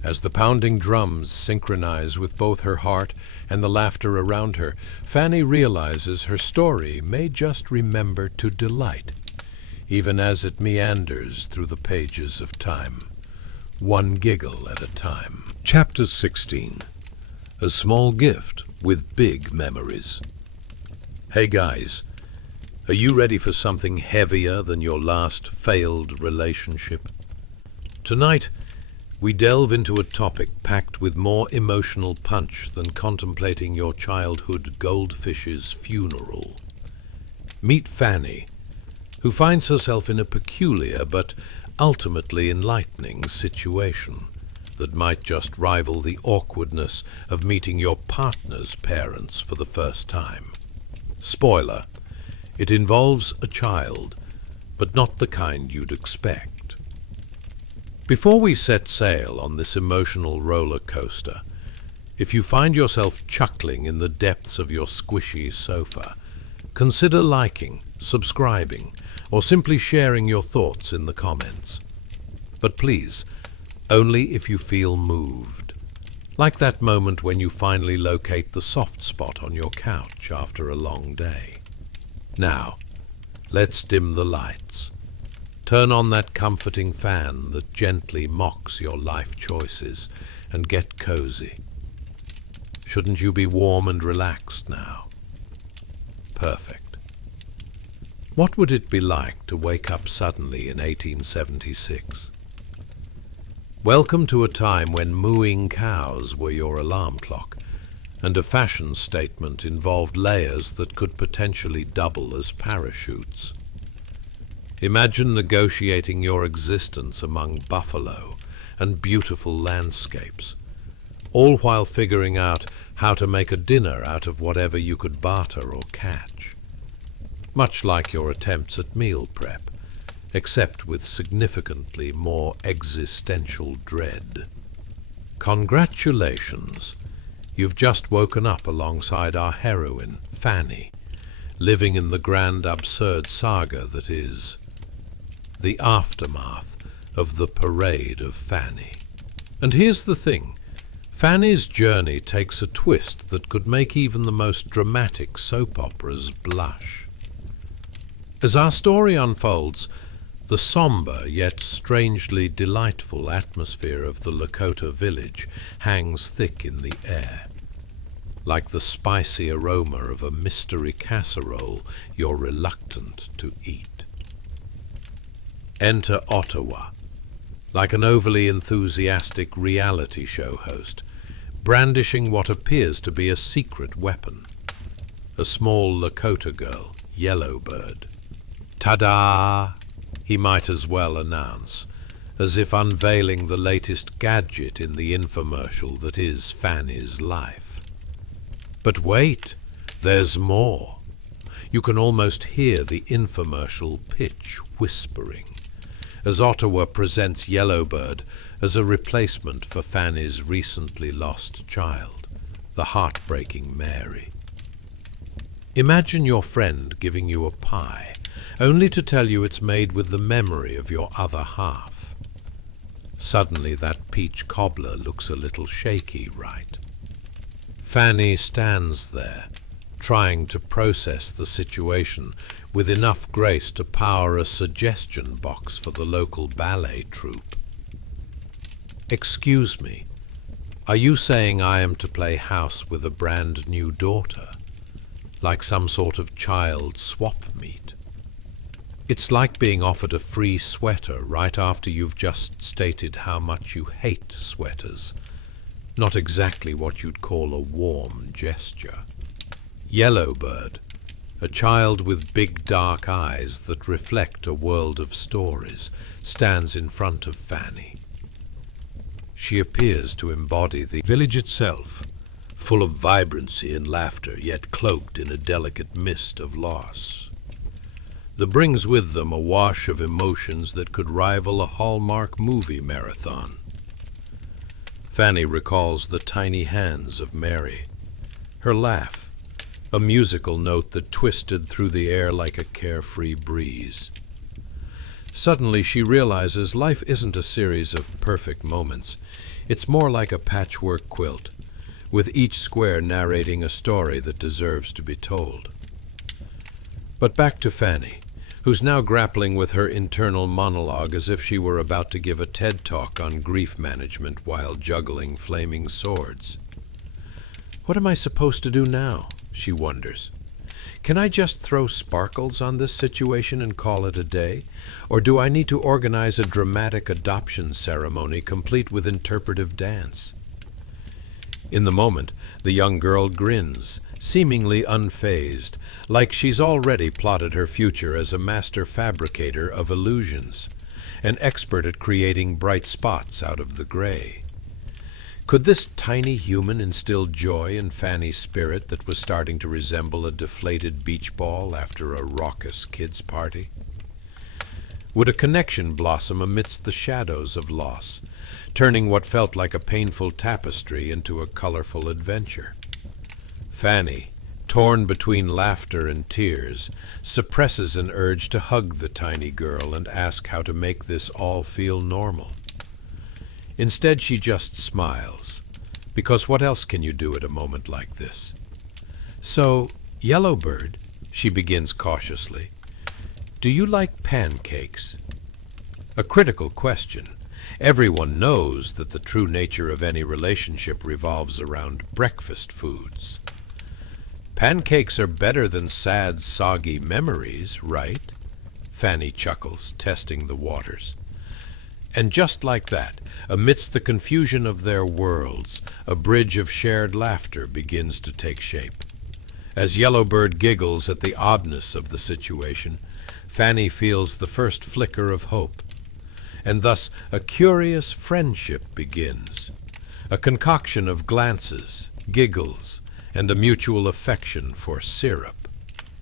As the pounding drums synchronize with both her heart and the laughter around her, Fanny realizes her story may just remember to delight, even as it meanders through the pages of time, one giggle at a time. Chapter 16. A small gift with big memories. Hey guys, are you ready for something heavier than your last failed relationship? Tonight, we delve into a topic packed with more emotional punch than contemplating your childhood goldfish's funeral. Meet Fanny, who finds herself in a peculiar but ultimately enlightening situation that might just rival the awkwardness of meeting your partner's parents for the first time. Spoiler, it involves a child, but not the kind you'd expect. Before we set sail on this emotional roller coaster, if you find yourself chuckling in the depths of your squishy sofa, consider liking, subscribing, or simply sharing your thoughts in the comments. But please, only if you feel moved. Like that moment when you finally locate the soft spot on your couch after a long day. Now, let's dim the lights. Turn on that comforting fan that gently mocks your life choices and get cozy. Shouldn't you be warm and relaxed now? Perfect. What would it be like to wake up suddenly in 1876? Welcome to a time when mooing cows were your alarm clock, and a fashion statement involved layers that could potentially double as parachutes. Imagine negotiating your existence among buffalo and beautiful landscapes, all while figuring out how to make a dinner out of whatever you could barter or catch. Much like your attempts at meal prep, except with significantly more existential dread. Congratulations! You've just woken up alongside our heroine, Fanny, living in the grand absurd saga that is the aftermath of the Parade of Fanny. And here's the thing, Fanny's journey takes a twist that could make even the most dramatic soap operas blush. As our story unfolds, the somber yet strangely delightful atmosphere of the Lakota village hangs thick in the air. like the spicy aroma of a mystery casserole you're reluctant to eat. Enter Ottawa, like an overly enthusiastic reality show host, brandishing what appears to be a secret weapon. A small Lakota girl, Yellowbird. Ta-da! He might as well announce, as if unveiling the latest gadget in the infomercial that is Fanny's life. But wait, there's more. You can almost hear the infomercial pitch whispering, as Ottawa presents Yellowbird as a replacement for Fanny's recently lost child, the heartbreaking Mary. Imagine your friend giving you a pie, only to tell you it's made with the memory of your other half. Suddenly that peach cobbler looks a little shaky, right? Fanny stands there, trying to process the situation with enough grace to power a suggestion box for the local ballet troupe. Excuse me, are you saying I am to play house with a brand new daughter, like some sort of child swap meet? It's like being offered a free sweater right after you've just stated how much you hate sweaters. Not exactly what you'd call a warm gesture. Yellowbird, a child with big dark eyes that reflect a world of stories, stands in front of Fanny. She appears to embody the village itself, full of vibrancy and laughter, yet cloaked in a delicate mist of loss. That brings with them a wash of emotions that could rival a Hallmark movie marathon. Fanny recalls the tiny hands of Mary, her laugh, a musical note that twisted through the air like a carefree breeze. Suddenly she realizes life isn't a series of perfect moments. It's more like a patchwork quilt, with each square narrating a story that deserves to be told. But back to Fanny, who's now grappling with her internal monologue as if she were about to give a TED Talk on grief management while juggling flaming swords. What am I supposed to do now? She wonders. Can I just throw sparkles on this situation and call it a day? Or do I need to organize a dramatic adoption ceremony complete with interpretive dance? In the moment, the young girl grins, seemingly unfazed, like she's already plotted her future as a master fabricator of illusions, an expert at creating bright spots out of the gray. Could this tiny human instill joy in Fanny's spirit that was starting to resemble a deflated beach ball after a raucous kids' party? Would a connection blossom amidst the shadows of loss, turning what felt like a painful tapestry into a colorful adventure? Fanny, torn between laughter and tears, suppresses an urge to hug the tiny girl and ask how to make this all feel normal. Instead, she just smiles, because what else can you do at a moment like this? So, Yellowbird, she begins cautiously, do you like pancakes? A critical question. Everyone knows that the true nature of any relationship revolves around breakfast foods. Pancakes are better than sad, soggy memories, right? Fanny chuckles, testing the waters. And just like that, amidst the confusion of their worlds, a bridge of shared laughter begins to take shape. As Yellowbird giggles at the oddness of the situation, Fanny feels the first flicker of hope. And thus a curious friendship begins, a concoction of glances, giggles, and a mutual affection for syrup.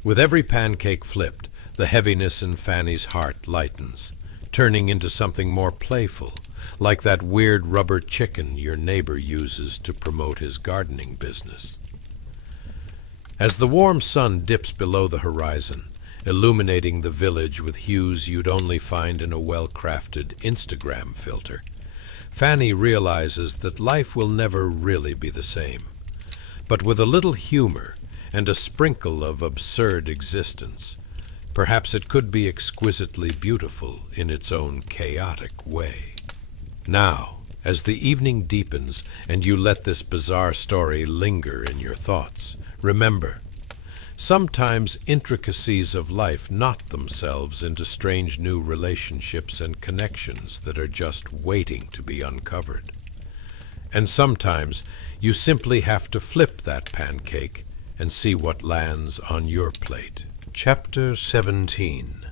With every pancake flipped, the heaviness in Fanny's heart lightens, turning into something more playful, like that weird rubber chicken your neighbor uses to promote his gardening business. As the warm sun dips below the horizon, illuminating the village with hues you'd only find in a well-crafted Instagram filter, Fanny realizes that life will never really be the same. But with a little humor and a sprinkle of absurd existence, perhaps it could be exquisitely beautiful in its own chaotic way. Now, As the evening deepens and you let this bizarre story linger in your thoughts, remember, sometimes intricacies of life knot themselves into strange new relationships and connections that are just waiting to be uncovered. And sometimes you simply have to flip that pancake and see what lands on your plate. Chapter 17.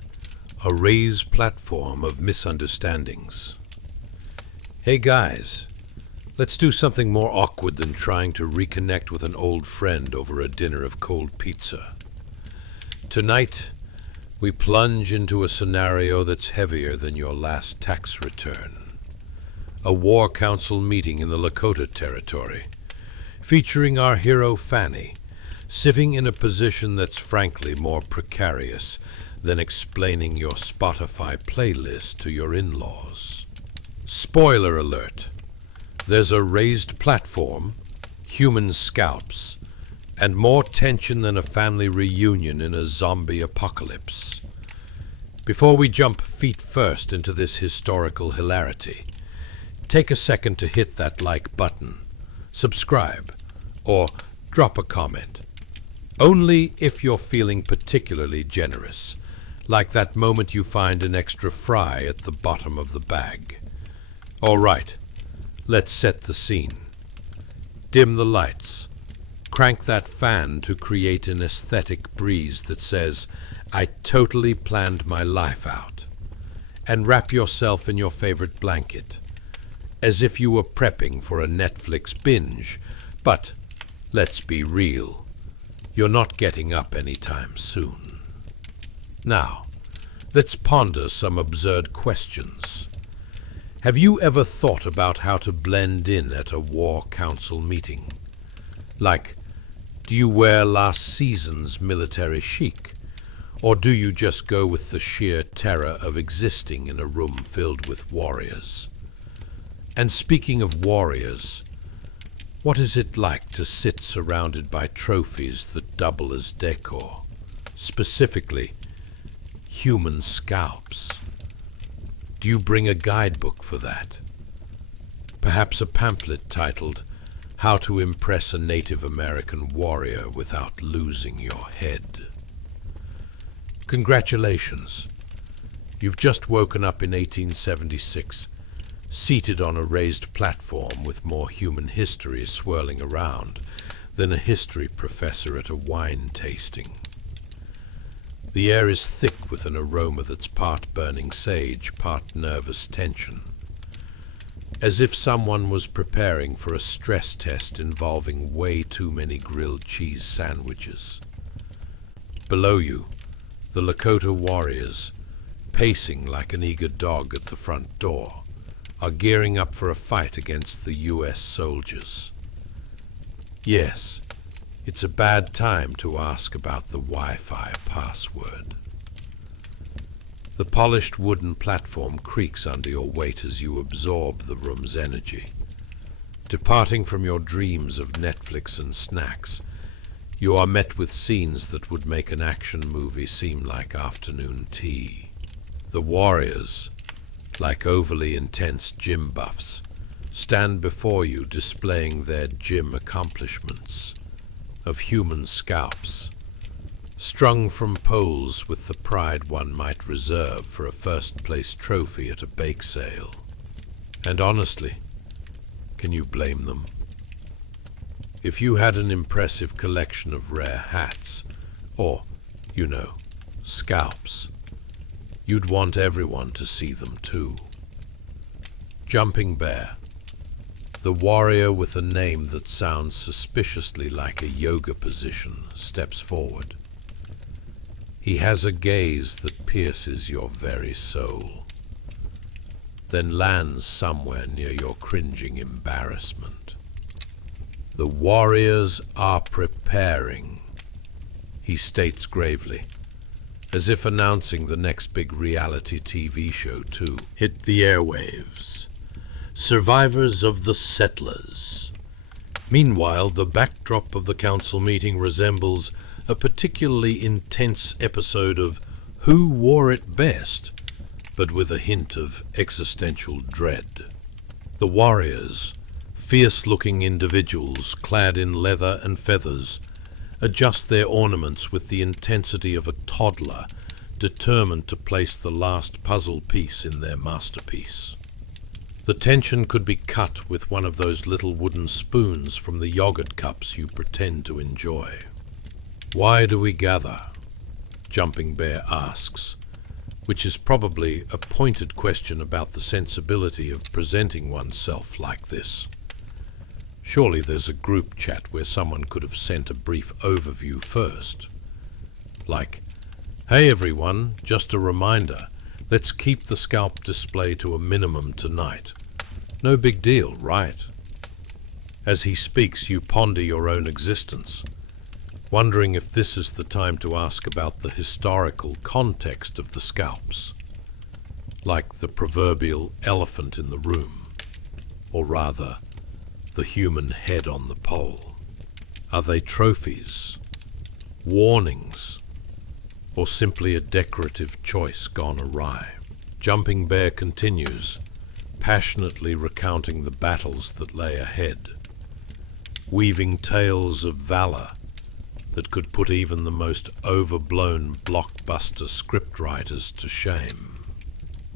A Raised Platform of Misunderstandings. Hey guys, let's do something more awkward than trying to reconnect with an old friend over a dinner of cold pizza. Tonight, we plunge into a scenario that's heavier than your last tax return. A war council meeting in the Lakota territory, featuring our hero Fanny, sitting in a position that's frankly more precarious than explaining your Spotify playlist to your in-laws. Spoiler alert, there's a raised platform, human scalps, and more tension than a family reunion in a zombie apocalypse. Before we jump feet first into this historical hilarity, take a second to hit that like button, subscribe, or drop a comment. Only if you're feeling particularly generous, like that moment you find an extra fry at the bottom of the bag. All right, let's set the scene. Dim the lights. Crank that fan to create an aesthetic breeze that says, "I totally planned my life out." And wrap yourself in your favorite blanket, as if you were prepping for a Netflix binge. But let's be real, you're not getting up anytime soon. Now, let's ponder some absurd questions. Have you ever thought about how to blend in at a war council meeting? Like, do you wear last season's military chic? Or do you just go with the sheer terror of existing in a room filled with warriors? And speaking of warriors, what is it like to sit surrounded by trophies that double as decor? Specifically, human scalps. Do you bring a guidebook for that? Perhaps a pamphlet titled, "How to Impress a Native American Warrior Without Losing Your Head." Congratulations. You've just woken up in 1876, seated on a raised platform with more human history swirling around than a history professor at a wine tasting. The air is thick with an aroma that's part burning sage, part nervous tension, as if someone was preparing for a stress test involving way too many grilled cheese sandwiches. Below you, the Lakota warriors, pacing like an eager dog at the front door, are gearing up for a fight against the U.S. soldiers. Yes, it's a bad time to ask about the Wi-Fi password. The polished wooden platform creaks under your weight as you absorb the room's energy. Departing from your dreams of Netflix and snacks, you are met with scenes that would make an action movie seem like afternoon tea. The warriors, like overly intense gym buffs, stand before you displaying their gym accomplishments of human scalps, strung from poles with the pride one might reserve for a first-place trophy at a bake sale. And honestly, can you blame them? If you had an impressive collection of rare hats, or, scalps, you'd want everyone to see them too. Jumping Bear, the warrior with a name that sounds suspiciously like a yoga position, steps forward. He has a gaze that pierces your very soul, then lands somewhere near your cringing embarrassment. "The warriors are preparing," he states gravely, as if announcing the next big reality TV show to hit the airwaves. "Survivors of the settlers." Meanwhile, the backdrop of the council meeting resembles a particularly intense episode of Who Wore It Best, but with a hint of existential dread. The warriors, fierce-looking individuals clad in leather and feathers, adjust their ornaments with the intensity of a toddler determined to place the last puzzle piece in their masterpiece. The tension could be cut with one of those little wooden spoons from the yogurt cups you pretend to enjoy. "Why do we gather?" Jumping Bear asks, which is probably a pointed question about the sensibility of presenting oneself like this. Surely there's a group chat where someone could have sent a brief overview first. Like, "Hey everyone, just a reminder, let's keep the scalp display to a minimum tonight. No big deal, right?" As he speaks, you ponder your own existence, wondering if this is the time to ask about the historical context of the scalps, like the proverbial elephant in the room, or rather, the human head on the pole. Are they trophies, warnings, or simply a decorative choice gone awry? Jumping Bear continues, passionately recounting the battles that lay ahead, weaving tales of valor that could put even the most overblown blockbuster scriptwriters to shame.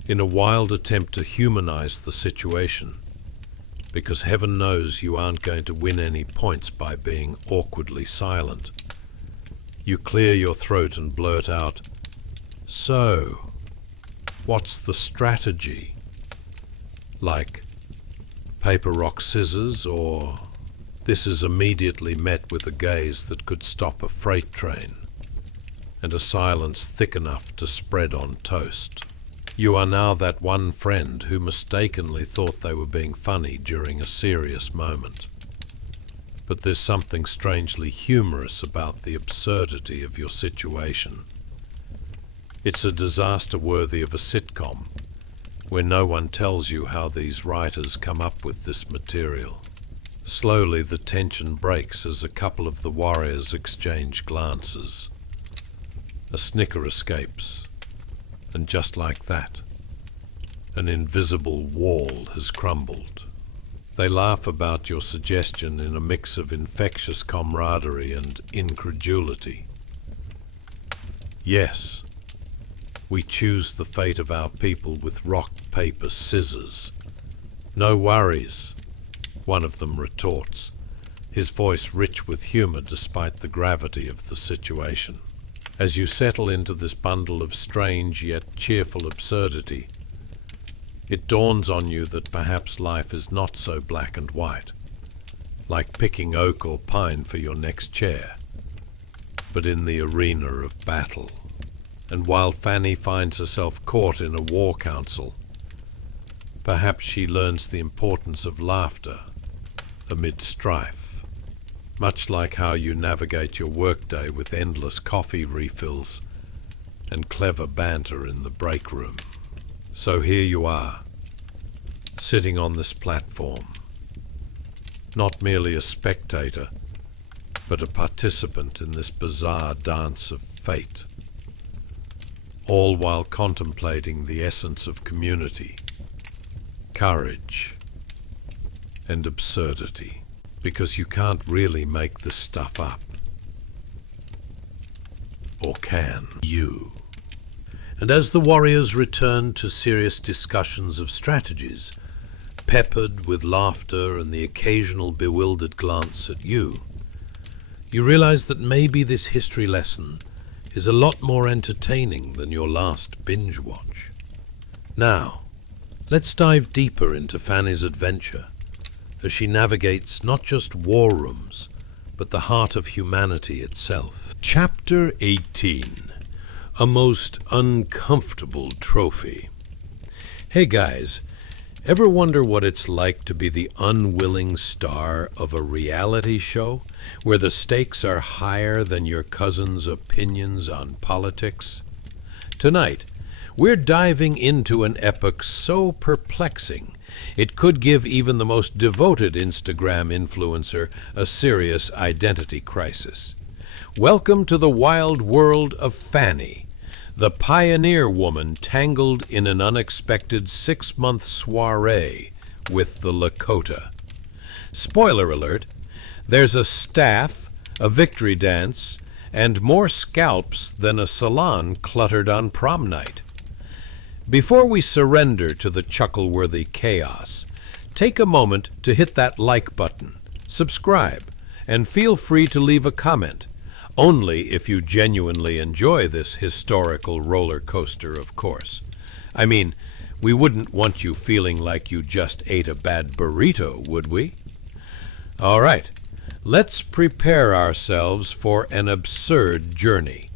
In a wild attempt to humanize the situation, because heaven knows you aren't going to win any points by being awkwardly silent, you clear your throat and blurt out, "So, what's the strategy?" Like, paper, rock, scissors, or... This is immediately met with a gaze that could stop a freight train, and a silence thick enough to spread on toast. You are now that one friend who mistakenly thought they were being funny during a serious moment. But there's something strangely humorous about the absurdity of your situation. It's a disaster worthy of a sitcom, where no one tells you how these writers come up with this material. Slowly the tension breaks as a couple of the warriors exchange glances. A snicker escapes, and just like that, an invisible wall has crumbled. They laugh about your suggestion in a mix of infectious camaraderie and incredulity. Yes, we choose the fate of our people with rock, paper, scissors. No worries, one of them retorts, his voice rich with humor despite the gravity of the situation. As you settle into this bundle of strange yet cheerful absurdity, it dawns on you that perhaps life is not so black and white, like picking oak or pine for your next chair, but in the arena of battle. And while Fanny finds herself caught in a war council, perhaps she learns the importance of laughter amid strife, much like how you navigate your workday with endless coffee refills and clever banter in the break room. So here you are, sitting on this platform, not merely a spectator, but a participant in this bizarre dance of fate, all while contemplating the essence of community, courage, and absurdity, because you can't really make this stuff up. Or can you? And as the warriors return to serious discussions of strategies, peppered with laughter and the occasional bewildered glance at you, you realize that maybe this history lesson is a lot more entertaining than your last binge watch. Now, let's dive deeper into Fanny's adventure as she navigates not just war rooms, but the heart of humanity itself. Chapter 18. A most uncomfortable trophy. Hey guys, ever wonder what it's like to be the unwilling star of a reality show where the stakes are higher than your cousin's opinions on politics? Tonight, we're diving into an epoch so perplexing it could give even the most devoted Instagram influencer a serious identity crisis. Welcome to the wild world of Fanny, the pioneer woman tangled in an unexpected 6-month soiree with the Lakota. Spoiler alert, there's a staff, a victory dance, and more scalps than a salon cluttered on prom night. Before we surrender to the chuckle-worthy chaos, take a moment to hit that like button, subscribe, and feel free to leave a comment, only if you genuinely enjoy this historical roller coaster, of course. I mean, we wouldn't want you feeling like you just ate a bad burrito, would we? All right, let's prepare ourselves for an absurd journey.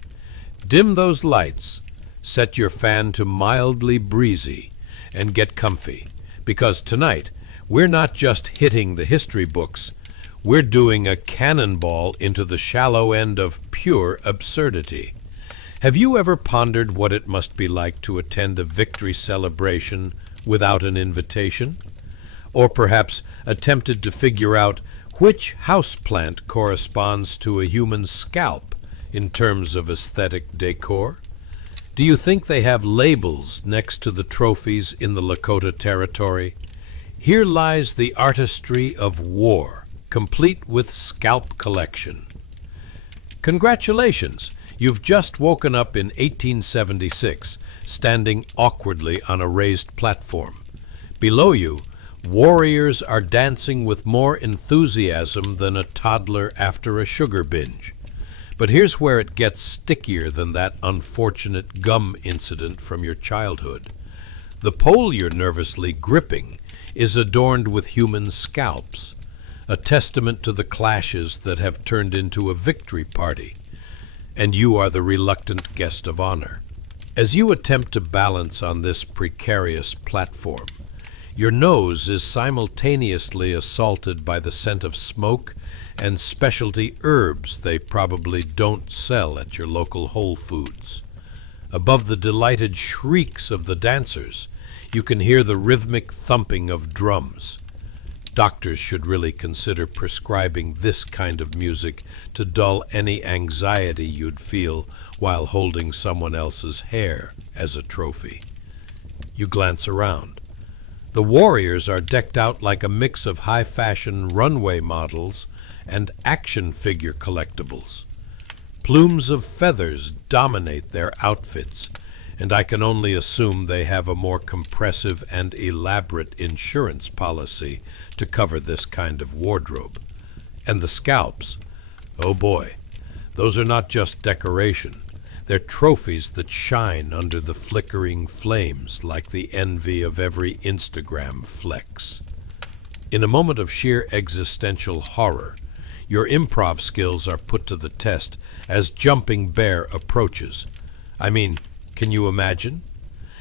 Dim those lights, set your fan to mildly breezy, and get comfy, because tonight we're not just hitting the history books, we're doing a cannonball into the shallow end of pure absurdity. Have you ever pondered what it must be like to attend a victory celebration without an invitation? Or perhaps attempted to figure out which houseplant corresponds to a human scalp in terms of aesthetic decor? Do you think they have labels next to the trophies in the Lakota territory? Here lies the artistry of war, complete with scalp collection. Congratulations! You've just woken up in 1876, standing awkwardly on a raised platform. Below you, warriors are dancing with more enthusiasm than a toddler after a sugar binge. But here's where it gets stickier than that unfortunate gum incident from your childhood. The pole you're nervously gripping is adorned with human scalps, a testament to the clashes that have turned into a victory party. And you are the reluctant guest of honor. As you attempt to balance on this precarious platform, your nose is simultaneously assaulted by the scent of smoke and specialty herbs they probably don't sell at your local Whole Foods. Above the delighted shrieks of the dancers, you can hear the rhythmic thumping of drums. Doctors should really consider prescribing this kind of music to dull any anxiety you'd feel while holding someone else's hair as a trophy. You glance around. The warriors are decked out like a mix of high-fashion runway models and action figure collectibles. Plumes of feathers dominate their outfits, and I can only assume they have a more compressive and elaborate insurance policy to cover this kind of wardrobe. And the scalps, oh boy, those are not just decoration. They're trophies that shine under the flickering flames like the envy of every Instagram flex. In a moment of sheer existential horror, your improv skills are put to the test as Jumping Bear approaches. I mean, can you imagine?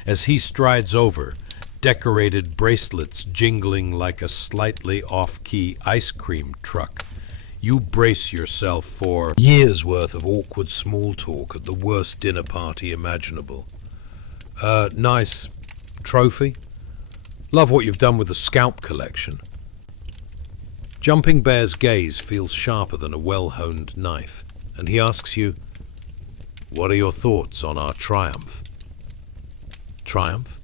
As he strides over, decorated bracelets jingling like a slightly off-key ice cream truck, you brace yourself for Years' worth of awkward small talk at the worst dinner party imaginable. Nice trophy. Love what you've done with the scalp collection. Jumping Bear's gaze feels sharper than a well-honed knife, and he asks you, "What are your thoughts on our triumph?" Triumph?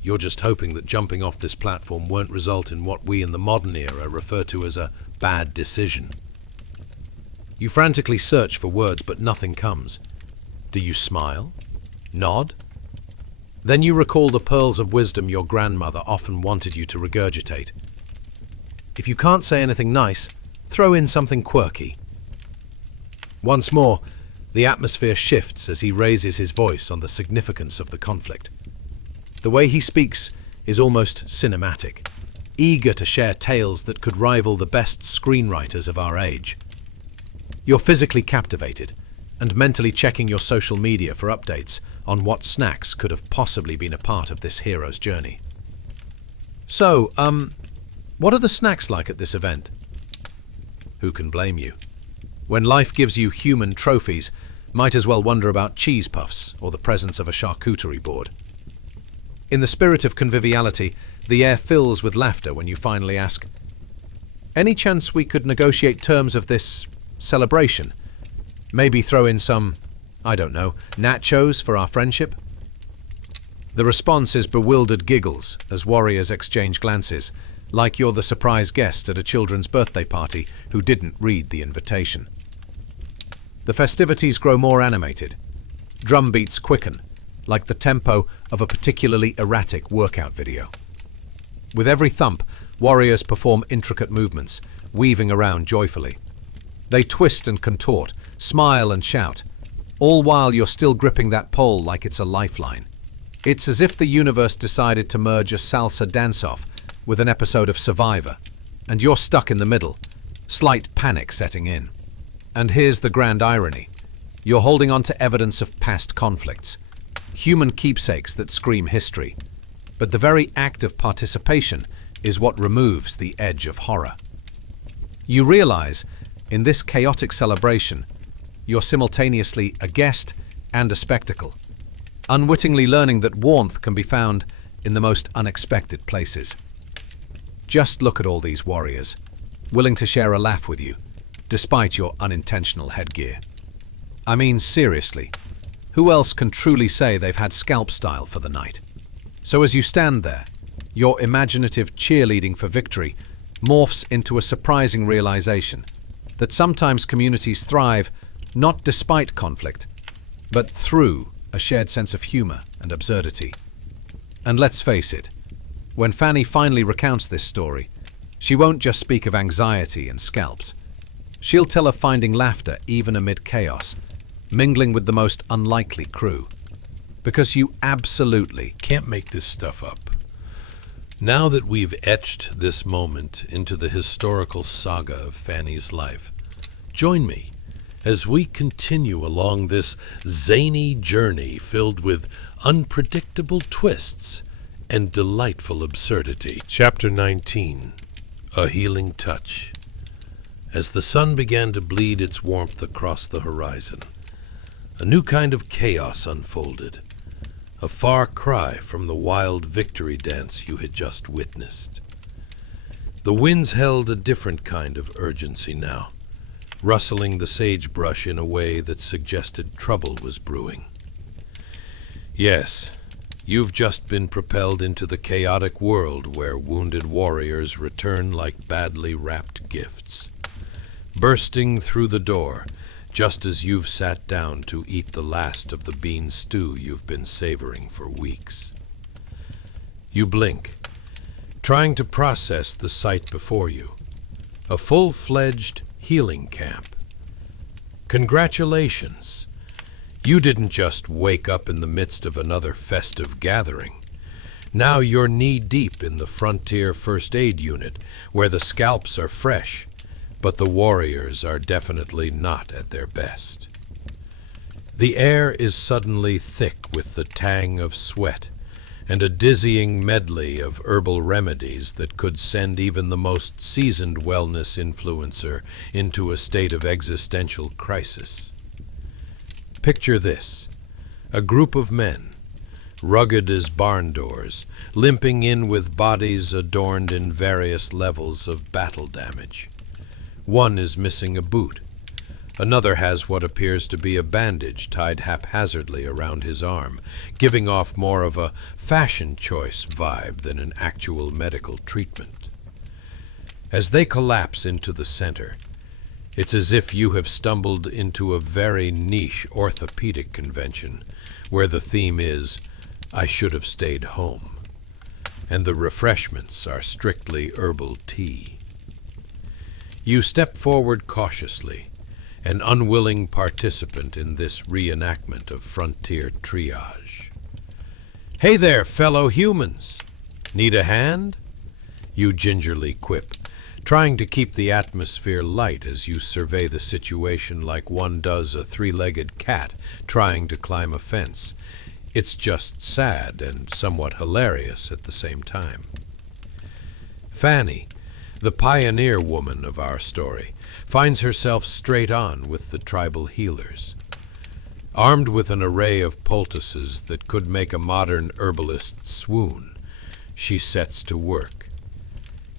You're just hoping that jumping off this platform won't result in what we in the modern era refer to as a bad decision. You frantically search for words, but nothing comes. Do you smile? Nod? Then you recall the pearls of wisdom your grandmother often wanted you to regurgitate. If you can't say anything nice, throw in something quirky. Once more, the atmosphere shifts as he raises his voice on the significance of the conflict. The way he speaks is almost cinematic, eager to share tales that could rival the best screenwriters of our age. You're physically captivated and mentally checking your social media for updates on what snacks could have possibly been a part of this hero's journey. So, what are the snacks like at this event? Who can blame you? When life gives you human trophies, might as well wonder about cheese puffs or the presence of a charcuterie board. In the spirit of conviviality, the air fills with laughter when you finally ask, "Any chance we could negotiate terms of this celebration? Maybe throw in some, I don't know, nachos for our friendship?" The response is bewildered giggles as warriors exchange glances, like you're the surprise guest at a children's birthday party who didn't read the invitation. The festivities grow more animated. Drum beats quicken, like the tempo of a particularly erratic workout video. With every thump, warriors perform intricate movements, weaving around joyfully. They twist and contort, smile and shout, all while you're still gripping that pole like it's a lifeline. It's as if the universe decided to merge a salsa dance-off with an episode of Survivor, and you're stuck in the middle, slight panic setting in. And here's the grand irony. You're holding on to evidence of past conflicts, human keepsakes that scream history. But the very act of participation is what removes the edge of horror. You realize, in this chaotic celebration, you're simultaneously a guest and a spectacle, unwittingly learning that warmth can be found in the most unexpected places. Just look at all these warriors, willing to share a laugh with you, despite your unintentional headgear. I mean, seriously, who else can truly say they've had scalp style for the night? So as you stand there, your imaginative cheerleading for victory morphs into a surprising realization that sometimes communities thrive not despite conflict, but through a shared sense of humor and absurdity. And let's face it, when Fanny finally recounts this story, she won't just speak of anxiety and scalps. She'll tell of finding laughter even amid chaos, mingling with the most unlikely crew. Because you absolutely Can't make this stuff up. Now that we've etched this moment into the historical saga of Fanny's life, join me as we continue along this zany journey filled with unpredictable twists and delightful absurdity. Chapter 19, A Healing Touch. As the sun began to bleed its warmth across the horizon, a new kind of chaos unfolded, a far cry from the wild victory dance you had just witnessed. The winds held a different kind of urgency now, rustling the sagebrush in a way that suggested trouble was brewing. Yes, you've just been propelled into the chaotic world where wounded warriors return like badly wrapped gifts, bursting through the door just as you've sat down to eat the last of the bean stew you've been savoring for weeks. You blink, trying to process the sight before you, a full-fledged healing camp. Congratulations! You didn't just wake up in the midst of another festive gathering. Now you're knee-deep in the frontier first aid unit, where the scalps are fresh, but the warriors are definitely not at their best. The air is suddenly thick with the tang of sweat and a dizzying medley of herbal remedies that could send even the most seasoned wellness influencer into a state of existential crisis. Picture this: a group of men, rugged as barn doors, limping in with bodies adorned in various levels of battle damage. One is missing a boot. Another has what appears to be a bandage tied haphazardly around his arm, giving off more of a fashion choice vibe than an actual medical treatment. As they collapse into the center, it's as if you have stumbled into a very niche orthopedic convention where the theme is, "I should have stayed home," and the refreshments are strictly herbal tea. You step forward cautiously, an unwilling participant in this reenactment of frontier triage. "Hey there, fellow humans! Need a hand?" You gingerly quip, trying to keep the atmosphere light as you survey the situation like one does a three-legged cat trying to climb a fence. It's just sad and somewhat hilarious at the same time. Fanny, the pioneer woman of our story, finds herself straight on with the tribal healers. Armed with an array of poultices that could make a modern herbalist swoon, she sets to work.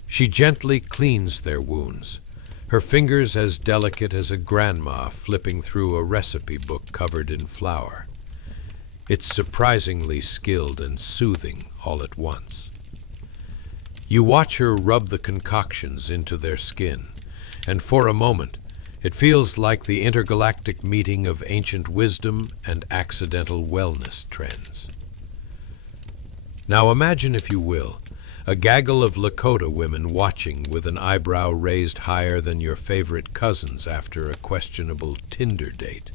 She gently cleans their wounds, her fingers as delicate as a grandma flipping through a recipe book covered in flour. It's surprisingly skilled and soothing all at once. You watch her rub the concoctions into their skin, and for a moment, it feels like the intergalactic meeting of ancient wisdom and accidental wellness trends. Now imagine, if you will, a gaggle of Lakota women watching with an eyebrow raised higher than your favorite cousin's after a questionable Tinder date.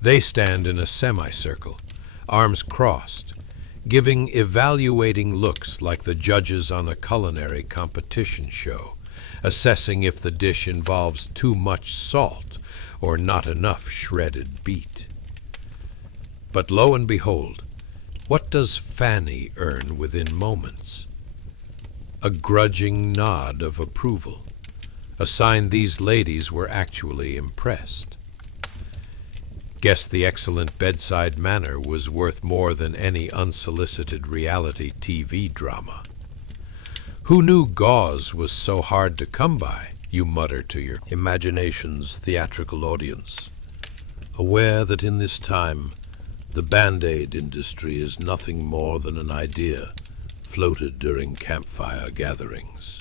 They stand in a semicircle, arms crossed, giving evaluating looks like the judges on a culinary competition show, assessing if the dish involves too much salt or not enough shredded beet. But lo and behold, what does Fanny earn within moments? A grudging nod of approval, a sign these ladies were actually impressed. Guess the excellent bedside manner was worth more than any unsolicited reality TV drama. Who knew gauze was so hard to come by, you mutter to your imagination's theatrical audience, aware that in this time, the Band-Aid industry is nothing more than an idea floated during campfire gatherings.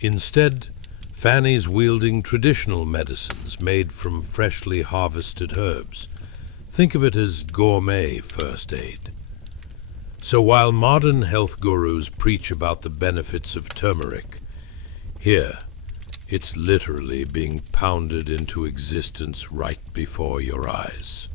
Instead, Fanny's wielding traditional medicines made from freshly harvested herbs. Think of it as gourmet first aid. So while modern health gurus preach about the benefits of turmeric, here, it's literally being pounded into existence right before your eyes.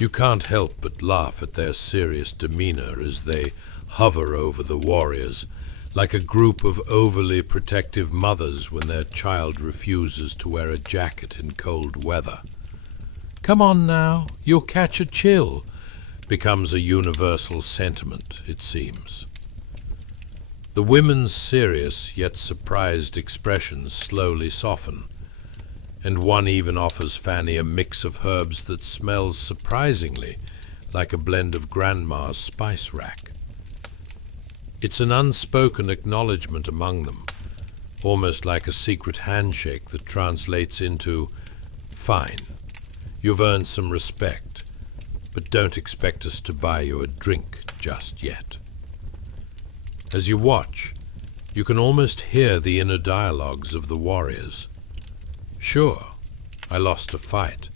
You can't help but laugh at their serious demeanor as they hover over the warriors, like a group of overly protective mothers when their child refuses to wear a jacket in cold weather. "Come on now, you'll catch a chill," becomes a universal sentiment, it seems. The women's serious yet surprised expressions slowly soften, and one even offers Fanny a mix of herbs that smells surprisingly like a blend of Grandma's spice rack. It's an unspoken acknowledgement among them, almost like a secret handshake that translates into, "Fine, you've earned some respect, but don't expect us to buy you a drink just yet." As you watch, you can almost hear the inner dialogues of the warriors. "Sure, I lost a fight,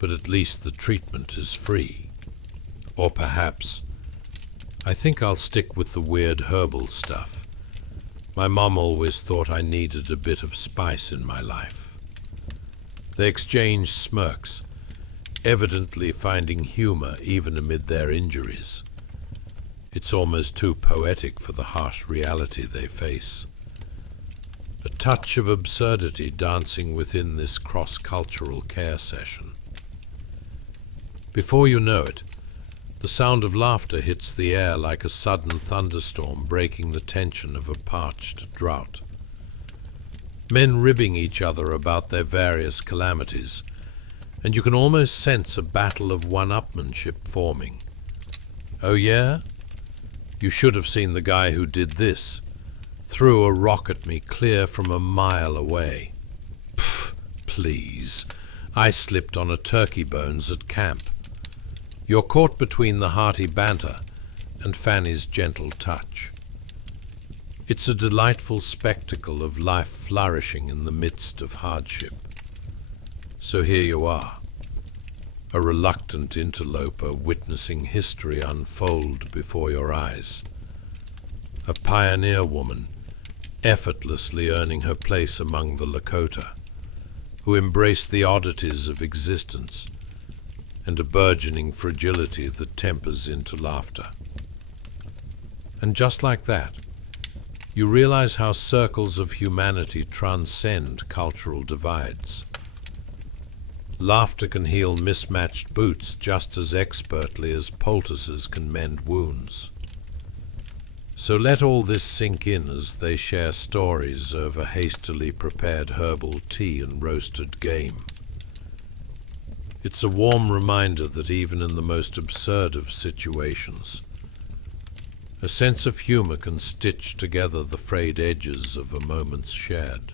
but at least the treatment is free." Or perhaps, "I think I'll stick with the weird herbal stuff. My mom always thought I needed a bit of spice in my life." They exchange smirks, evidently finding humor even amid their injuries. It's almost too poetic for the harsh reality they face. A touch of absurdity dancing within this cross-cultural care session. Before you know it, the sound of laughter hits the air like a sudden thunderstorm breaking the tension of a parched drought. Men ribbing each other about their various calamities, and you can almost sense a battle of one-upmanship forming. "Oh yeah? You should have seen the guy who did this. Threw a rock at me clear from a mile away." "Pff, please. I slipped on a turkey bones at camp." You're caught between the hearty banter and Fanny's gentle touch. It's a delightful spectacle of life flourishing in the midst of hardship. So here you are, a reluctant interloper witnessing history unfold before your eyes. A pioneer woman, effortlessly earning her place among the Lakota, who embrace the oddities of existence and a burgeoning fragility that tempers into laughter. And just like that, you realize how circles of humanity transcend cultural divides. Laughter can heal mismatched boots just as expertly as poultices can mend wounds. So let all this sink in as they share stories over hastily prepared herbal tea and roasted game. It's a warm reminder that even in the most absurd of situations, a sense of humor can stitch together the frayed edges of a moment's shared,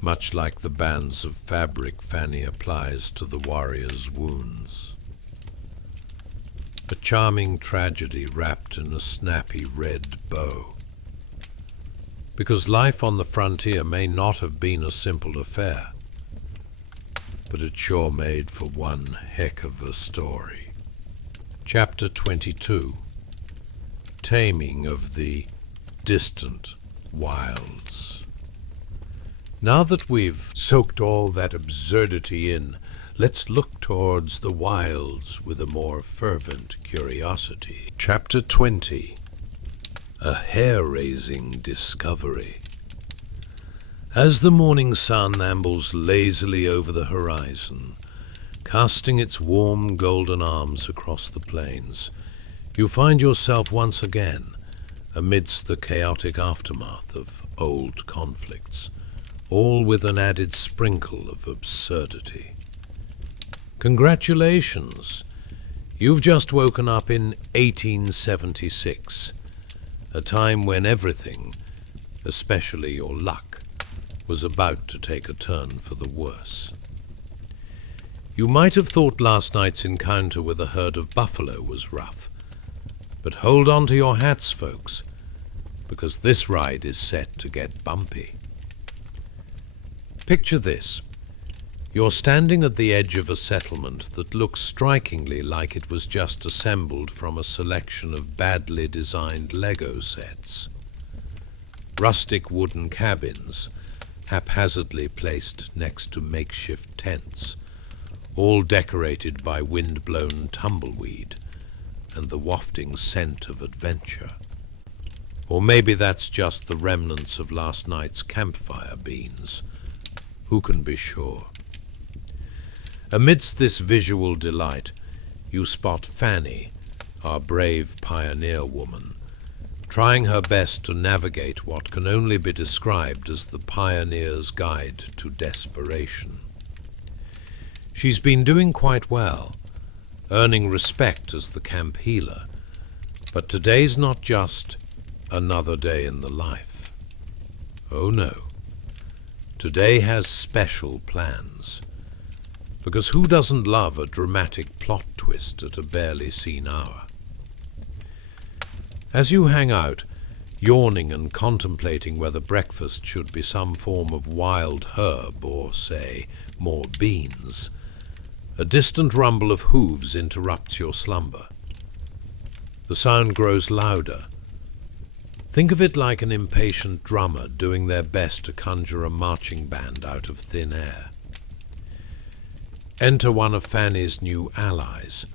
much like the bands of fabric Fanny applies to the warrior's wounds. A charming tragedy wrapped in a snappy red bow. Because life on the frontier may not have been a simple affair, but it sure made for one heck of a story. Chapter 22. Taming of the Distant Wilds. Now that we've soaked all that absurdity in, let's look towards the wilds with a more fervent curiosity. Chapter 20. A hair-raising discovery. As the morning sun ambles lazily over the horizon, casting its warm golden arms across the plains, you find yourself once again amidst the chaotic aftermath of old conflicts, all with an added sprinkle of absurdity. Congratulations! You've just woken up in 1876, a time when everything, especially your luck, was about to take a turn for the worse. You might have thought last night's encounter with a herd of buffalo was rough, but hold on to your hats, folks, because this ride is set to get bumpy. Picture this. You're standing at the edge of a settlement that looks strikingly like it was just assembled from a selection of badly designed Lego sets. Rustic wooden cabins, haphazardly placed next to makeshift tents, all decorated by wind-blown tumbleweed and the wafting scent of adventure. Or maybe that's just the remnants of last night's campfire beans. Who can be sure? Amidst this visual delight, you spot Fanny, our brave pioneer woman, trying her best to navigate what can only be described as the pioneer's guide to desperation. She's been doing quite well, earning respect as the camp healer, but today's not just another day in the life. Oh no. Today has special plans. Because who doesn't love a dramatic plot twist at a barely seen hour? As you hang out, yawning and contemplating whether breakfast should be some form of wild herb or, say, more beans, a distant rumble of hooves interrupts your slumber. The sound grows louder. Think of it like an impatient drummer doing their best to conjure a marching band out of thin air. Enter one of Fanny's new allies,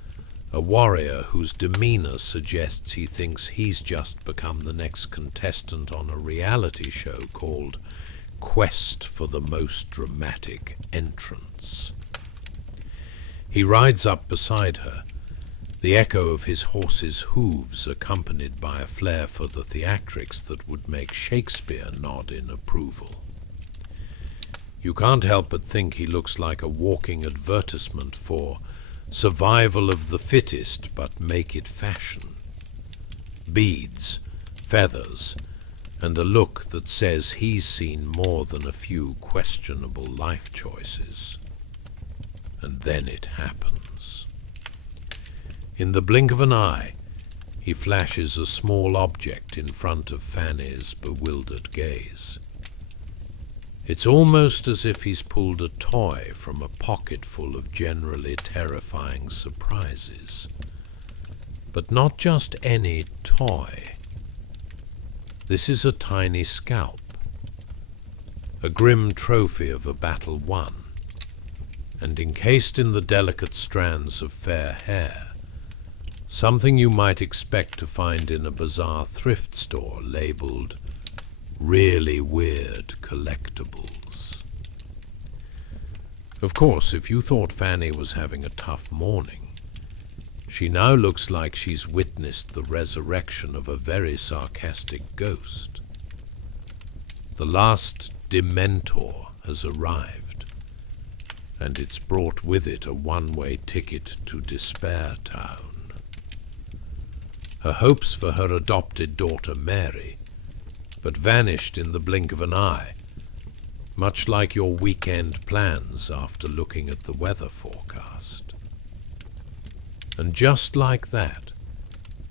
a warrior whose demeanor suggests he thinks he's just become the next contestant on a reality show called Quest for the Most Dramatic Entrance. He rides up beside her, the echo of his horse's hooves accompanied by a flair for the theatrics that would make Shakespeare nod in approval. You can't help but think he looks like a walking advertisement for survival of the fittest, but make it fashion. Beads, feathers, and a look that says he's seen more than a few questionable life choices. And then it happens. In the blink of an eye, he flashes a small object in front of Fanny's bewildered gaze. It's almost as if he's pulled a toy from a pocket full of generally terrifying surprises. But not just any toy. This is a tiny scalp, a grim trophy of a battle won, and encased in the delicate strands of fair hair, something you might expect to find in a bizarre thrift store labeled Really Weird Collectibles. Of course, if you thought Fanny was having a tough morning, she now looks like she's witnessed the resurrection of a very sarcastic ghost. The last Dementor has arrived, and it's brought with it a one-way ticket to Despair Town. Her hopes for her adopted daughter Mary, but vanished in the blink of an eye, much like your weekend plans after looking at the weather forecast. And just like that,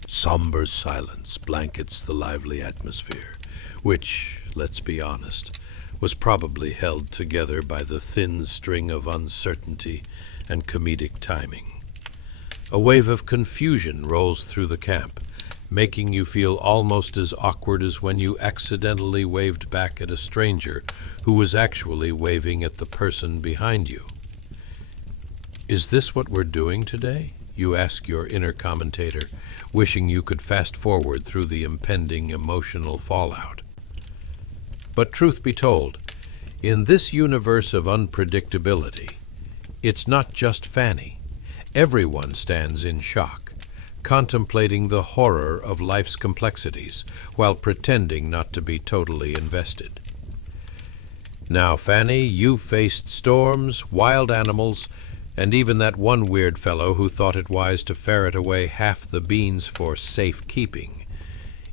somber silence blankets the lively atmosphere, which, let's be honest, was probably held together by the thin string of uncertainty and comedic timing. A wave of confusion rolls through the camp, making you feel almost as awkward as when you accidentally waved back at a stranger who was actually waving at the person behind you. Is this what we're doing today? You ask your inner commentator, wishing you could fast forward through the impending emotional fallout. But truth be told, in this universe of unpredictability, it's not just Fanny. Everyone stands in shock, contemplating the horror of life's complexities while pretending not to be totally invested. Now, Fanny, you've faced storms, wild animals, and even that one weird fellow who thought it wise to ferret away half the beans for safekeeping.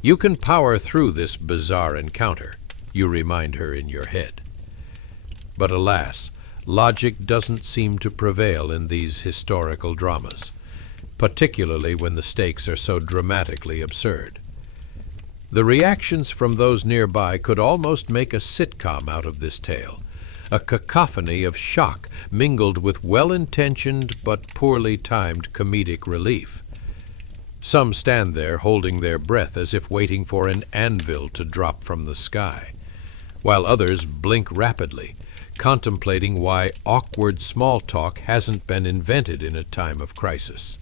You can power through this bizarre encounter, you remind her in your head. But alas, logic doesn't seem to prevail in these historical dramas, particularly when the stakes are so dramatically absurd. The reactions from those nearby could almost make a sitcom out of this tale, a cacophony of shock mingled with well-intentioned but poorly timed comedic relief. Some stand there holding their breath as if waiting for an anvil to drop from the sky, while others blink rapidly, contemplating why awkward small talk hasn't been invented in a time of crisis.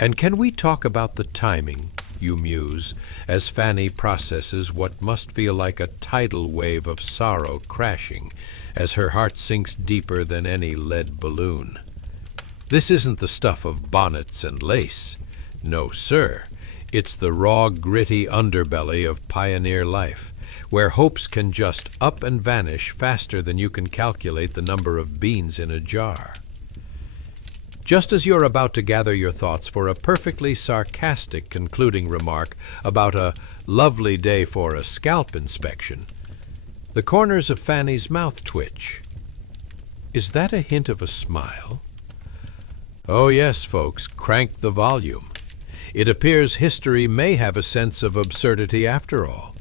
And can we talk about the timing, you muse, as Fanny processes what must feel like a tidal wave of sorrow crashing as her heart sinks deeper than any lead balloon. This isn't the stuff of bonnets and lace. No, sir. It's the raw, gritty underbelly of pioneer life, where hopes can just up and vanish faster than you can calculate the number of beans in a jar. Just as you're about to gather your thoughts for a perfectly sarcastic concluding remark about a lovely day for a scalp inspection, the corners of Fanny's mouth twitch. Is that a hint of a smile? Oh yes, folks, crank the volume. It appears history may have a sense of absurdity after all,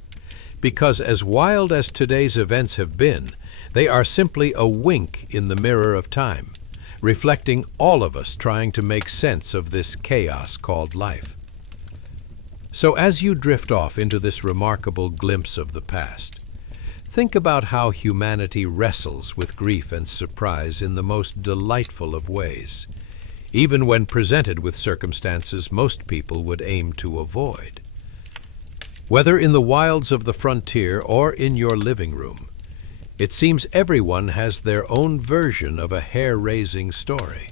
because as wild as today's events have been, they are simply a wink in the mirror of time, reflecting all of us trying to make sense of this chaos called life. So as you drift off into this remarkable glimpse of the past, think about how humanity wrestles with grief and surprise in the most delightful of ways, even when presented with circumstances most people would aim to avoid. Whether in the wilds of the frontier or in your living room, it seems everyone has their own version of a hair-raising story.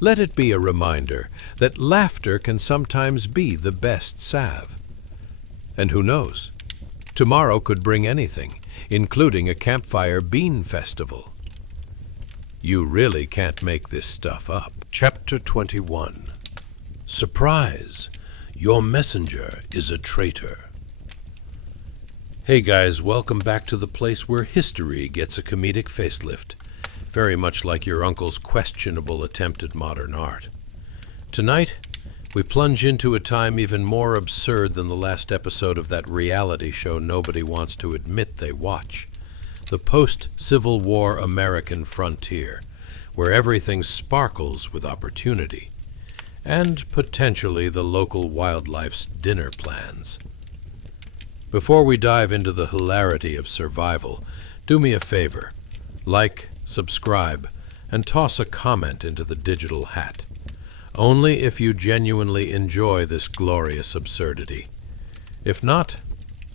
Let it be a reminder that laughter can sometimes be the best salve. And who knows, tomorrow could bring anything, including a campfire bean festival. You really can't make this stuff up. Chapter 21. Surprise! Your messenger is a traitor. Hey guys, welcome back to the place where history gets a comedic facelift, very much like your uncle's questionable attempt at modern art. Tonight, we plunge into a time even more absurd than the last episode of that reality show nobody wants to admit they watch, the post-Civil War American frontier, where everything sparkles with opportunity, and potentially the local wildlife's dinner plans. Before we dive into the hilarity of survival, do me a favor, like, subscribe, and toss a comment into the digital hat. Only if you genuinely enjoy this glorious absurdity. If not,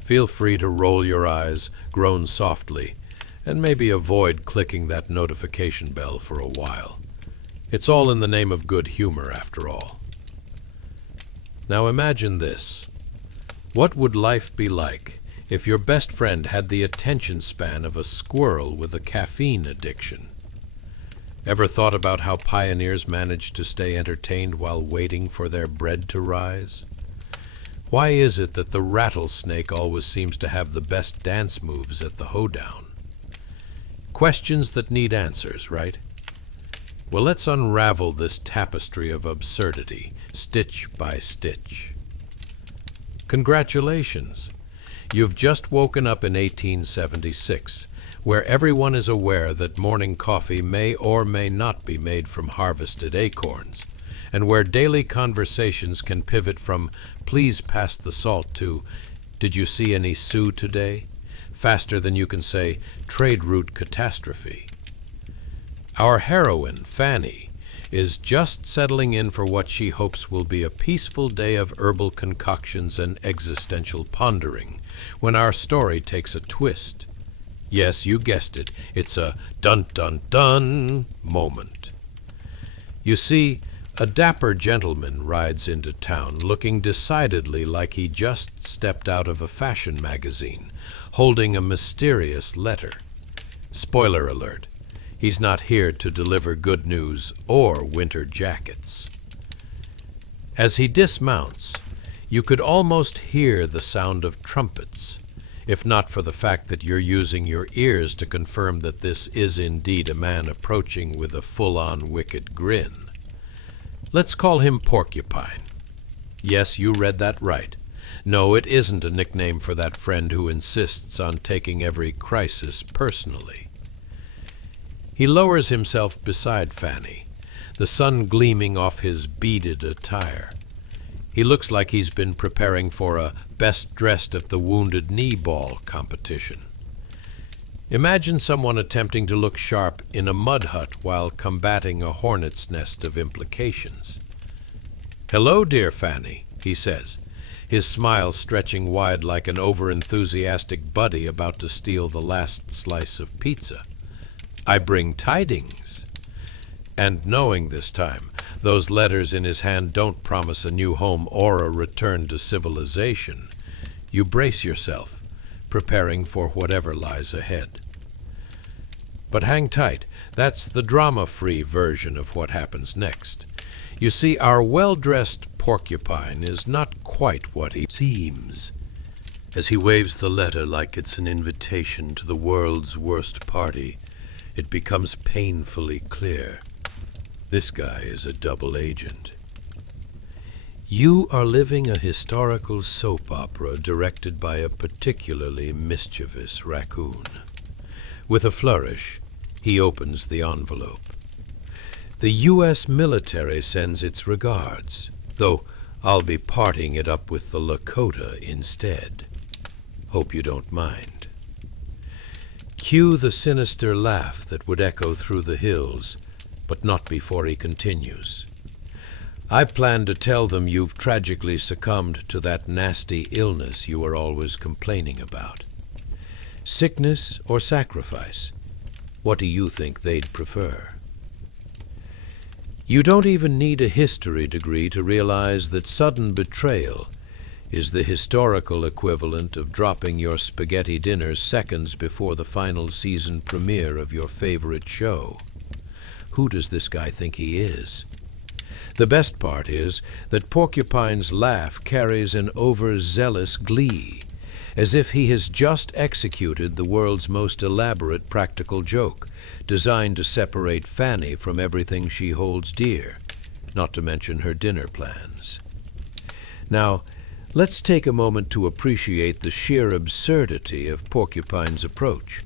feel free to roll your eyes, groan softly, and maybe avoid clicking that notification bell for a while. It's all in the name of good humor, after all. Now imagine this. What would life be like if your best friend had the attention span of a squirrel with a caffeine addiction? Ever thought about how pioneers managed to stay entertained while waiting for their bread to rise? Why is it that the rattlesnake always seems to have the best dance moves at the hoedown? Questions that need answers, right? Well, let's unravel this tapestry of absurdity, stitch by stitch. Congratulations! You've just woken up in 1876, where everyone is aware that morning coffee may or may not be made from harvested acorns, and where daily conversations can pivot from "please pass the salt" to "did you see any Sioux today?" faster than you can say "trade route catastrophe." Our heroine, Fanny, is just settling in for what she hopes will be a peaceful day of herbal concoctions and existential pondering, when our story takes a twist. Yes, you guessed it, it's a dun-dun-dun moment. You see, a dapper gentleman rides into town looking decidedly like he just stepped out of a fashion magazine, holding a mysterious letter. Spoiler alert, he's not here to deliver good news or winter jackets. As he dismounts, you could almost hear the sound of trumpets, if not for the fact that you're using your ears to confirm that this is indeed a man approaching with a full-on wicked grin. Let's call him Porcupine. Yes, you read that right. No, it isn't a nickname for that friend who insists on taking every crisis personally. He lowers himself beside Fanny, the sun gleaming off his beaded attire. He looks like he's been preparing for a best dressed at the Wounded Knee ball competition. Imagine someone attempting to look sharp in a mud hut while combating a hornet's nest of implications. "Hello, dear Fanny," he says, his smile stretching wide like an over-enthusiastic buddy about to steal the last slice of pizza. "I bring tidings." And knowing this time, those letters in his hand don't promise a new home or a return to civilization, you brace yourself, preparing for whatever lies ahead. But hang tight, that's the drama-free version of what happens next. You see, our well-dressed Porcupine is not quite what he seems. As he waves the letter like it's an invitation to the world's worst party, it becomes painfully clear. This guy is a double agent. You are living a historical soap opera directed by a particularly mischievous raccoon. With a flourish, he opens the envelope. The U.S. military sends its regards, though I'll be parting it up with the Lakota instead. Hope you don't mind. Cue the sinister laugh that would echo through the hills, but not before he continues. I plan to tell them you've tragically succumbed to that nasty illness you were always complaining about. Sickness or sacrifice? What do you think they'd prefer? You don't even need a history degree to realize that sudden betrayal is the historical equivalent of dropping your spaghetti dinner seconds before the final season premiere of your favorite show. Who does this guy think he is? The best part is that Porcupine's laugh carries an overzealous glee, as if he has just executed the world's most elaborate practical joke, designed to separate Fanny from everything she holds dear, not to mention her dinner plans. Now, let's take a moment to appreciate the sheer absurdity of Porcupine's approach.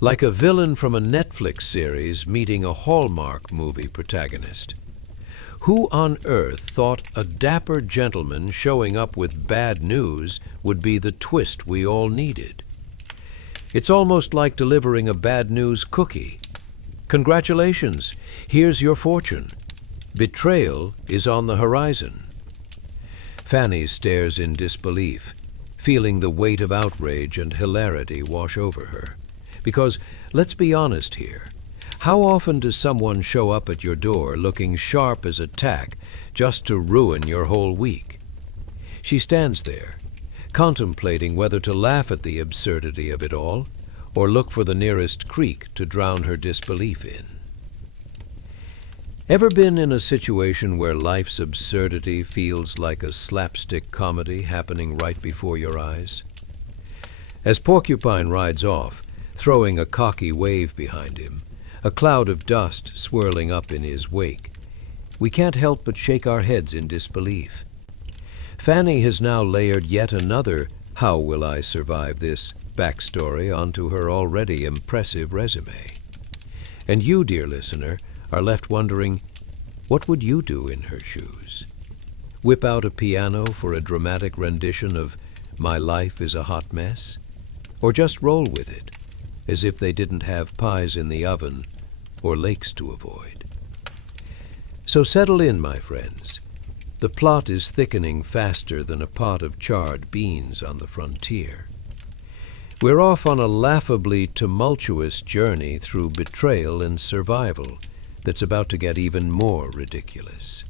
Like a villain from a Netflix series meeting a Hallmark movie protagonist. Who on earth thought a dapper gentleman showing up with bad news would be the twist we all needed? It's almost like delivering a bad news cookie. Congratulations, here's your fortune. Betrayal is on the horizon. Fanny stares in disbelief, feeling the weight of outrage and hilarity wash over her. Because, let's be honest here, how often does someone show up at your door looking sharp as a tack just to ruin your whole week? She stands there, contemplating whether to laugh at the absurdity of it all or look for the nearest creek to drown her disbelief in. Ever been in a situation where life's absurdity feels like a slapstick comedy happening right before your eyes? As Porcupine rides off, throwing a cocky wave behind him, a cloud of dust swirling up in his wake. We can't help but shake our heads in disbelief. Fanny has now layered yet another "how will I survive this" backstory onto her already impressive resume. And you, dear listener, are left wondering, what would you do in her shoes? Whip out a piano for a dramatic rendition of "My Life is a Hot Mess"? Or just roll with it, as if they didn't have pies in the oven or lakes to avoid? So settle in, my friends. The plot is thickening faster than a pot of charred beans on the frontier. We're off on a laughably tumultuous journey through betrayal and survival that's about to get even more ridiculous.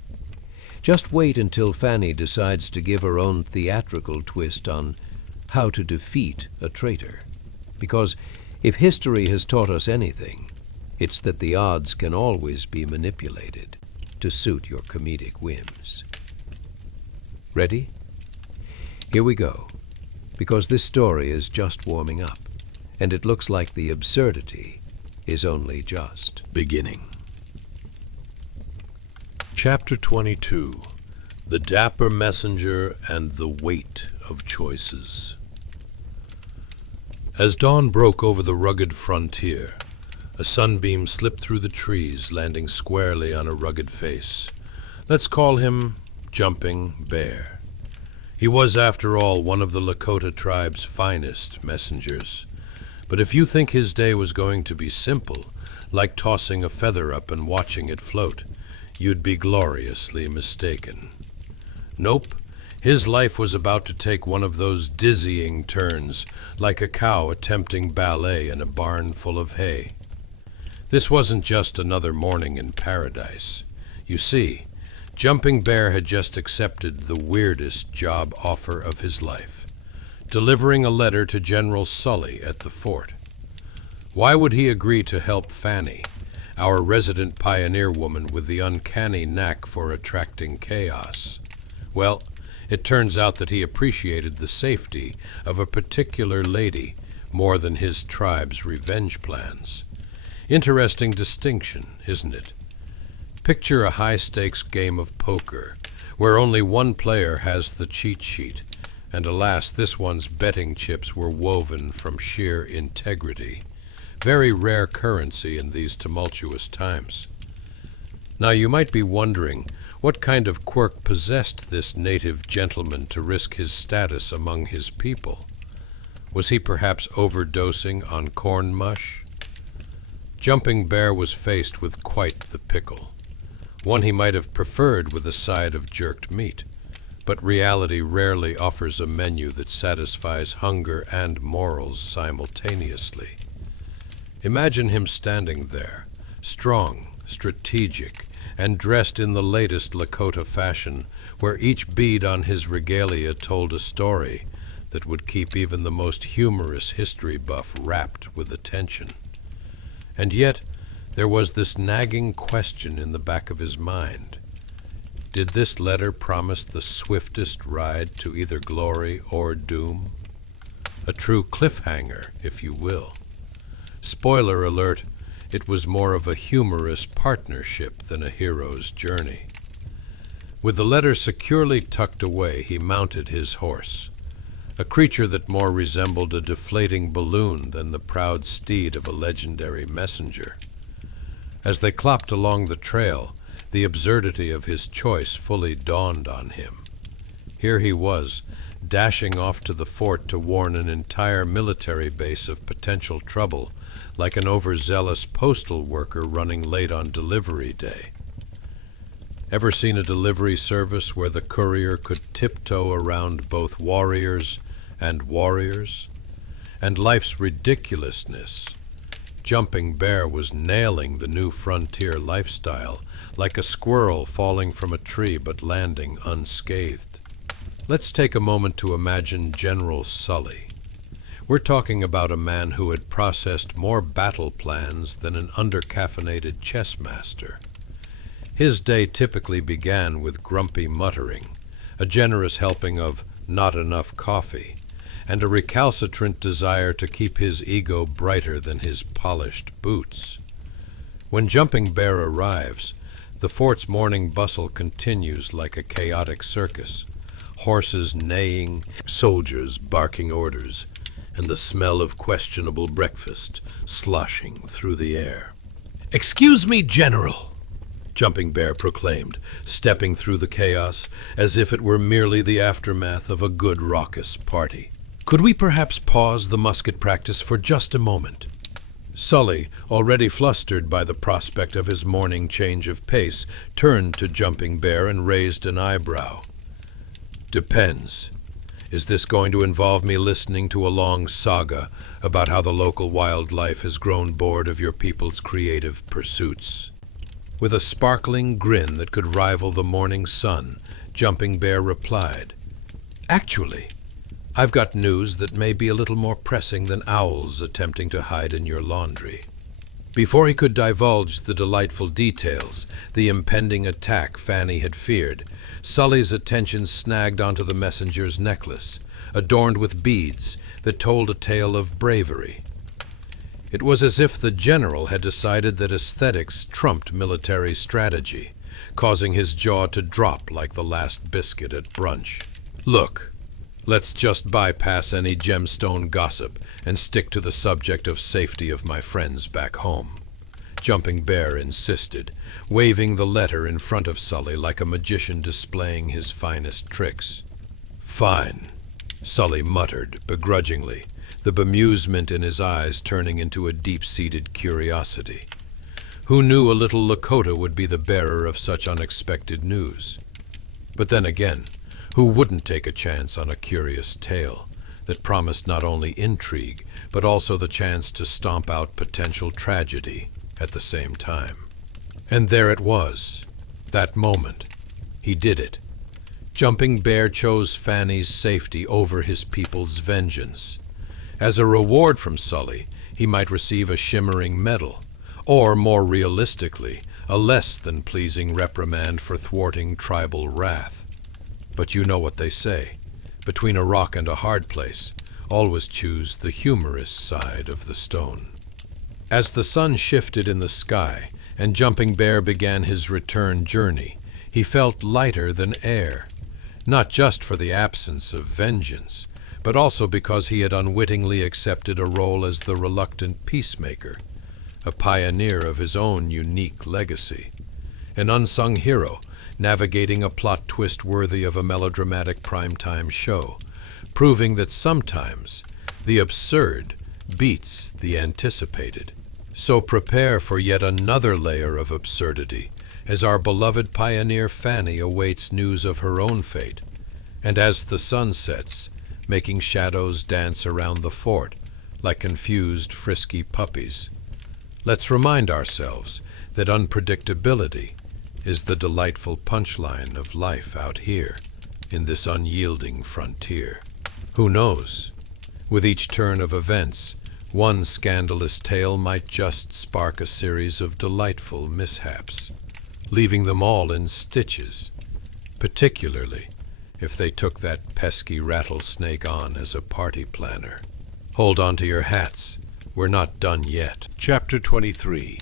Just wait until Fanny decides to give her own theatrical twist on how to defeat a traitor. Because if history has taught us anything, it's that the odds can always be manipulated to suit your comedic whims. Ready? Here we go, because this story is just warming up, and it looks like the absurdity is only just beginning. Chapter 22. The Dapper Messenger and the Weight of Choices. As dawn broke over the rugged frontier, a sunbeam slipped through the trees, landing squarely on a rugged face. Let's call him Jumping Bear. He was, after all, one of the Lakota tribe's finest messengers. But if you think his day was going to be simple, like tossing a feather up and watching it float, you'd be gloriously mistaken. Nope, his life was about to take one of those dizzying turns, like a cow attempting ballet in a barn full of hay. This wasn't just another morning in paradise. You see, Jumping Bear had just accepted the weirdest job offer of his life, delivering a letter to General Sully at the fort. Why would he agree to help Fanny, our resident pioneer woman with the uncanny knack for attracting chaos? Well, it turns out that he appreciated the safety of a particular lady more than his tribe's revenge plans. Interesting distinction, isn't it? Picture a high-stakes game of poker, where only one player has the cheat sheet, and alas, this one's betting chips were woven from sheer integrity. Very rare currency in these tumultuous times. Now you might be wondering, what kind of quirk possessed this native gentleman to risk his status among his people? Was he perhaps overdosing on corn mush? Jumping Bear was faced with quite the pickle. One he might have preferred with a side of jerked meat, but reality rarely offers a menu that satisfies hunger and morals simultaneously. Imagine him standing there, strong, strategic, and dressed in the latest Lakota fashion, where each bead on his regalia told a story that would keep even the most humorous history buff rapt with attention. And yet, there was this nagging question in the back of his mind. Did this letter promise the swiftest ride to either glory or doom? A true cliffhanger, if you will. Spoiler alert, it was more of a humorous partnership than a hero's journey. With the letter securely tucked away, he mounted his horse, a creature that more resembled a deflating balloon than the proud steed of a legendary messenger. As they clopped along the trail, the absurdity of his choice fully dawned on him. Here he was, dashing off to the fort to warn an entire military base of potential trouble, like an overzealous postal worker running late on delivery day. Ever seen a delivery service where the courier could tiptoe around both warriors and warriors? And life's ridiculousness. Jumping Bear was nailing the new frontier lifestyle, like a squirrel falling from a tree but landing unscathed. Let's take a moment to imagine General Sully. We're talking about a man who had processed more battle plans than an under-caffeinated chess master. His day typically began with grumpy muttering, a generous helping of not enough coffee, and a recalcitrant desire to keep his ego brighter than his polished boots. When Jumping Bear arrives, the fort's morning bustle continues like a chaotic circus. Horses neighing, soldiers barking orders, and the smell of questionable breakfast sloshing through the air. "Excuse me, General," Jumping Bear proclaimed, stepping through the chaos as if it were merely the aftermath of a good raucous party. "Could we perhaps pause the musket practice for just a moment?" Sully, already flustered by the prospect of his morning change of pace, turned to Jumping Bear and raised an eyebrow. "Depends. Is this going to involve me listening to a long saga about how the local wildlife has grown bored of your people's creative pursuits?" With a sparkling grin that could rival the morning sun, Jumping Bear replied, "Actually, I've got news that may be a little more pressing than owls attempting to hide in your laundry." Before he could divulge the delightful details, the impending attack Fanny had feared, Sully's attention snagged onto the messenger's necklace, adorned with beads that told a tale of bravery. It was as if the general had decided that aesthetics trumped military strategy, causing his jaw to drop like the last biscuit at brunch. "Look, let's just bypass any gemstone gossip and stick to the subject of safety of my friends back home," Jumping Bear insisted, waving the letter in front of Sully like a magician displaying his finest tricks. "Fine," Sully muttered begrudgingly, the bemusement in his eyes turning into a deep-seated curiosity. Who knew a little Lakota would be the bearer of such unexpected news? But then again, who wouldn't take a chance on a curious tale that promised not only intrigue, but also the chance to stomp out potential tragedy at the same time? And there it was, that moment. He did it. Jumping Bear chose Fanny's safety over his people's vengeance. As a reward from Sully, he might receive a shimmering medal, or, more realistically, a less than pleasing reprimand for thwarting tribal wrath. But you know what they say. Between a rock and a hard place, always choose the humorous side of the stone. As the sun shifted in the sky and Jumping Bear began his return journey, he felt lighter than air, not just for the absence of vengeance, but also because he had unwittingly accepted a role as the reluctant peacemaker, a pioneer of his own unique legacy, an unsung hero navigating a plot twist worthy of a melodramatic primetime show, proving that sometimes the absurd beats the anticipated. So prepare for yet another layer of absurdity as our beloved pioneer Fanny awaits news of her own fate, and as the sun sets, making shadows dance around the fort like confused, frisky puppies. Let's remind ourselves that unpredictability is the delightful punchline of life out here in this unyielding frontier. Who knows? With each turn of events, one scandalous tale might just spark a series of delightful mishaps, leaving them all in stitches, particularly if they took that pesky rattlesnake on as a party planner. Hold on to your hats. We're not done yet. Chapter 23.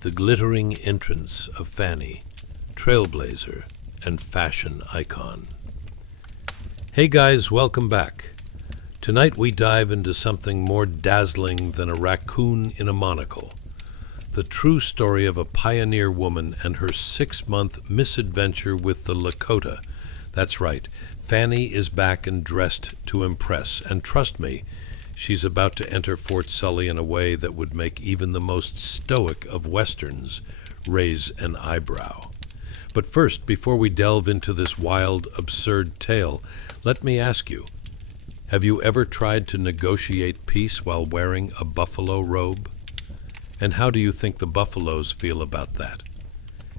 The Glittering Entrance of Fanny, Trailblazer and Fashion Icon. Hey guys, welcome back. Tonight we dive into something more dazzling than a raccoon in a monocle. The true story of a pioneer woman and her 6-month misadventure with the Lakota. That's right, Fanny is back and dressed to impress, and trust me, she's about to enter Fort Sully in a way that would make even the most stoic of Westerns raise an eyebrow. But first, before we delve into this wild, absurd tale, let me ask you, have you ever tried to negotiate peace while wearing a buffalo robe? And how do you think the buffaloes feel about that?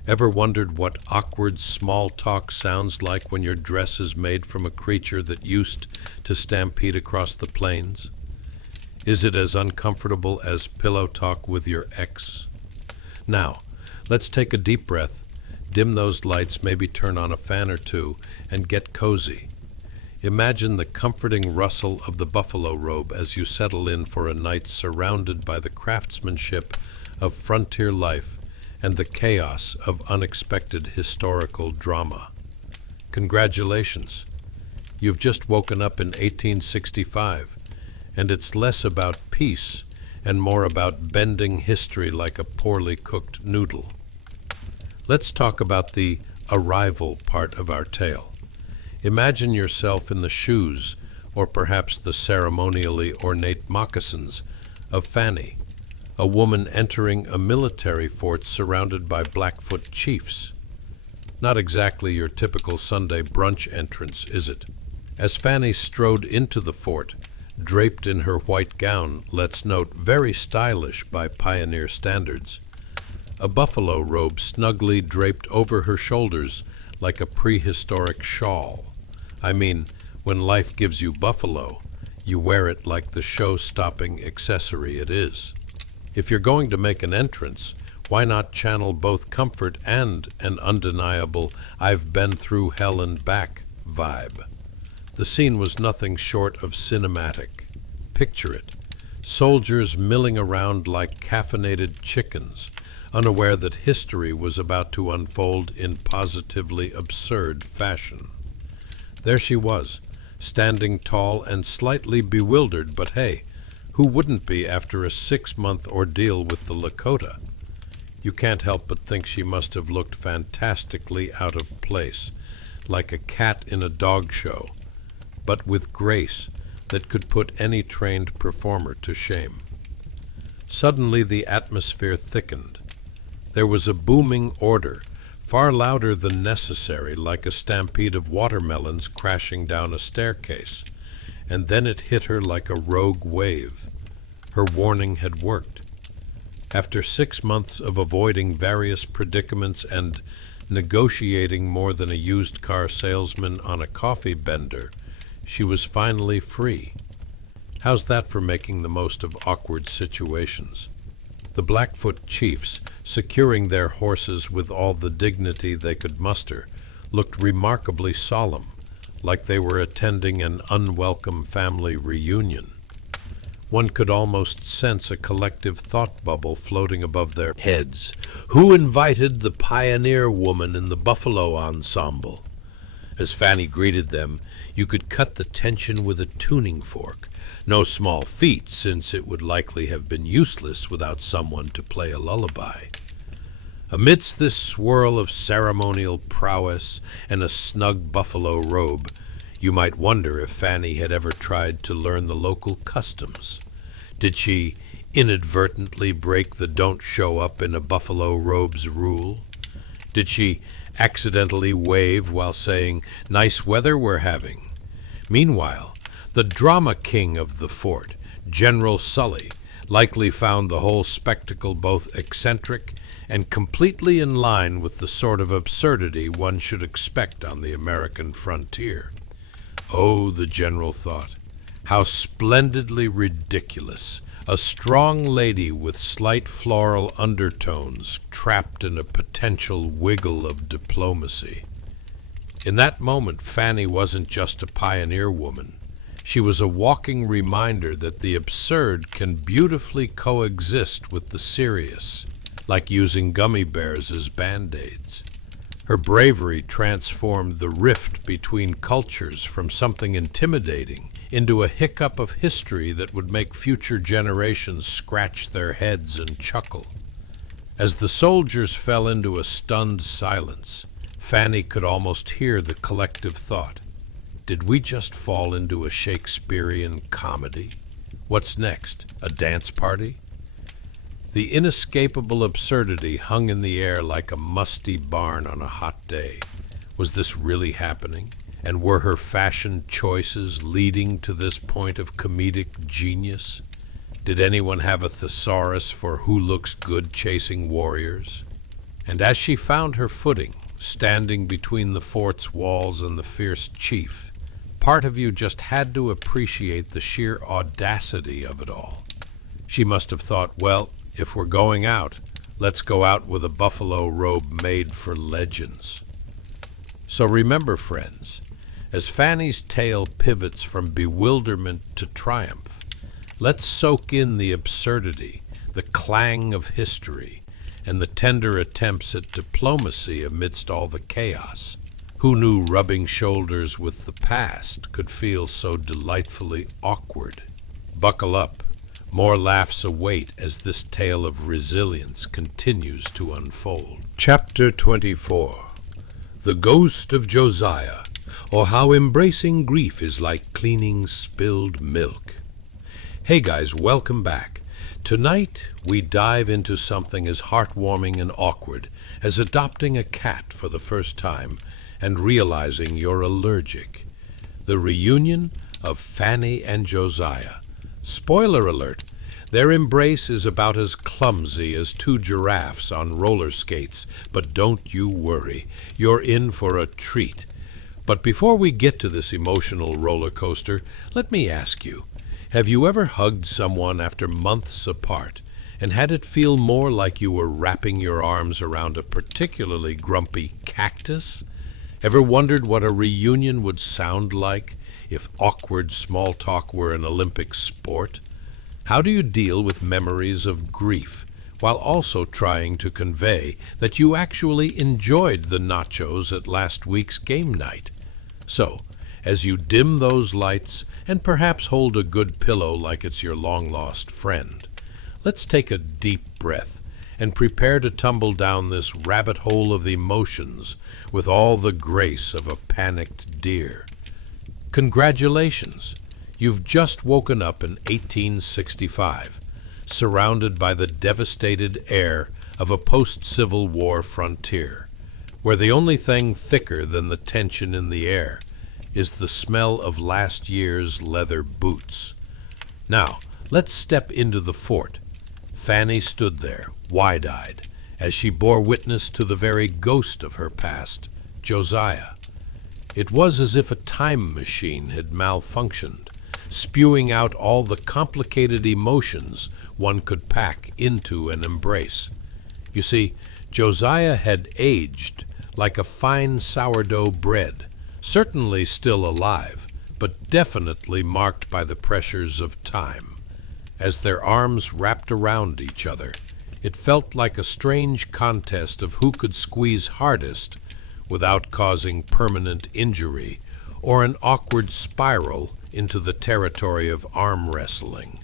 Ever wondered what awkward small talk sounds like when your dress is made from a creature that used to stampede across the plains? Is it as uncomfortable as pillow talk with your ex? Now, let's take a deep breath, dim those lights, maybe turn on a fan or two, and get cozy. Imagine the comforting rustle of the buffalo robe as you settle in for a night surrounded by the craftsmanship of frontier life and the chaos of unexpected historical drama. Congratulations! You've just woken up in 1865, and it's less about peace and more about bending history like a poorly cooked noodle. Let's talk about the arrival part of our tale. Imagine yourself in the shoes, or perhaps the ceremonially ornate moccasins, of Fanny, a woman entering a military fort surrounded by Blackfoot chiefs. Not exactly your typical Sunday brunch entrance, is it? As Fanny strode into the fort, draped in her white gown, let's note, very stylish by pioneer standards, a buffalo robe snugly draped over her shoulders like a prehistoric shawl. I mean, when life gives you buffalo, you wear it like the show-stopping accessory it is. If you're going to make an entrance, why not channel both comfort and an undeniable "I've been through hell and back" vibe? The scene was nothing short of cinematic. Picture it: soldiers milling around like caffeinated chickens, unaware that history was about to unfold in positively absurd fashion. There she was, standing tall and slightly bewildered, but hey, who wouldn't be after a 6-month ordeal with the Lakota? You can't help but think she must have looked fantastically out of place, like a cat in a dog show, but with grace that could put any trained performer to shame. Suddenly the atmosphere thickened. There was a booming order, far louder than necessary, like a stampede of watermelons crashing down a staircase, and then it hit her like a rogue wave. Her warning had worked. After 6 months of avoiding various predicaments and negotiating more than a used car salesman on a coffee bender, she was finally free. How's that for making the most of awkward situations? The Blackfoot chiefs, securing their horses with all the dignity they could muster, looked remarkably solemn, like they were attending an unwelcome family reunion. One could almost sense a collective thought bubble floating above their Heads. Who invited the pioneer woman in the buffalo ensemble? As Fanny greeted them, you could cut the tension with a tuning fork. No small feat, since it would likely have been useless without someone to play a lullaby. Amidst this swirl of ceremonial prowess and a snug buffalo robe, you might wonder if Fanny had ever tried to learn the local customs. Did she inadvertently break the "don't show up in a buffalo robe's" rule? Did she accidentally wave while saying, "Nice weather we're having"? Meanwhile, the drama king of the fort, General Sully, likely found the whole spectacle both eccentric and completely in line with the sort of absurdity one should expect on the American frontier. Oh, the general thought, how splendidly ridiculous. A strong lady with slight floral undertones trapped in a potential wiggle of diplomacy. In that moment, Fanny wasn't just a pioneer woman. She was a walking reminder that the absurd can beautifully coexist with the serious, like using gummy bears as band-aids. Her bravery transformed the rift between cultures from something intimidating into a hiccup of history that would make future generations scratch their heads and chuckle. As the soldiers fell into a stunned silence, Fanny could almost hear the collective thought: did we just fall into a Shakespearean comedy? What's next? A dance party? The inescapable absurdity hung in the air like a musty barn on a hot day. Was this really happening? And were her fashion choices leading to this point of comedic genius? Did anyone have a thesaurus for who looks good chasing warriors? And as she found her footing, standing between the fort's walls and the fierce chief, part of you just had to appreciate the sheer audacity of it all. She must have thought, well, if we're going out, let's go out with a buffalo robe made for legends. So remember, friends, as Fanny's tale pivots from bewilderment to triumph, let's soak in the absurdity, the clang of history, and the tender attempts at diplomacy amidst all the chaos. Who knew rubbing shoulders with the past could feel so delightfully awkward? Buckle up. More laughs await as this tale of resilience continues to unfold. Chapter 24. The Ghost of Josiah, or How Embracing Grief is Like Cleaning Spilled Milk. Hey guys, welcome back. Tonight, we dive into something as heartwarming and awkward as adopting a cat for the first time and realizing you're allergic. The reunion of Fanny and Josiah. Spoiler alert, their embrace is about as clumsy as two giraffes on roller skates, but don't you worry, you're in for a treat. But before we get to this emotional roller coaster, let me ask you, have you ever hugged someone after months apart and had it feel more like you were wrapping your arms around a particularly grumpy cactus? Ever wondered what a reunion would sound like if awkward small talk were an Olympic sport? How do you deal with memories of grief while also trying to convey that you actually enjoyed the nachos at last week's game night? So, as you dim those lights and perhaps hold a good pillow like it's your long-lost friend, let's take a deep breath and prepare to tumble down this rabbit hole of emotions with all the grace of a panicked deer. Congratulations! You've just woken up in 1865, surrounded by the devastated air of a post-Civil War frontier, where the only thing thicker than the tension in the air is the smell of last year's leather boots. Now, let's step into the fort. Fanny stood there, wide-eyed, as she bore witness to the very ghost of her past, Josiah. It was as if a time machine had malfunctioned, spewing out all the complicated emotions one could pack into an embrace. You see, Josiah had aged like a fine sourdough bread, certainly still alive, but definitely marked by the pressures of time. As their arms wrapped around each other, it felt like a strange contest of who could squeeze hardest without causing permanent injury or an awkward spiral into the territory of arm wrestling.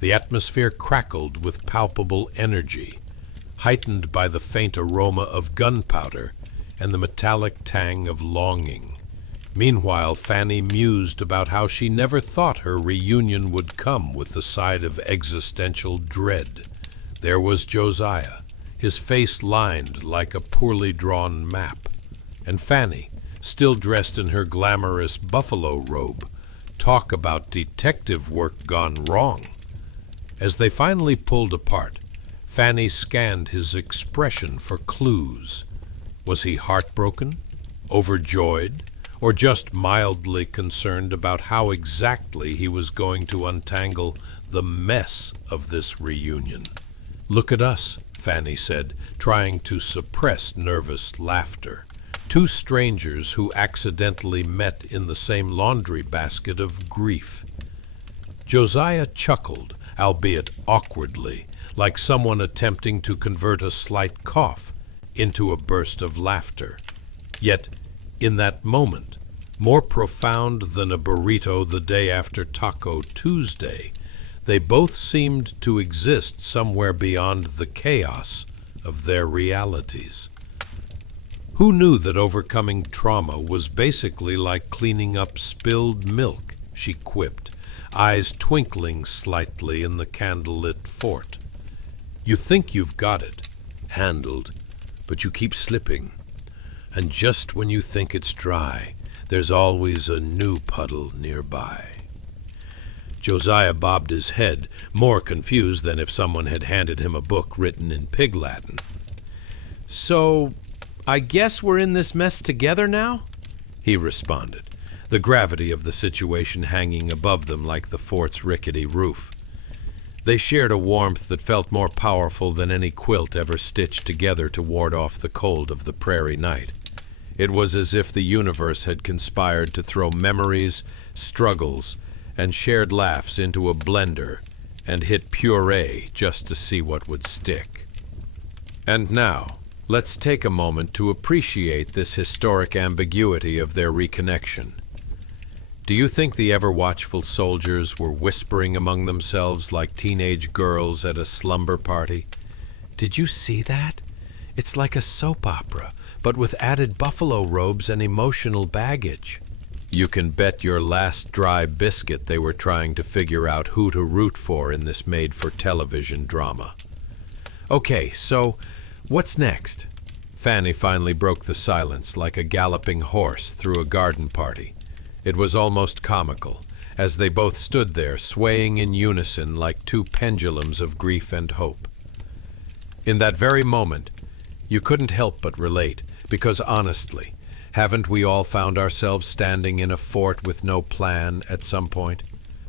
The atmosphere crackled with palpable energy, heightened by the faint aroma of gunpowder and the metallic tang of longing. Meanwhile, Fanny mused about how she never thought her reunion would come with the side of existential dread. There was Josiah, his face lined like a poorly drawn map, and Fanny, still dressed in her glamorous buffalo robe. Talk about detective work gone wrong. As they finally pulled apart, Fanny scanned his expression for clues. Was he heartbroken, overjoyed, or just mildly concerned about how exactly he was going to untangle the mess of this reunion? "Look at us," Fanny said, trying to suppress nervous laughter. Two strangers who accidentally met in the same laundry basket of grief. Josiah chuckled, albeit awkwardly, like someone attempting to convert a slight cough into a burst of laughter. Yet, in that moment, more profound than a burrito the day after Taco Tuesday, they both seemed to exist somewhere beyond the chaos of their realities. Who knew that overcoming trauma was basically like cleaning up spilled milk, she quipped, eyes twinkling slightly in the candlelit fort. You think you've got it, handled, but you keep slipping. And just when you think it's dry, there's always a new puddle nearby. Josiah bobbed his head, more confused than if someone had handed him a book written in pig Latin. "So, I guess we're in this mess together now?" he responded, the gravity of the situation hanging above them like the fort's rickety roof. They shared a warmth that felt more powerful than any quilt ever stitched together to ward off the cold of the prairie night. It was as if the universe had conspired to throw memories, struggles, and shared laughs into a blender and hit puree just to see what would stick. And now, let's take a moment to appreciate this historic ambiguity of their reconnection. Do you think the ever-watchful soldiers were whispering among themselves like teenage girls at a slumber party? Did you see that? It's like a soap opera, but with added buffalo robes and emotional baggage. You can bet your last dry biscuit they were trying to figure out who to root for in this made-for-television drama. Okay, so what's next? Fanny finally broke the silence like a galloping horse through a garden party. It was almost comical, as they both stood there swaying in unison like two pendulums of grief and hope. In that very moment, you couldn't help but relate, because honestly, haven't we all found ourselves standing in a fort with no plan at some point?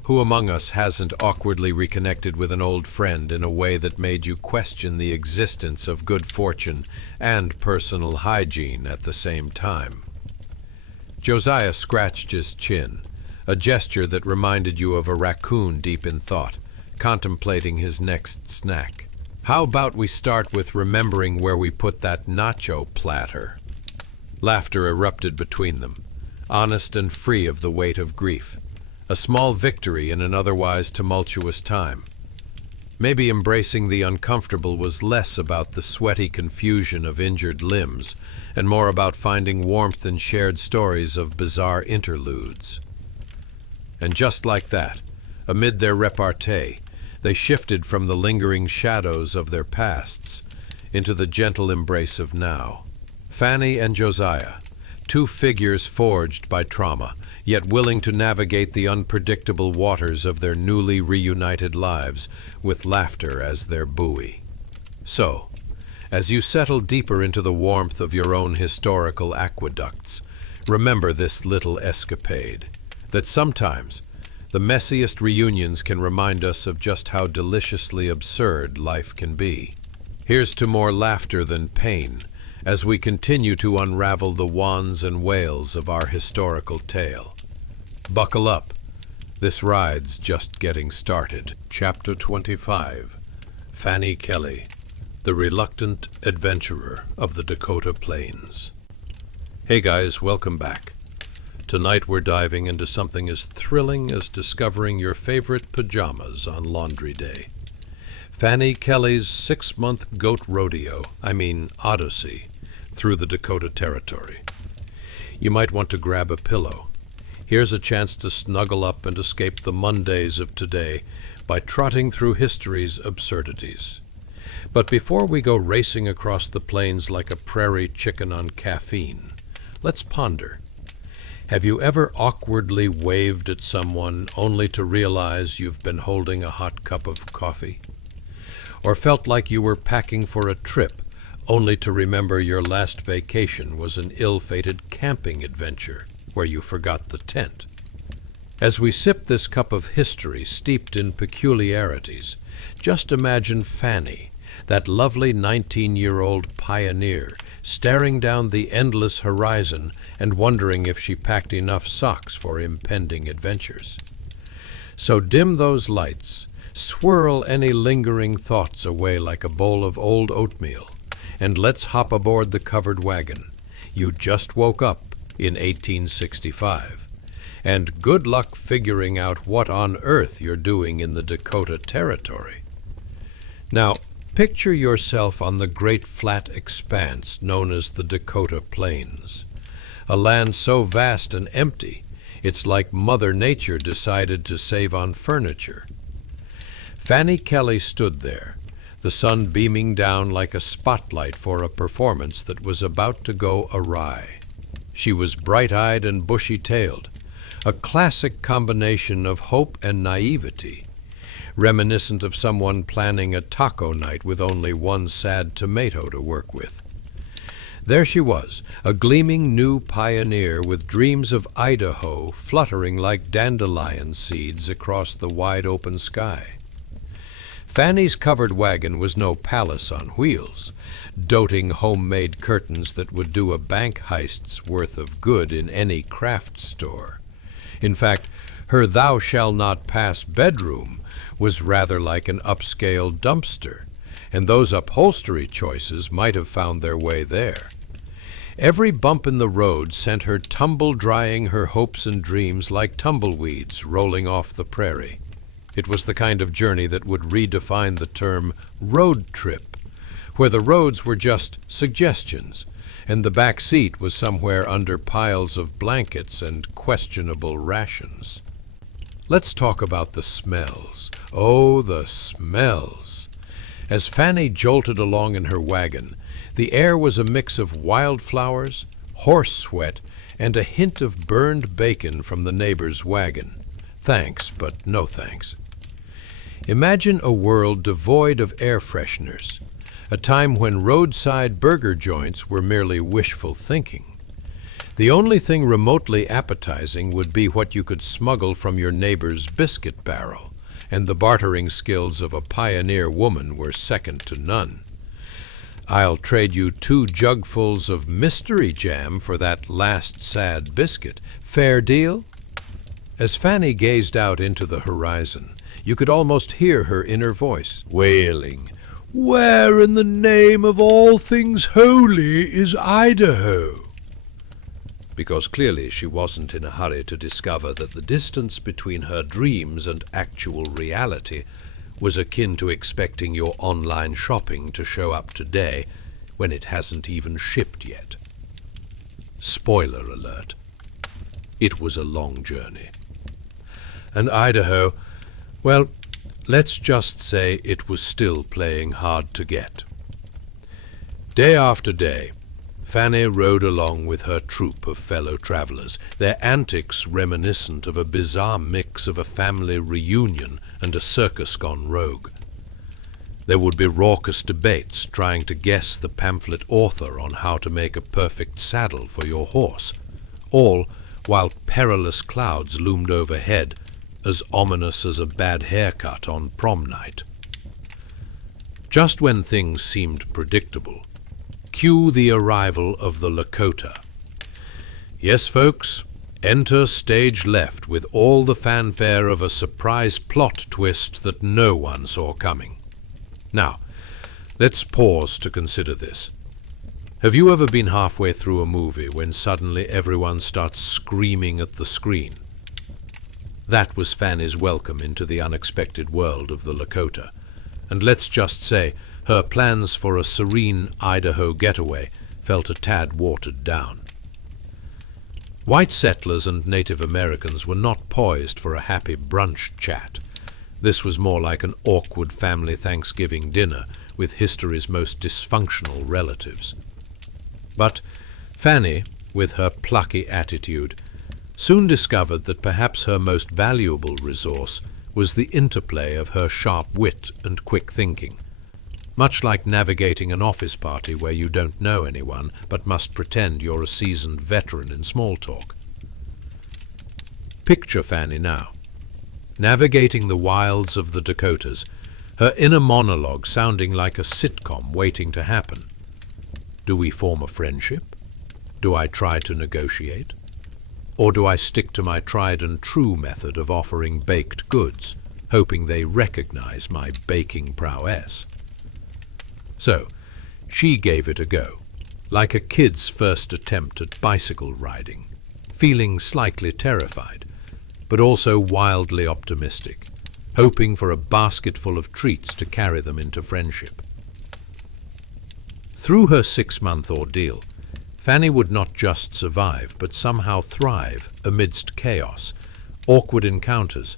Who among us hasn't awkwardly reconnected with an old friend in a way that made you question the existence of good fortune and personal hygiene at the same time? Josiah scratched his chin, a gesture that reminded you of a raccoon deep in thought, contemplating his next snack. How about we start with remembering where we put that nacho platter? Laughter erupted between them, honest and free of the weight of grief. A small victory in an otherwise tumultuous time. Maybe embracing the uncomfortable was less about the sweaty confusion of injured limbs and more about finding warmth in shared stories of bizarre interludes. And just like that, amid their repartee, they shifted from the lingering shadows of their pasts into the gentle embrace of now. Fanny and Josiah, two figures forged by trauma, yet willing to navigate the unpredictable waters of their newly reunited lives with laughter as their buoy. So, as you settle deeper into the warmth of your own historical aqueducts, remember this little escapade, that sometimes the messiest reunions can remind us of just how deliciously absurd life can be. Here's to more laughter than pain, as we continue to unravel the wands and wails of our historical tale. Buckle up. This ride's just getting started. Chapter 25. Fanny Kelly, the reluctant adventurer of the Dakota Plains. Hey guys, welcome back. Tonight we're diving into something as thrilling as discovering your favorite pajamas on laundry day. Fanny Kelly's 6-month goat rodeo, odyssey, through the Dakota Territory. You might want to grab a pillow. Here's a chance to snuggle up and escape the Mondays of today by trotting through history's absurdities. But before we go racing across the plains like a prairie chicken on caffeine, let's ponder. Have you ever awkwardly waved at someone only to realize you've been holding a hot cup of coffee? Or felt like you were packing for a trip only to remember your last vacation was an ill-fated camping adventure where you forgot the tent? As we sip this cup of history steeped in peculiarities, just imagine Fanny, that lovely 19-year-old pioneer, staring down the endless horizon and wondering if she packed enough socks for impending adventures. So dim those lights, swirl any lingering thoughts away like a bowl of old oatmeal, and let's hop aboard the covered wagon. You just woke up in 1865. And good luck figuring out what on earth you're doing in the Dakota Territory. Now, picture yourself on the great flat expanse known as the Dakota Plains. A land so vast and empty, it's like Mother Nature decided to save on furniture. Fanny Kelly stood there, the sun beaming down like a spotlight for a performance that was about to go awry. She was bright-eyed and bushy-tailed, a classic combination of hope and naivety, reminiscent of someone planning a taco night with only one sad tomato to work with. There she was, a gleaming new pioneer with dreams of Idaho fluttering like dandelion seeds across the wide-open sky. Fanny's covered wagon was no palace on wheels, doting homemade curtains that would do a bank heist's worth of good in any craft store. In fact, her thou shall not pass bedroom was rather like an upscale dumpster, and those upholstery choices might have found their way there. Every bump in the road sent her tumble-drying her hopes and dreams like tumbleweeds rolling off the prairie. It was the kind of journey that would redefine the term road trip, where the roads were just suggestions, and the back seat was somewhere under piles of blankets and questionable rations. Let's talk about the smells. Oh, the smells! As Fanny jolted along in her wagon, the air was a mix of wildflowers, horse sweat, and a hint of burned bacon from the neighbor's wagon. Thanks, but no thanks. Imagine a world devoid of air fresheners, a time when roadside burger joints were merely wishful thinking. The only thing remotely appetizing would be what you could smuggle from your neighbor's biscuit barrel, and the bartering skills of a pioneer woman were second to none. I'll trade you 2 jugfuls of mystery jam for that last sad biscuit. Fair deal? As Fanny gazed out into the horizon, you could almost hear her inner voice wailing, "Where in the name of all things holy is Idaho?" Because clearly she wasn't in a hurry to discover that the distance between her dreams and actual reality was akin to expecting your online shopping to show up today when it hasn't even shipped yet. Spoiler alert. It was a long journey. And Idaho, well, let's just say it was still playing hard to get. Day after day, Fanny rode along with her troop of fellow travelers, their antics reminiscent of a bizarre mix of a family reunion and a circus gone rogue. There would be raucous debates trying to guess the pamphlet author on how to make a perfect saddle for your horse, all while perilous clouds loomed overhead, as ominous as a bad haircut on prom night. Just when things seemed predictable, cue the arrival of the Lakota. Yes, folks, enter stage left with all the fanfare of a surprise plot twist that no one saw coming. Now, let's pause to consider this. Have you ever been halfway through a movie when suddenly everyone starts screaming at the screen? That was Fanny's welcome into the unexpected world of the Lakota, and let's just say her plans for a serene Idaho getaway felt a tad watered down. White settlers and Native Americans were not poised for a happy brunch chat. This was more like an awkward family Thanksgiving dinner with history's most dysfunctional relatives. But Fanny, with her plucky attitude, soon discovered that perhaps her most valuable resource was the interplay of her sharp wit and quick thinking, much like navigating an office party where you don't know anyone but must pretend you're a seasoned veteran in small talk. Picture Fanny now, navigating the wilds of the Dakotas, her inner monologue sounding like a sitcom waiting to happen. Do we form a friendship? Do I try to negotiate? Or do I stick to my tried and true method of offering baked goods, hoping they recognize my baking prowess? So, she gave it a go, like a kid's first attempt at bicycle riding, feeling slightly terrified, but also wildly optimistic, hoping for a basketful of treats to carry them into friendship. Through her 6-month ordeal, Fanny would not just survive, but somehow thrive amidst chaos, awkward encounters,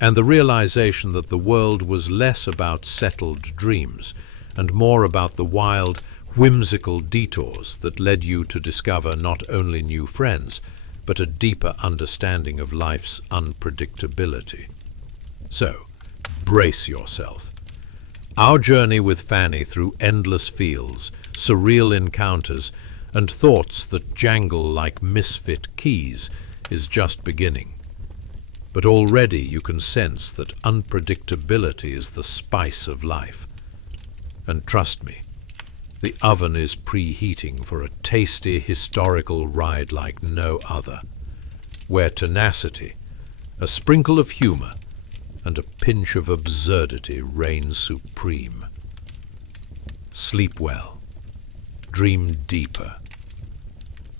and the realization that the world was less about settled dreams and more about the wild, whimsical detours that led you to discover not only new friends, but a deeper understanding of life's unpredictability. So, brace yourself. Our journey with Fanny through endless fields, surreal encounters, and thoughts that jangle like misfit keys is just beginning. But already you can sense that unpredictability is the spice of life. And trust me, the oven is preheating for a tasty historical ride like no other, where tenacity, a sprinkle of humor, and a pinch of absurdity reign supreme. Sleep well. Dream deeper.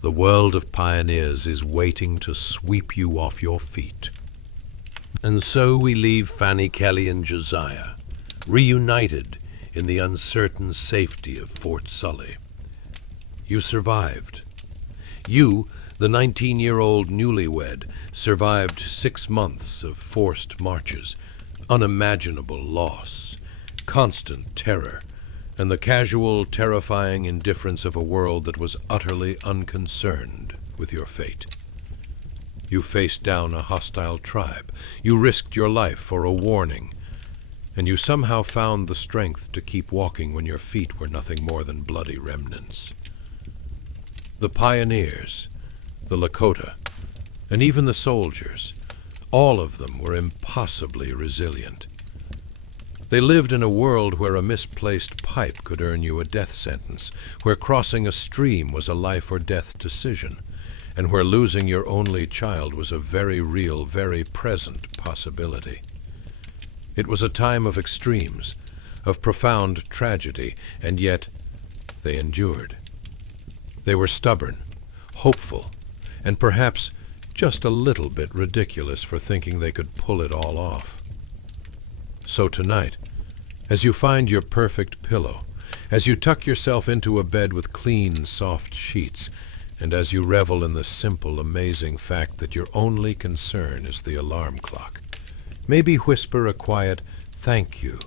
The world of pioneers is waiting to sweep you off your feet. And so we leave Fanny Kelly and Josiah, reunited in the uncertain safety of Fort Sully. You survived. You, the 19-year-old newlywed, survived 6 months of forced marches, unimaginable loss, constant terror, and the casual, terrifying indifference of a world that was utterly unconcerned with your fate. You faced down a hostile tribe. You risked your life for a warning, and you somehow found the strength to keep walking when your feet were nothing more than bloody remnants. The pioneers, the Lakota, and even the soldiers, all of them were impossibly resilient. They lived in a world where a misplaced pipe could earn you a death sentence, where crossing a stream was a life or death decision, and where losing your only child was a very real, very present possibility. It was a time of extremes, of profound tragedy, and yet they endured. They were stubborn, hopeful, and perhaps just a little bit ridiculous for thinking they could pull it all off. So tonight, as you find your perfect pillow, as you tuck yourself into a bed with clean, soft sheets, and as you revel in the simple, amazing fact that your only concern is the alarm clock, maybe whisper a quiet thank you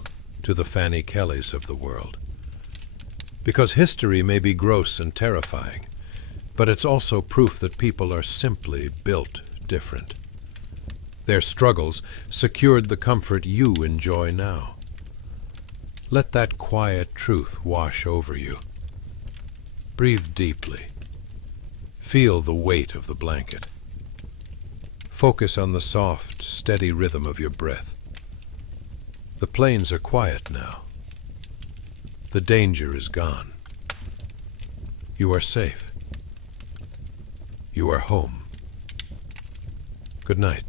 to the Fanny Kellys of the world. Because history may be gross and terrifying, but it's also proof that people are simply built different. Their struggles secured the comfort you enjoy now. Let that quiet truth wash over you. Breathe deeply. Feel the weight of the blanket. Focus on the soft, steady rhythm of your breath. The plains are quiet now. The danger is gone. You are safe. You are home. Good night.